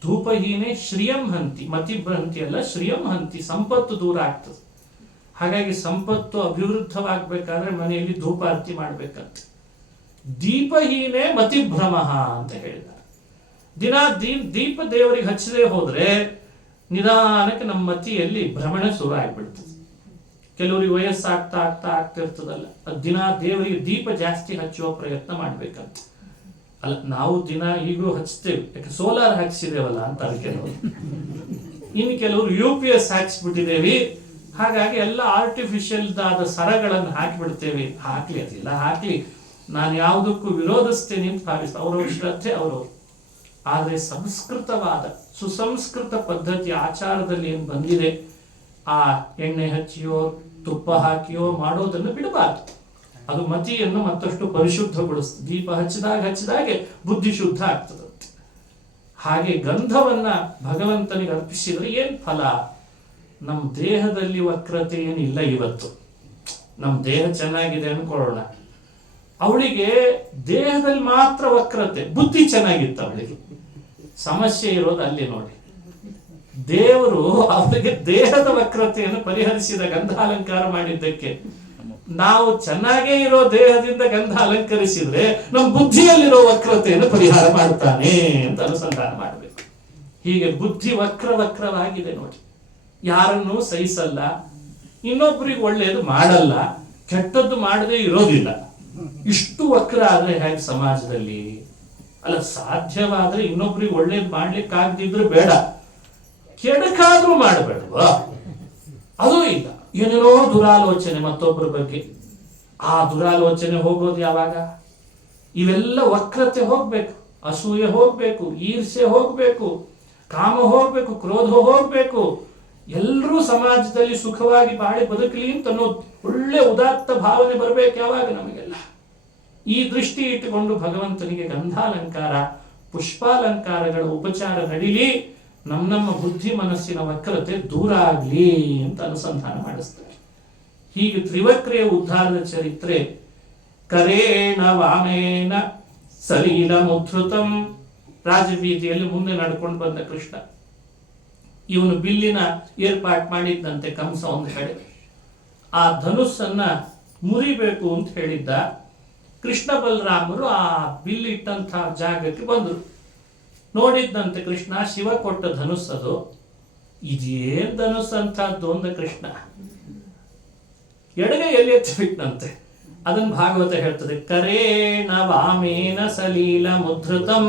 ಧೂಪಹೀನೇ ಶ್ರಿಯಂ ಹಂತಿ, ಮತಿಭ್ರಂತಿ ಅಲ್ಲ ಶ್ರಿಯಂ ಹಂತಿ, ಸಂಪತ್ತು ದೂರ ಆಗ್ತದೆ. ಹಾಗಾಗಿ ಸಂಪತ್ತು ಅಭಿವೃದ್ಧವಾಗಬೇಕಾದ್ರೆ ಮನೆಯಲ್ಲಿ ಧೂಪಾರತಿ ಮಾಡ್ಬೇಕಂತ. ದೀಪಹೀನೇ ಮತಿಭ್ರಮ ಅಂತ ಹೇಳಿದ್ದಾರೆ. ದಿನ ದೀಪ ದೇವರಿಗೆ ಹಚ್ಚದೆ ಹೋದ್ರೆ ನಿಧಾನಕ್ಕೆ ನಮ್ಮ ಮತಿಯಲ್ಲಿ ಭ್ರಮಣ ಶುರು ಆಗ್ಬಿಡ್ತದೆ. ಕೆಲವರಿಗೆ ವಯಸ್ಸಾಗ್ತಾ ಆಗ್ತಿರ್ತದಲ್ಲ, ದಿನ ದೇವರಿಗೆ ದೀಪ ಜಾಸ್ತಿ ಹಚ್ಚುವ ಪ್ರಯತ್ನ ಮಾಡ್ಬೇಕಂತ. ಅಲ್ಲ, ನಾವು ದಿನ ಈಗಲೂ ಹಚ್ತೇವೆ, ಯಾಕೆ ಸೋಲಾರ್ ಹಾಕ್ಸಿದೇವಲ್ಲ ಅಂತ. ಅದಕ್ಕೆ ಇನ್ನು ಕೆಲವರು UPS ಹಾಕ್ಸ್ಬಿಟ್ಟಿದ್ದೇವೆ, ಹಾಗಾಗಿ ಎಲ್ಲ ಆರ್ಟಿಫಿಷಿಯಲ್ ಆದ ಸರಗಳನ್ನು ಹಾಕಿಬಿಡ್ತೇವೆ. ಹಾಕ್ಲಿ, ಅದಿಲ್ಲ ಹಾಕ್ಲಿ, ನಾನು ಯಾವುದಕ್ಕೂ ವಿರೋಧಿಸ್ತೇನೆ ಅಂತ ಭಾವಿಸ್ತ, ಅವರವ್ರ ಶ್ರದ್ಧೆ ಅವರವರು. ಆದರೆ ಸಂಸ್ಕೃತವಾದ ಸುಸಂಸ್ಕೃತ ಪದ್ಧತಿ ಆಚಾರದಲ್ಲಿ ಏನು ಬಂದಿದೆ, ಆ ಎಣ್ಣೆ ಹಚ್ಚಿಯೋ ತುಪ್ಪ ಹಾಕಿಯೋ ಮಾಡೋದನ್ನು ಬಿಡಬಾರ್ದು. ಅದು ಮತಿಯನ್ನು ಮತ್ತಷ್ಟು ಪರಿಶುದ್ಧಗೊಳಿಸ್ತದೆ. ದೀಪ ಹಚ್ಚಿದಾಗೆ ಬುದ್ಧಿ ಶುದ್ಧ ಆಗ್ತದಂತೆ. ಹಾಗೆ ಗಂಧವನ್ನ ಭಗವಂತನಿಗೆ ಅರ್ಪಿಸಿದ್ರೆ ಏನ್ ಫಲ? ನಮ್ಮ ದೇಹದಲ್ಲಿ ವಕ್ರತೆ ಏನಿಲ್ಲ. ಇವತ್ತು ನಮ್ಮ ದೇಹ ಚೆನ್ನಾಗಿದೆ ಅನ್ಕೊಳ್ಳೋಣ, ಅವಳಿಗೆ ದೇಹದಲ್ಲಿ ಮಾತ್ರ ವಕ್ರತೆ, ಬುದ್ಧಿ ಚೆನ್ನಾಗಿತ್ತು ಅವಳಿಗೆ. ಸಮಸ್ಯೆ ಇರೋದು ಅಲ್ಲಿ ನೋಡಿ. ದೇವರು ಅವರಿಗೆ ದೇಹದ ವಕ್ರತೆಯನ್ನು ಪರಿಹರಿಸಿದ ಗಂಧ ಅಲಂಕಾರ ಮಾಡಿದ್ದಕ್ಕೆ. ನಾವು ಚೆನ್ನಾಗೇ ಇರೋ ದೇಹದಿಂದ ಗಂಧ ಅಲಂಕರಿಸಿದ್ರೆ ನಮ್ಮ ಬುದ್ಧಿಯಲ್ಲಿರೋ ವಕ್ರತೆಯನ್ನು ಪರಿಹಾರ ಮಾಡ್ತಾನೆ ಅಂತ ಅನುಸಂಧಾನ ಮಾಡಬೇಕು. ಹೀಗೆ ಬುದ್ಧಿ ವಕ್ರವಾಗಿದೆ ನೋಡಿ. ಯಾರನ್ನೂ ಸಹಿಸಲ್ಲ, ಇನ್ನೊಬ್ಬರಿಗೆ ಒಳ್ಳೆಯದು ಮಾಡಲ್ಲ, ಕೆಟ್ಟದ್ದು ಮಾಡದೇ ಇರೋದಿಲ್ಲ. ಇಷ್ಟು ವಕ್ರ ಆದ್ರೆ ಹೇಗೆ ಸಮಾಜದಲ್ಲಿ? ಅಲ್ಲ, ಸಾಧ್ಯವಾದ್ರೆ ಇನ್ನೊಬ್ರಿಗೆ ಒಳ್ಳೇದು ಮಾಡ್ಲಿಕ್ಕೆ ಆಗದಿದ್ರೆ ಬೇಡ, ಕೆಡಕಾದ್ರೂ ಮಾಡಬೇಡವಾ? ಅದು ಇಲ್ಲ, ಏನೇನೋ ದುರಾಲೋಚನೆ ಮತ್ತೊಬ್ಬರ ಬಗ್ಗೆ. ಆ ದುರಾಲೋಚನೆ ಹೋಗೋದು ಯಾವಾಗ? ಇವೆಲ್ಲ ವಕ್ರತೆ ಹೋಗ್ಬೇಕು, ಅಸೂಯೆ ಹೋಗ್ಬೇಕು, ಈರ್ಷೆ ಹೋಗ್ಬೇಕು, ಕಾಮ ಹೋಗ್ಬೇಕು, ಕ್ರೋಧ ಹೋಗ್ಬೇಕು. ಎಲ್ಲರೂ ಸಮಾಜದಲ್ಲಿ ಸುಖವಾಗಿ ಬಾಳಿ ಬದುಕಲಿ ಅಂತ ಅನ್ನೋದು ಒಳ್ಳೆ ಉದಾತ್ತ ಭಾವನೆ ಬರಬೇಕು ಯಾವಾಗ ನಮಗೆಲ್ಲ. ಈ ದೃಷ್ಟಿ ಇಟ್ಟುಕೊಂಡು ಭಗವಂತನಿಗೆ ಗಂಧಾಲಂಕಾರ, ಪುಷ್ಪಾಲಂಕಾರಗಳ ಉಪಚಾರ ನಡಿಲಿ, ನಮ್ಮ ಬುದ್ಧಿ ಮನಸ್ಸಿನ ವಕ್ರತೆ ದೂರ ಆಗ್ಲಿ ಅಂತ ಅನುಸಂಧಾನ ಮಾಡಿಸ್ತಾರೆ. ಹೀಗೆ ತ್ರಿವಕ್ರೆಯ ಉದ್ಧಾರದ ಚರಿತ್ರೆ. ಕರೇಣ ವಾಮೇನ ಸಲೀಲ ಮುದ್ರುತಂ, ರಾಜಬೀದಿಯಲ್ಲಿ ಮುಂದೆ ನಡ್ಕೊಂಡು ಬಂದ ಕೃಷ್ಣ. ಇವನು ಬಿಲ್ಲಿನ ಏರ್ಪಾಟ್ ಮಾಡಿದ್ದಂತೆ ಕಂಸ ಒಂದು ಕಡೆ. ಆ ಧನುಸ್ಸನ್ನ ಮುರಿಬೇಕು ಅಂತ ಹೇಳಿದ್ದ. ಕೃಷ್ಣ ಬಲರಾಮರು ಆ ಬಿಲ್ಲಿಟ್ಟಂತಹ ಜಾಗಕ್ಕೆ ಬಂದರು. ನೋಡಿದ್ದಂತೆ ಕೃಷ್ಣ, ಶಿವ ಕೊಟ್ಟ ಧನುಸ್ಸದು. ಇದೇನ್ ಧನುಸ್ಸು ಅಂತದ್ದು ಅಂದ ಕೃಷ್ಣ. ಎಡಗೈಯಲ್ಲಿ ಎತ್ತಿಬಿಟ್ನಂತೆ. ಅದನ್ನು ಭಾಗವತ ಹೇಳ್ತದೆ. ಕರೇಣ ವಾಮೇನ ಸಲೀಲ ಮುದ್ರತಂ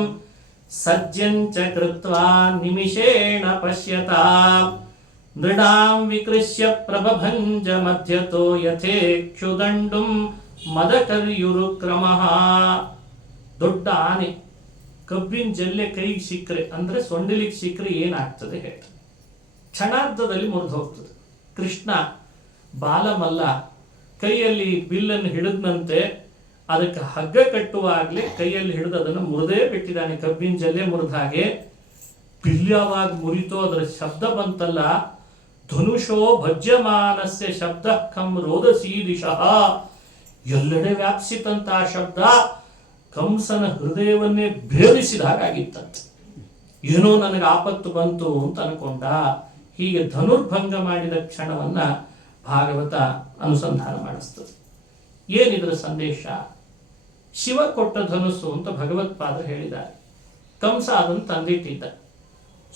ಸಜ್ಜಂಚ ಕೃತ್ವಾ ನಿಮಿಷೇಣ ಪಶ್ಯತಾ ನೃಣಾಂ ವಿಕೃಷ್ಯ ಪ್ರಭಭಂಜ ಮಧ್ಯತೋ ಯಥೇಕ್ಷುದಂಡುಂ ಮದಕರ್ಯುರು ಕ್ರಮಃ. ದೊಡ್ಡ ಆನೆ ಕಬ್ಬಿನ ಜಲ್ಲೆ ಕೈಗೆ ಸಿಕ್ಕರೆ, ಅಂದ್ರೆ ಸೊಂಡಿಲಿಗೆ ಸಿಕ್ಕರೆ ಏನಾಗ್ತದೆ ಹೇಳಿ. ಕ್ಷಣಾರ್ಧದಲ್ಲಿ ಮುರಿದು ಹೋಗ್ತದೆ. ಕೃಷ್ಣ ಬಾಲಮಲ್ಲ ಕೈಯಲ್ಲಿ ಬಿಲ್ಲನ್ನು ಹಿಡಿದ್ನಂತೆ. ಅದಕ್ಕೆ ಹಗ್ಗ ಕಟ್ಟುವಾಗಲೇ ಕೈಯಲ್ಲಿ ಹಿಡಿದು ಅದನ್ನು ಮುರಿದೇ ಬಿಟ್ಟಿದ್ದಾನೆ. ಕಬ್ಬಿನ ಜಲ್ಲೆ ಮುರಿದ ಹಾಗೆ. ಬಿಲ್ಲು ಯಾವಾಗ ಮುರಿತೋ ಅದರ ಶಬ್ದ ಬಂತಲ್ಲ, ಧನುಷೋ ಭಜ್ಯಮಾನಸ್ಯ ಶಬ್ದ ಕಂ ರೋದಸೀ ದಿಶಃ. ಎಲ್ಲೆಡೆ ವ್ಯಾಪಿಸಿತಂತ ಆ ಶಬ್ದ ಕಂಸನ ಹೃದಯವನ್ನೇ ಭೇದಿಸಿದ ಹಾಗಾಗಿತ್ತಂತೆ. ಏನೋ ನನಗೆ ಆಪತ್ತು ಬಂತು ಅಂತ ಅನ್ಕೊಂಡ. ಹೀಗೆ ಧನುರ್ಭಂಗ ಮಾಡಿದ ಕ್ಷಣವನ್ನ ಭಾಗವತ ಅನುಸಂಧಾನ ಮಾಡಿಸ್ತದೆ. ಏನಿದ್ರ ಸಂದೇಶ? ಶಿವ ಕೊಟ್ಟ ಧನುಸ್ಸು ಅಂತ ಭಗವತ್ಪಾದರು ಹೇಳಿದ್ದಾರೆ. ಕಂಸ ಅದನ್ನು ತಂದಿಟ್ಟಿದ್ದ.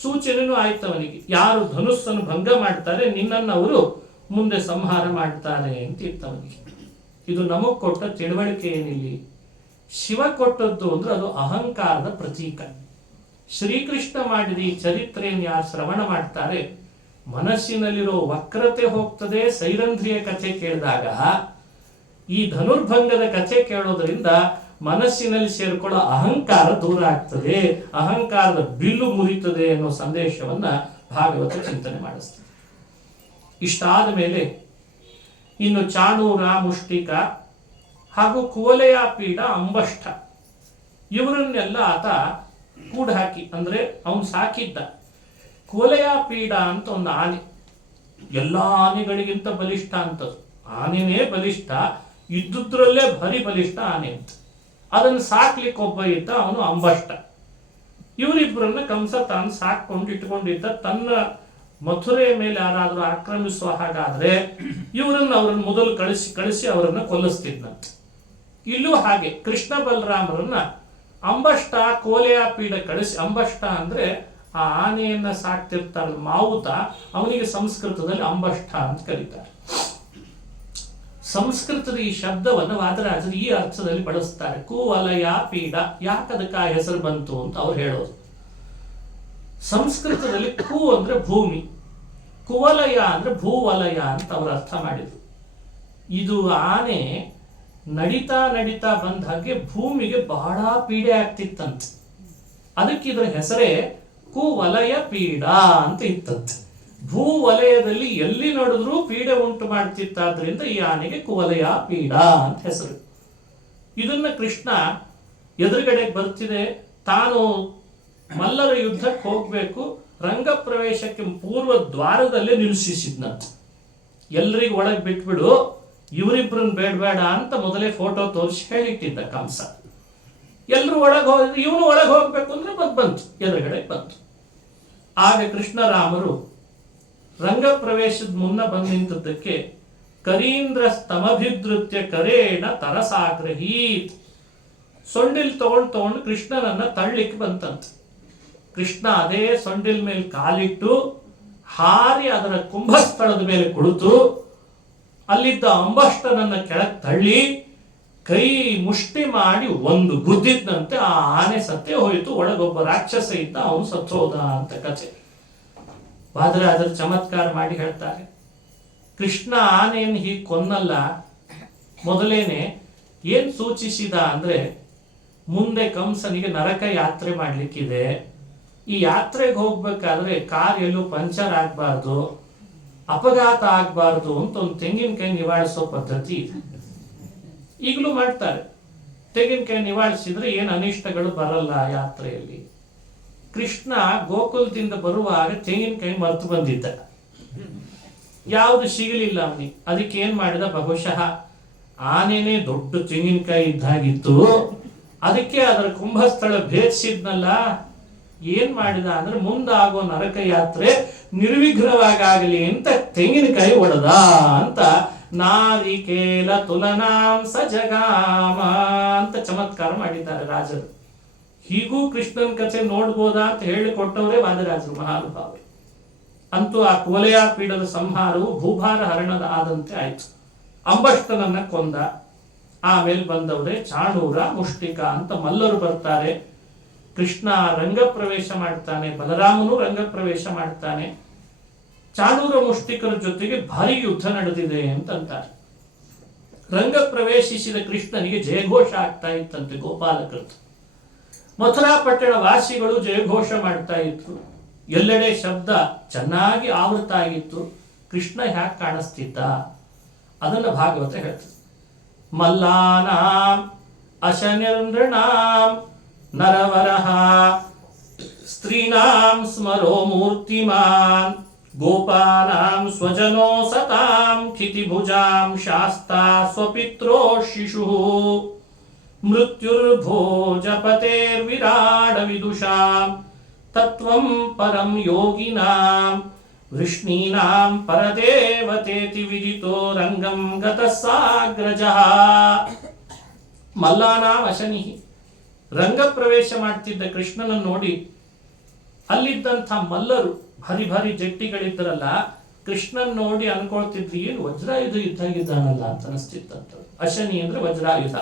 ಸೂಚನೆನೂ ಆಯ್ತವನಿಗೆ, ಯಾರು ಧನುಸ್ಸನ್ನು ಭಂಗ ಮಾಡ್ತಾರೆ ನಿನ್ನನ್ನು ಅವರು ಮುಂದೆ ಸಂಹಾರ ಮಾಡ್ತಾರೆ ಅಂತ ಇರ್ತವನಿಗೆ. ಇದು ನಮಗ್ ಕೊಟ್ಟ ತಿಳುವಳಿಕೆ ಏನಿಲ್ಲಿ. ಶಿವ ಕೊಟ್ಟದ್ದು ಅಂದ್ರೆ ಅದು ಅಹಂಕಾರದ ಪ್ರತೀಕ. ಶ್ರೀಕೃಷ್ಣ ಮಾಡಿದ ಈ ಚರಿತ್ರೆಯನ್ನು ಯಾರು ಶ್ರವಣ ಮಾಡ್ತಾರೆ, ಮನಸ್ಸಿನಲ್ಲಿರೋ ವಕ್ರತೆ ಹೋಗ್ತದೆ. ಸೈರಂಧ್ರಿಯ ಕಥೆ ಕೇಳಿದಾಗ ಈ ಧನುರ್ಭಂಗದ ಕಥೆ ಕೇಳೋದ್ರಿಂದ ಮನಸ್ಸಿನಲ್ಲಿ ಸೇರ್ಕೊಳ್ಳೋ ಅಹಂಕಾರ ದೂರ ಆಗ್ತದೆ, ಅಹಂಕಾರದ ಬಿಲ್ಲು ಮುರಿತದೆ ಅನ್ನೋ ಸಂದೇಶವನ್ನ ಭಾಗವತ ಚಿಂತನೆ ಮಾಡಿಸ್ತದೆ. ಇಷ್ಟಾದ ಮೇಲೆ ಇನ್ನು ಚಾಣೂರ, ಮುಷ್ಟಿಕ ಹಾಗೂ ಕುವಲಯಾಪೀಡ, ಅಂಬಷ್ಠ ಇವರನ್ನೆಲ್ಲ ಆತ ಕೂಡ ಹಾಕಿ, ಅಂದ್ರೆ ಅವನು ಸಾಕಿದ್ದ. ಕುವಲಯಾಪೀಡ ಅಂತ ಒಂದು ಆನೆ, ಎಲ್ಲ ಆನೆಗಳಿಗಿಂತ ಬಲಿಷ್ಠ ಅಂತದ್ದು. ಆನೆನೇ ಬಲಿಷ್ಠ, ಇದ್ದುದ್ರಲ್ಲೇ ಭಾರಿ ಬಲಿಷ್ಠ ಆನೆ ಅಂತ. ಅದನ್ನು ಸಾಕ್ಲಿಕ್ಕೆ ಒಬ್ಬ ಇದ್ದ, ಅವನು ಅಂಬಷ್ಠ. ಇವರಿಬ್ಬರನ್ನ ಕಂಸ ತಾನು ಸಾಕೊಂಡು ಇಟ್ಕೊಂಡಿದ್ದ. ತನ್ನ ಮಥುರೆಯ ಮೇಲೆ ಯಾರಾದರೂ ಆಕ್ರಮಿಸುವ ಹಾಗಾದ್ರೆ ಅವರನ್ನು ಮೊದಲು ಕಳಿಸಿ ಅವರನ್ನು ಕೊಲ್ಲಿಸ್ತಿದ್ನಂತೆ. ಇಲ್ಲೂ ಹಾಗೆ ಕೃಷ್ಣ ಬಲರಾಮರನ್ನ ಅಂಬಷ್ಠ ಕೋಲೆಯಾಪೀಡ ಕಳಿಸಿ. ಅಂಬಷ್ಠ ಅಂದ್ರೆ ಆ ಆನೆಯನ್ನ ಸಾಕ್ತಿರ್ತಾರ ಮಾವುತ, ಅವನಿಗೆ ಸಂಸ್ಕೃತದಲ್ಲಿ ಅಂಬಷ್ಠ ಅಂತ ಕರೀತಾರೆ. ಸಂಸ್ಕೃತದ ಈ ಶಬ್ದವನ್ನು ವಾದರಾಜರು ಈ ಅರ್ಥದಲ್ಲಿ ಬಳಸ್ತಾರೆ. ಕುವಲಯ ಪೀಡ. ಯಾಕದಕ್ಕೆ ಆ ಹೆಸರು ಬಂತು ಅಂತ ಅವ್ರು ಹೇಳೋದು. ಸಂಸ್ಕೃತದಲ್ಲಿ ಕು ಅಂದ್ರೆ ಭೂಮಿ, ಕುವಲಯ ಅಂದ್ರೆ ಭೂವಲಯ ಅಂತ ಅವರು ಅರ್ಥ ಮಾಡಿದ್ರು. ಇದು ಆನೆ ನಡಿತಾ ನಡಿತಾ ಬಂದ ಹಾಗೆ ಭೂಮಿಗೆ ಬಹಳ ಪೀಡೆ ಆಗ್ತಿತ್ತಂತೆ. ಅದಕ್ಕೆ ಇದರ ಹೆಸರೇ ಕುವಲಯ ಪೀಡ ಅಂತ ಇತ್ತಂತೆ. ಭೂವಲಯದಲ್ಲಿ ಎಲ್ಲಿ ನೋಡಿದ್ರೂ ಪೀಡೆ ಉಂಟು ಮಾಡ್ತಿತ್ತಾದ್ರಿಂದ ಈ ಆನೆಗೆ ಕುವಲಯ ಪೀಡ ಅಂತ ಹೆಸರು. ಇದನ್ನ ಕೃಷ್ಣ ಎದುರುಗಡೆಗೆ ಬರ್ತಿದೆ, ತಾನು ಮಲ್ಲರ ಯುದ್ಧಕ್ಕೆ ಹೋಗ್ಬೇಕು, ರಂಗ ಪ್ರವೇಶಕ್ಕೆ ಪೂರ್ವ ದ್ವಾರದಲ್ಲೇ ನಿಲ್ಲಿಸಿದ್ನಂತ. ಎಲ್ರಿಗೂ ಒಳಗೆ ಬಿಟ್ಬಿಡು, ಇವರಿಬ್ರನ್ನ ಬೇಡಬೇಡ ಅಂತ ಮೊದಲೇ ಫೋಟೋ ತೋರಿಸಿ ಹೇಳಿಟ್ಟಿದ್ದ ಕಂಸ. ಎಲ್ರು ಒಳಗೆ ಹೋಗಿದ್ರು, ಇವನು ಒಳಗೆ ಹೋಗ್ಬೇಕು ಅಂದ್ರೆ ಬಂತು, ಎದುರುಗಡೆ ಬಂತು. ಆಗ ಕೃಷ್ಣರಾಮರು ರಂಗ ಪ್ರವೇಶದ ಮುನ್ನ ಬಂದು ನಿಂತದ್ದಕ್ಕೆ ಕರೀಂದ್ರ ಸ್ತಮಭಿದೃತ್ಯ ಕರೇಣ ತರಸಾಗ್ರಹೀತ್. ಸೊಂಡಿಲ್ ತಗೊಂಡು ಕೃಷ್ಣನನ್ನ ತಳ್ಳಿಕ್ಕೆ ಬಂತಂತ. ಕೃಷ್ಣ ಅದೇ ಸೊಂಡಿಲ್ ಮೇಲೆ ಕಾಲಿಟ್ಟು ಹಾರಿ ಅದರ ಕುಂಭಸ್ಥಳದ ಮೇಲೆ ಕುಳಿತು ಅಲ್ಲಿದ್ದ ಅಂಬಷ್ಟನನ್ನ ಕೆಳಗೆ ತಳ್ಳಿ ಕೈ ಮುಷ್ಟಿ ಮಾಡಿ ಒಂದು ಗುದ್ದಿದ್ದಂತೆ ಆ ಆನೆ ಸತ್ತೇ ಹೋಯಿತು. ಒಳಗೊಬ್ಬ ರಾಕ್ಷಸ ಇದ್ದ, ಅವನು ಸತ್ತೋದ ಅಂತ ಕಥೆ ವಾದರಾಜರು ಚಮತ್ಕಾರ ಮಾಡಿ ಹೇಳ್ತಾರೆ. ಕೃಷ್ಣ ಆನೆಯನ್ನು ಹೀಗೆ ಕೊನ್ನಲ್ಲ, ಮೊದಲೇನೆ ಏನ್ ಸೂಚಿಸಿದ ಅಂದ್ರೆ ಮುಂದೆ ಕಂಸನಿಗೆ ನರಕ ಯಾತ್ರೆ ಮಾಡ್ಲಿಕ್ಕಿದೆ. ಈ ಯಾತ್ರೆಗೆ ಹೋಗ್ಬೇಕಾದ್ರೆ ಕಾರ್ ಎಲ್ಲೂ ಪಂಚರ್ ಆಗ್ಬಾರ್ದು, ಅಪಘಾತ ಆಗ್ಬಾರ್ದು ಅಂತ ಒಂದು ತೆಂಗಿನಕಾಯಿ ನಿವಾಳಿಸೋ ಪದ್ಧತಿ ಇದೆ. ಈಗಲೂ ಮಾಡ್ತಾರೆ. ತೆಂಗಿನಕಾಯಿ ನಿವಾಳಿಸಿದ್ರೆ ಏನು ಅನಿಷ್ಟಗಳು ಬರಲ್ಲ ಯಾತ್ರೆಯಲ್ಲಿ. ಕೃಷ್ಣ ಗೋಕುಲದಿಂದ ಬರುವಾಗ ತೆಂಗಿನಕಾಯಿ ಮರೆತು ಬಂದಿದ್ದ, ಯಾವುದು ಸಿಗಲಿಲ್ಲ ಅವನಿಗೆ. ಅದಕ್ಕೆ ಏನ್ ಮಾಡಿದ, ಬಹುಶಃ ಆನೆನೇ ದೊಡ್ಡ ತೆಂಗಿನಕಾಯಿ ಇದ್ದಾಗಿತ್ತು, ಅದಕ್ಕೆ ಅದರ ಕುಂಭಸ್ಥಳ ಭೇದಿಸಿದ್ನಲ್ಲ. ಏನ್ ಮಾಡಿದ ಅಂದ್ರೆ ಮುಂದಾಗೋ ನರಕ ಯಾತ್ರೆ ನಿರ್ವಿಘ್ನವಾಗಲಿ ಅಂತ ತೆಂಗಿನಕಾಯಿ ಒಡೆದ ಅಂತ ನಾರಿಕೇಲ ತುಲನಾಂ ಸಜಗಾಮ ಅಂತ ಚಮತ್ಕಾರ ಮಾಡಿದ್ದಾರೆ ರಾಜರು. ಹೀಗೂ ಕೃಷ್ಣನ್ ಕಥೆ ನೋಡ್ಬೋದಾ ಅಂತ ಹೇಳಿಕೊಟ್ಟವರೇ ವಾದಿರಾಜರು ಮಹಾನುಭಾವರು. ಅಂತೂ ಆ ಕುವಲಯ ಪೀಡದ ಸಂಹಾರವು ಭೂಭಾರ ಹರಣದ ಆದಂತೆ ಆಯ್ತು. ಅಂಬಷ್ಟನನ್ನ ಕೊಂದ. ಆಮೇಲೆ ಬಂದವರೇ ಚಾಣೂರ, ಮುಷ್ಟಿಕ ಅಂತ ಮಲ್ಲರು ಬರ್ತಾರೆ. ಕೃಷ್ಣ ರಂಗಪ್ರವೇಶ ಮಾಡ್ತಾನೆ, ಬಲರಾಮನು ರಂಗಪ್ರವೇಶ ಮಾಡ್ತಾನೆ. ಚಾಣೂರ ಮುಷ್ಟಿಕರ ಜೊತೆಗೆ ಭಾರಿ ಯುದ್ಧ ನಡೆದಿದೆ ಅಂತಂತಾರೆ. ರಂಗ ಪ್ರವೇಶಿಸಿದ ಕೃಷ್ಣನಿಗೆ ಜಯಘೋಷ ಆಗ್ತಾ ಇತ್ತಂತೆ ಗೋಪಾಲಕರು. ಮಥುರಾ ಪಟ್ಟಣ ವಾಸಿಗಳು ಜಯಘೋಷ ಮಾಡ್ತಾ ಇತ್ತು. ಎಲ್ಲೆಡೆ ಶಬ್ದ ಚೆನ್ನಾಗಿ ಆವೃತ ಆಗಿತ್ತು. ಕೃಷ್ಣ ಹ್ಯಾಕ್ ಕಾಣಿಸ್ತಿದ್ದ ಅದನ್ನ ಭಾಗವತ ಹೇಳ್ತದೆ. ಮಲ್ಲಾನಾಂ ಅಶನಿರ್ನೃಣಾಂ ನರವರಹ ಸ್ತ್ರೀಣಾಂ ಸ್ಮರೋ ಮೂರ್ತಿಮಾನ್ ಗೋಪಾನಾಂ ಸ್ವಜನೋ ಸತಾಂ ಕ್ಷಿತಿಭುಜಾಂ ಶಾಸ್ತಾ ಸ್ವಪಿತ್ರೋ ಶಿಶುಃ ಮೃತ್ಯುರ್ಭೋಜಪತೇರ್ವಿರಾಡ ವಿದುಷಾಂ ತತ್ವಂ ಪರಂ ಯೋಗಿನಾಂ ವೃಷ್ಣೀನಾಂ ಪರದೇವತೇತಿ ವಿದಿತೋ ರಂಗಂ ಗತಃ ಸಾಗ್ರಜಃ. ಮಲ್ಲಾನಾಂ ಅಶನಿಹಿ, ರಂಗ ಪ್ರವೇಶ ಮಾಡ್ತಿದ್ದ ಕೃಷ್ಣನನ್ನು ನೋಡಿ ಅಲ್ಲಿದ್ದಂಥ ಮಲ್ಲರು ಭಾರಿ ಭಾರಿ ಜಟ್ಟಿಗಳಿದ್ದರಲ್ಲ, ಕೃಷ್ಣನ್ ನೋಡಿ ಅನ್ಕೊಳ್ತಿದ್ರು ಏನು ವಜ್ರಾಯುಧ ಇದ್ದಾಗಿದ್ದಾನಲ್ಲ ಅಂತ ಅನಿಸ್ತಿತ್ತಂತ. ಅಶನಿ ಅಂದ್ರೆ ವಜ್ರಾಯುಧ,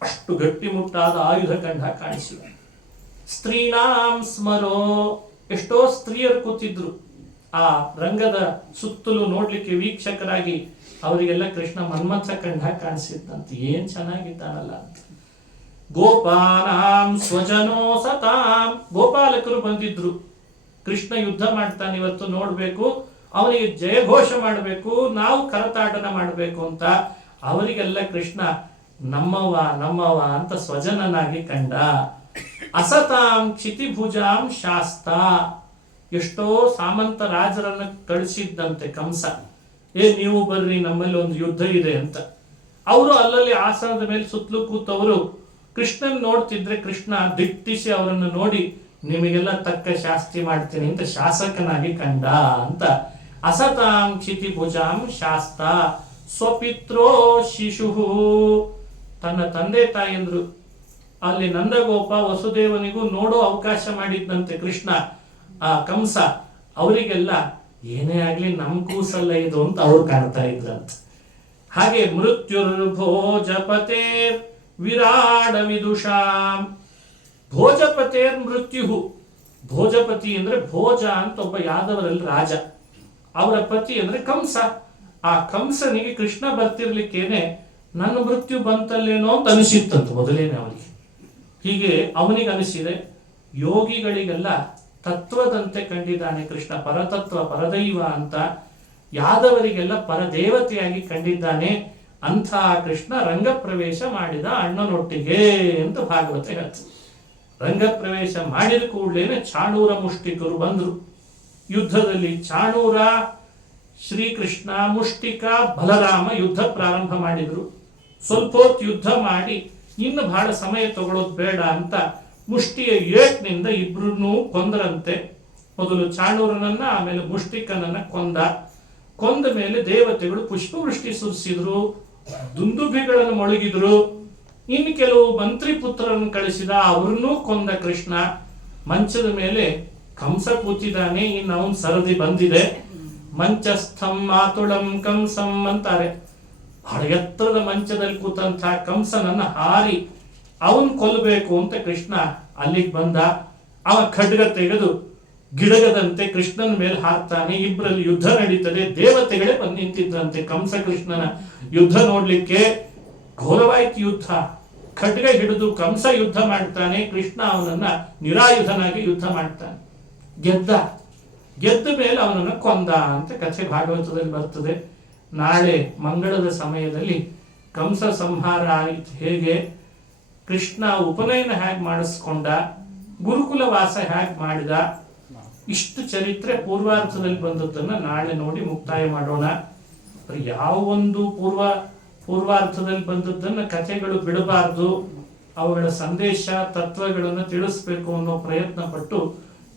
ಅಷ್ಟು ಗಟ್ಟಿಮುಟ್ಟಾದ ಆಯುಧ ಕಂಡ ಕಾಣಿಸಿದ. ಸ್ತ್ರೀಣಾಂ ಸ್ಮರೋ, ಎಷ್ಟೋ ಸ್ತ್ರೀಯರು ಕೂತಿದ್ರು ಆ ರಂಗದ ಸುತ್ತಲೂ ನೋಡ್ಲಿಕ್ಕೆ ವೀಕ್ಷಕರಾಗಿ. ಅವರಿಗೆಲ್ಲ ಕೃಷ್ಣ ಮನ್ಮಥ ಕಂಡ ಕಾಣಿಸಿದ್ದಂತೆ, ಏನ್ ಚೆನ್ನಾಗಿದ್ದಾನಲ್ಲ ಅಂತ. ಗೋಪಾನಾಂ ಸ್ವಜನೋ ಸತಾಂ, ಗೋಪಾಲಕರು ಬಂದಿದ್ರು. ಕೃಷ್ಣ ಯುದ್ಧ ಮಾಡ್ತಾನೆ, ಇವತ್ತು ನೋಡ್ಬೇಕು, ಅವನಿಗೆ ಜಯಘೋಷ ಮಾಡಬೇಕು, ನಾವು ಕರತಾಡನ ಮಾಡಬೇಕು ಅಂತ. ಅವರಿಗೆಲ್ಲ ಕೃಷ್ಣ ನಮ್ಮವ ನಮ್ಮವ ಅಂತ ಸ್ವಜನನಾಗಿ ಕಂಡ. ಅಸತಾಂ ಕ್ಷಿತಿಭುಜಾಂ ಶಾಸ್ತಾ, ಎಷ್ಟೋ ಸಾಮಂತ ರಾಜರನ್ನು ಕಳಿಸಿದ್ದಂತೆ ಕಂಸ, ನೀವು ಬರ್ರಿ ನಮ್ಮಲ್ಲಿ ಒಂದು ಯುದ್ಧ ಇದೆ ಅಂತ. ಅವರು ಅಲ್ಲಲ್ಲಿ ಆಸನದ ಮೇಲೆ ಸುತ್ತಲೂ ಕೂತವರು ಕೃಷ್ಣನ್ ನೋಡ್ತಿದ್ರೆ ಕೃಷ್ಣ ದಿಟ್ಟಿಸಿ ಅವರನ್ನು ನೋಡಿ ನಿಮಗೆಲ್ಲ ತಕ್ಕ ಶಾಸ್ತಿ ಮಾಡ್ತೀನಿ ಅಂತ ಶಾಸಕನಾಗಿ ಕಂಡ ಅಂತ. ಅಸತಾಂ ಕ್ಷಿತಿಭುಜಾಂ ಶಾಸ್ತಾ ಸ್ವಪಿತ್ರೋ ಶಿಶುಃ, ತನ್ನ ತಂದೆ ತಾಯಂದ್ರು ಅಲ್ಲಿ ನಂದಗೋಪ ವಸುದೇವನಿಗೂ ನೋಡೋ ಅವಕಾಶ ಮಾಡಿದ್ದಂತೆ ಕೃಷ್ಣ. ಆ ಕಂಸ ಅವರಿಗೆಲ್ಲ ಏನೇ ಆಗ್ಲಿ ನಮ್ ಕೂಸಲ್ಲ ಇದು ಅಂತ ಅವ್ರು ಕಾಣ್ತಾ ಇದ್ರಂತ. ಹಾಗೆ ಮೃತ್ಯುರ್ಭೋಜಪತೇರ್ ವಿರಾಡ ವಿದುಷಾಂ, ಭೋಜಪತೇರ್ ಮೃತ್ಯು. ಭೋಜಪತಿ ಅಂದ್ರೆ ಭೋಜ ಅಂತ ಒಬ್ಬ ಯಾದವರಲ್ಲಿ ರಾಜ, ಅವರ ಪತಿ ಅಂದ್ರೆ ಕಂಸ. ಆ ಕಂಸನಿಗೆ ಕೃಷ್ಣ ಬರ್ತಿರ್ಲಿಕ್ಕೇನೆ ನನ್ನ ಮೃತ್ಯು ಬಂತಲ್ಲೇನೋ ಅಂತ ಅನಿಸಿತ್ತಂತ ಮೊದಲೇನೆ ಅವನಿಗೆ. ಹೀಗೆ ಅವನಿಗೆ ಅನಿಸಿದೆ. ಯೋಗಿಗಳಿಗೆಲ್ಲ ತತ್ವದಂತೆ ಕಂಡಿದ್ದಾನೆ ಕೃಷ್ಣ, ಪರತತ್ವ ಪರದೈವ ಅಂತ. ಯಾದವರಿಗೆಲ್ಲ ಪರದೇವತೆಯಾಗಿ ಕಂಡಿದ್ದಾನೆ. ಅಂಥ ಕೃಷ್ಣ ರಂಗಪ್ರವೇಶ ಮಾಡಿದ ಅಣ್ಣನೊಟ್ಟಿಗೆ ಅಂತ ಭಾಗವತ ಹೇಳ್ತದೆ. ರಂಗಪ್ರವೇಶ ಮಾಡಿದ ಕೂಡಲೇ ಚಾಣೂರ ಮುಷ್ಟಿಕರು ಬಂದರು. ಯುದ್ಧದಲ್ಲಿ ಚಾಣೂರ, ಶ್ರೀಕೃಷ್ಣ, ಮುಷ್ಟಿಕ, ಬಲರಾಮ ಯುದ್ಧ ಪ್ರಾರಂಭ ಮಾಡಿದ್ರು. ಸ್ವಲ್ಪ ಹೊತ್ತು ಯುದ್ಧ ಮಾಡಿ ಇನ್ನು ಬಹಳ ಸಮಯ ತಗೊಳ್ಳೋದು ಬೇಡ ಅಂತ ಮುಷ್ಟಿಯ ಏಟ್ನಿಂದ ಇಬ್ರು ಕೊಂದರಂತೆ. ಮೊದಲು ಚಾಣೂರನನ್ನ, ಆಮೇಲೆ ಮುಷ್ಟಿಕನನ್ನ ಕೊಂದ ಮೇಲೆ ದೇವತೆಗಳು ಪುಷ್ಪವೃಷ್ಟಿ ಸುರಿಸಿದ್ರು, ದುಂದುಭಿಗಳನ್ನು ಮೊಳಗಿದ್ರು. ಇನ್ನು ಕೆಲವು ಮಂತ್ರಿ ಪುತ್ರರನ್ನು ಕಳಿಸಿದ, ಅವ್ರನ್ನೂ ಕೊಂದ ಕೃಷ್ಣ. ಮಂಚದ ಮೇಲೆ ಕಂಸ ಕೂತಿದ್ದಾನೆ, ಇನ್ನು ಅವನ್ ಸರದಿ ಬಂದಿದೆ. ಮಂಚಸ್ಥಂ ಮಾತುಳಂ ಕಂಸಂ ಅಂತಾರೆ. ಬಹಳ ಎತ್ತರದ ಮಂಚದಲ್ಲಿ ಕೂತಂತ ಕಂಸನನ್ನ ಹಾರಿ ಅವನ್ ಕೊಲ್ಲಬೇಕು ಅಂತ ಕೃಷ್ಣ ಅಲ್ಲಿಗೆ ಬಂದ. ಅವ ಖಡ್ಗ ತೆಗೆದು ಗಿಡಗದಂತೆ ಕೃಷ್ಣನ ಮೇಲೆ ಹಾರ್ತಾನೆ. ಇಬ್ಬರಲ್ಲಿ ಯುದ್ಧ ನಡೀತದೆ. ದೇವತೆಗಳೇ ಬಂದು ನಿಂತಿದ್ರಂತೆ ಕಂಸ ಕೃಷ್ಣನ ಯುದ್ಧ ನೋಡ್ಲಿಕ್ಕೆ. ಘೋರವಾಯ್ತು ಯುದ್ಧ. ಖಡ್ಗ ಹಿಡಿದು ಕಂಸ ಯುದ್ಧ ಮಾಡ್ತಾನೆ, ಕೃಷ್ಣ ಅವನನ್ನ ನಿರಾಯುಧನಾಗಿ ಯುದ್ಧ ಮಾಡ್ತಾನೆ. ಗೆದ್ದ ಮೇಲೆ ಅವನನ್ನು ಕೊಂದ ಅಂತ ಕಥೆ ಭಾಗವತದಲ್ಲಿ ಬರ್ತದೆ. ನಾಳೆ ಮಂಗಳದ ಸಮಯದಲ್ಲಿ ಕಂಸ ಸಂಹಾರ ಆಯಿತು ಹೇಗೆ, ಕೃಷ್ಣ ಉಪನಯನ ಹೇಗೆ ಮಾಡಿಸ್ಕೊಂಡ, ಗುರುಕುಲ ವಾಸ ಹೇಗೆ ಮಾಡಿದ, ಇಷ್ಟು ಚರಿತ್ರೆ ಪೂರ್ವಾರ್ಥದಲ್ಲಿ ಬಂದದ್ದನ್ನ ನಾಳೆ ನೋಡಿ ಮುಕ್ತಾಯ ಮಾಡೋಣ. ಯಾವ ಒಂದು ಪೂರ್ವಾರ್ಥದಲ್ಲಿ ಬಂದದ್ದನ್ನ ಕಥೆಗಳು ಬಿಡಬಾರ್ದು, ಅವುಗಳ ಸಂದೇಶ ತತ್ವಗಳನ್ನು ತಿಳಿಸ್ಬೇಕು ಅನ್ನೋ ಪ್ರಯತ್ನ ಪಟ್ಟು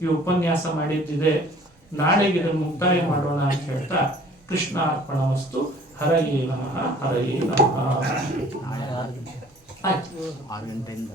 ಈ ಉಪನ್ಯಾಸ ಮಾಡಿದ್ದಿದೆ. ನಾಳೆಗೆ ಇದನ್ನು ಮುಕ್ತಾಯ ಮಾಡೋಣ ಅಂತ ಹೇಳ್ತಾ ಕೃಷ್ಣ ಅರ್ಪಣಮಸ್ತು. ಹರಯೇ ನಮಃ, ಹರಯೇ ನಮಃ. ಆಯ್ತು 6 ಗಂಟೆಯಿಂದ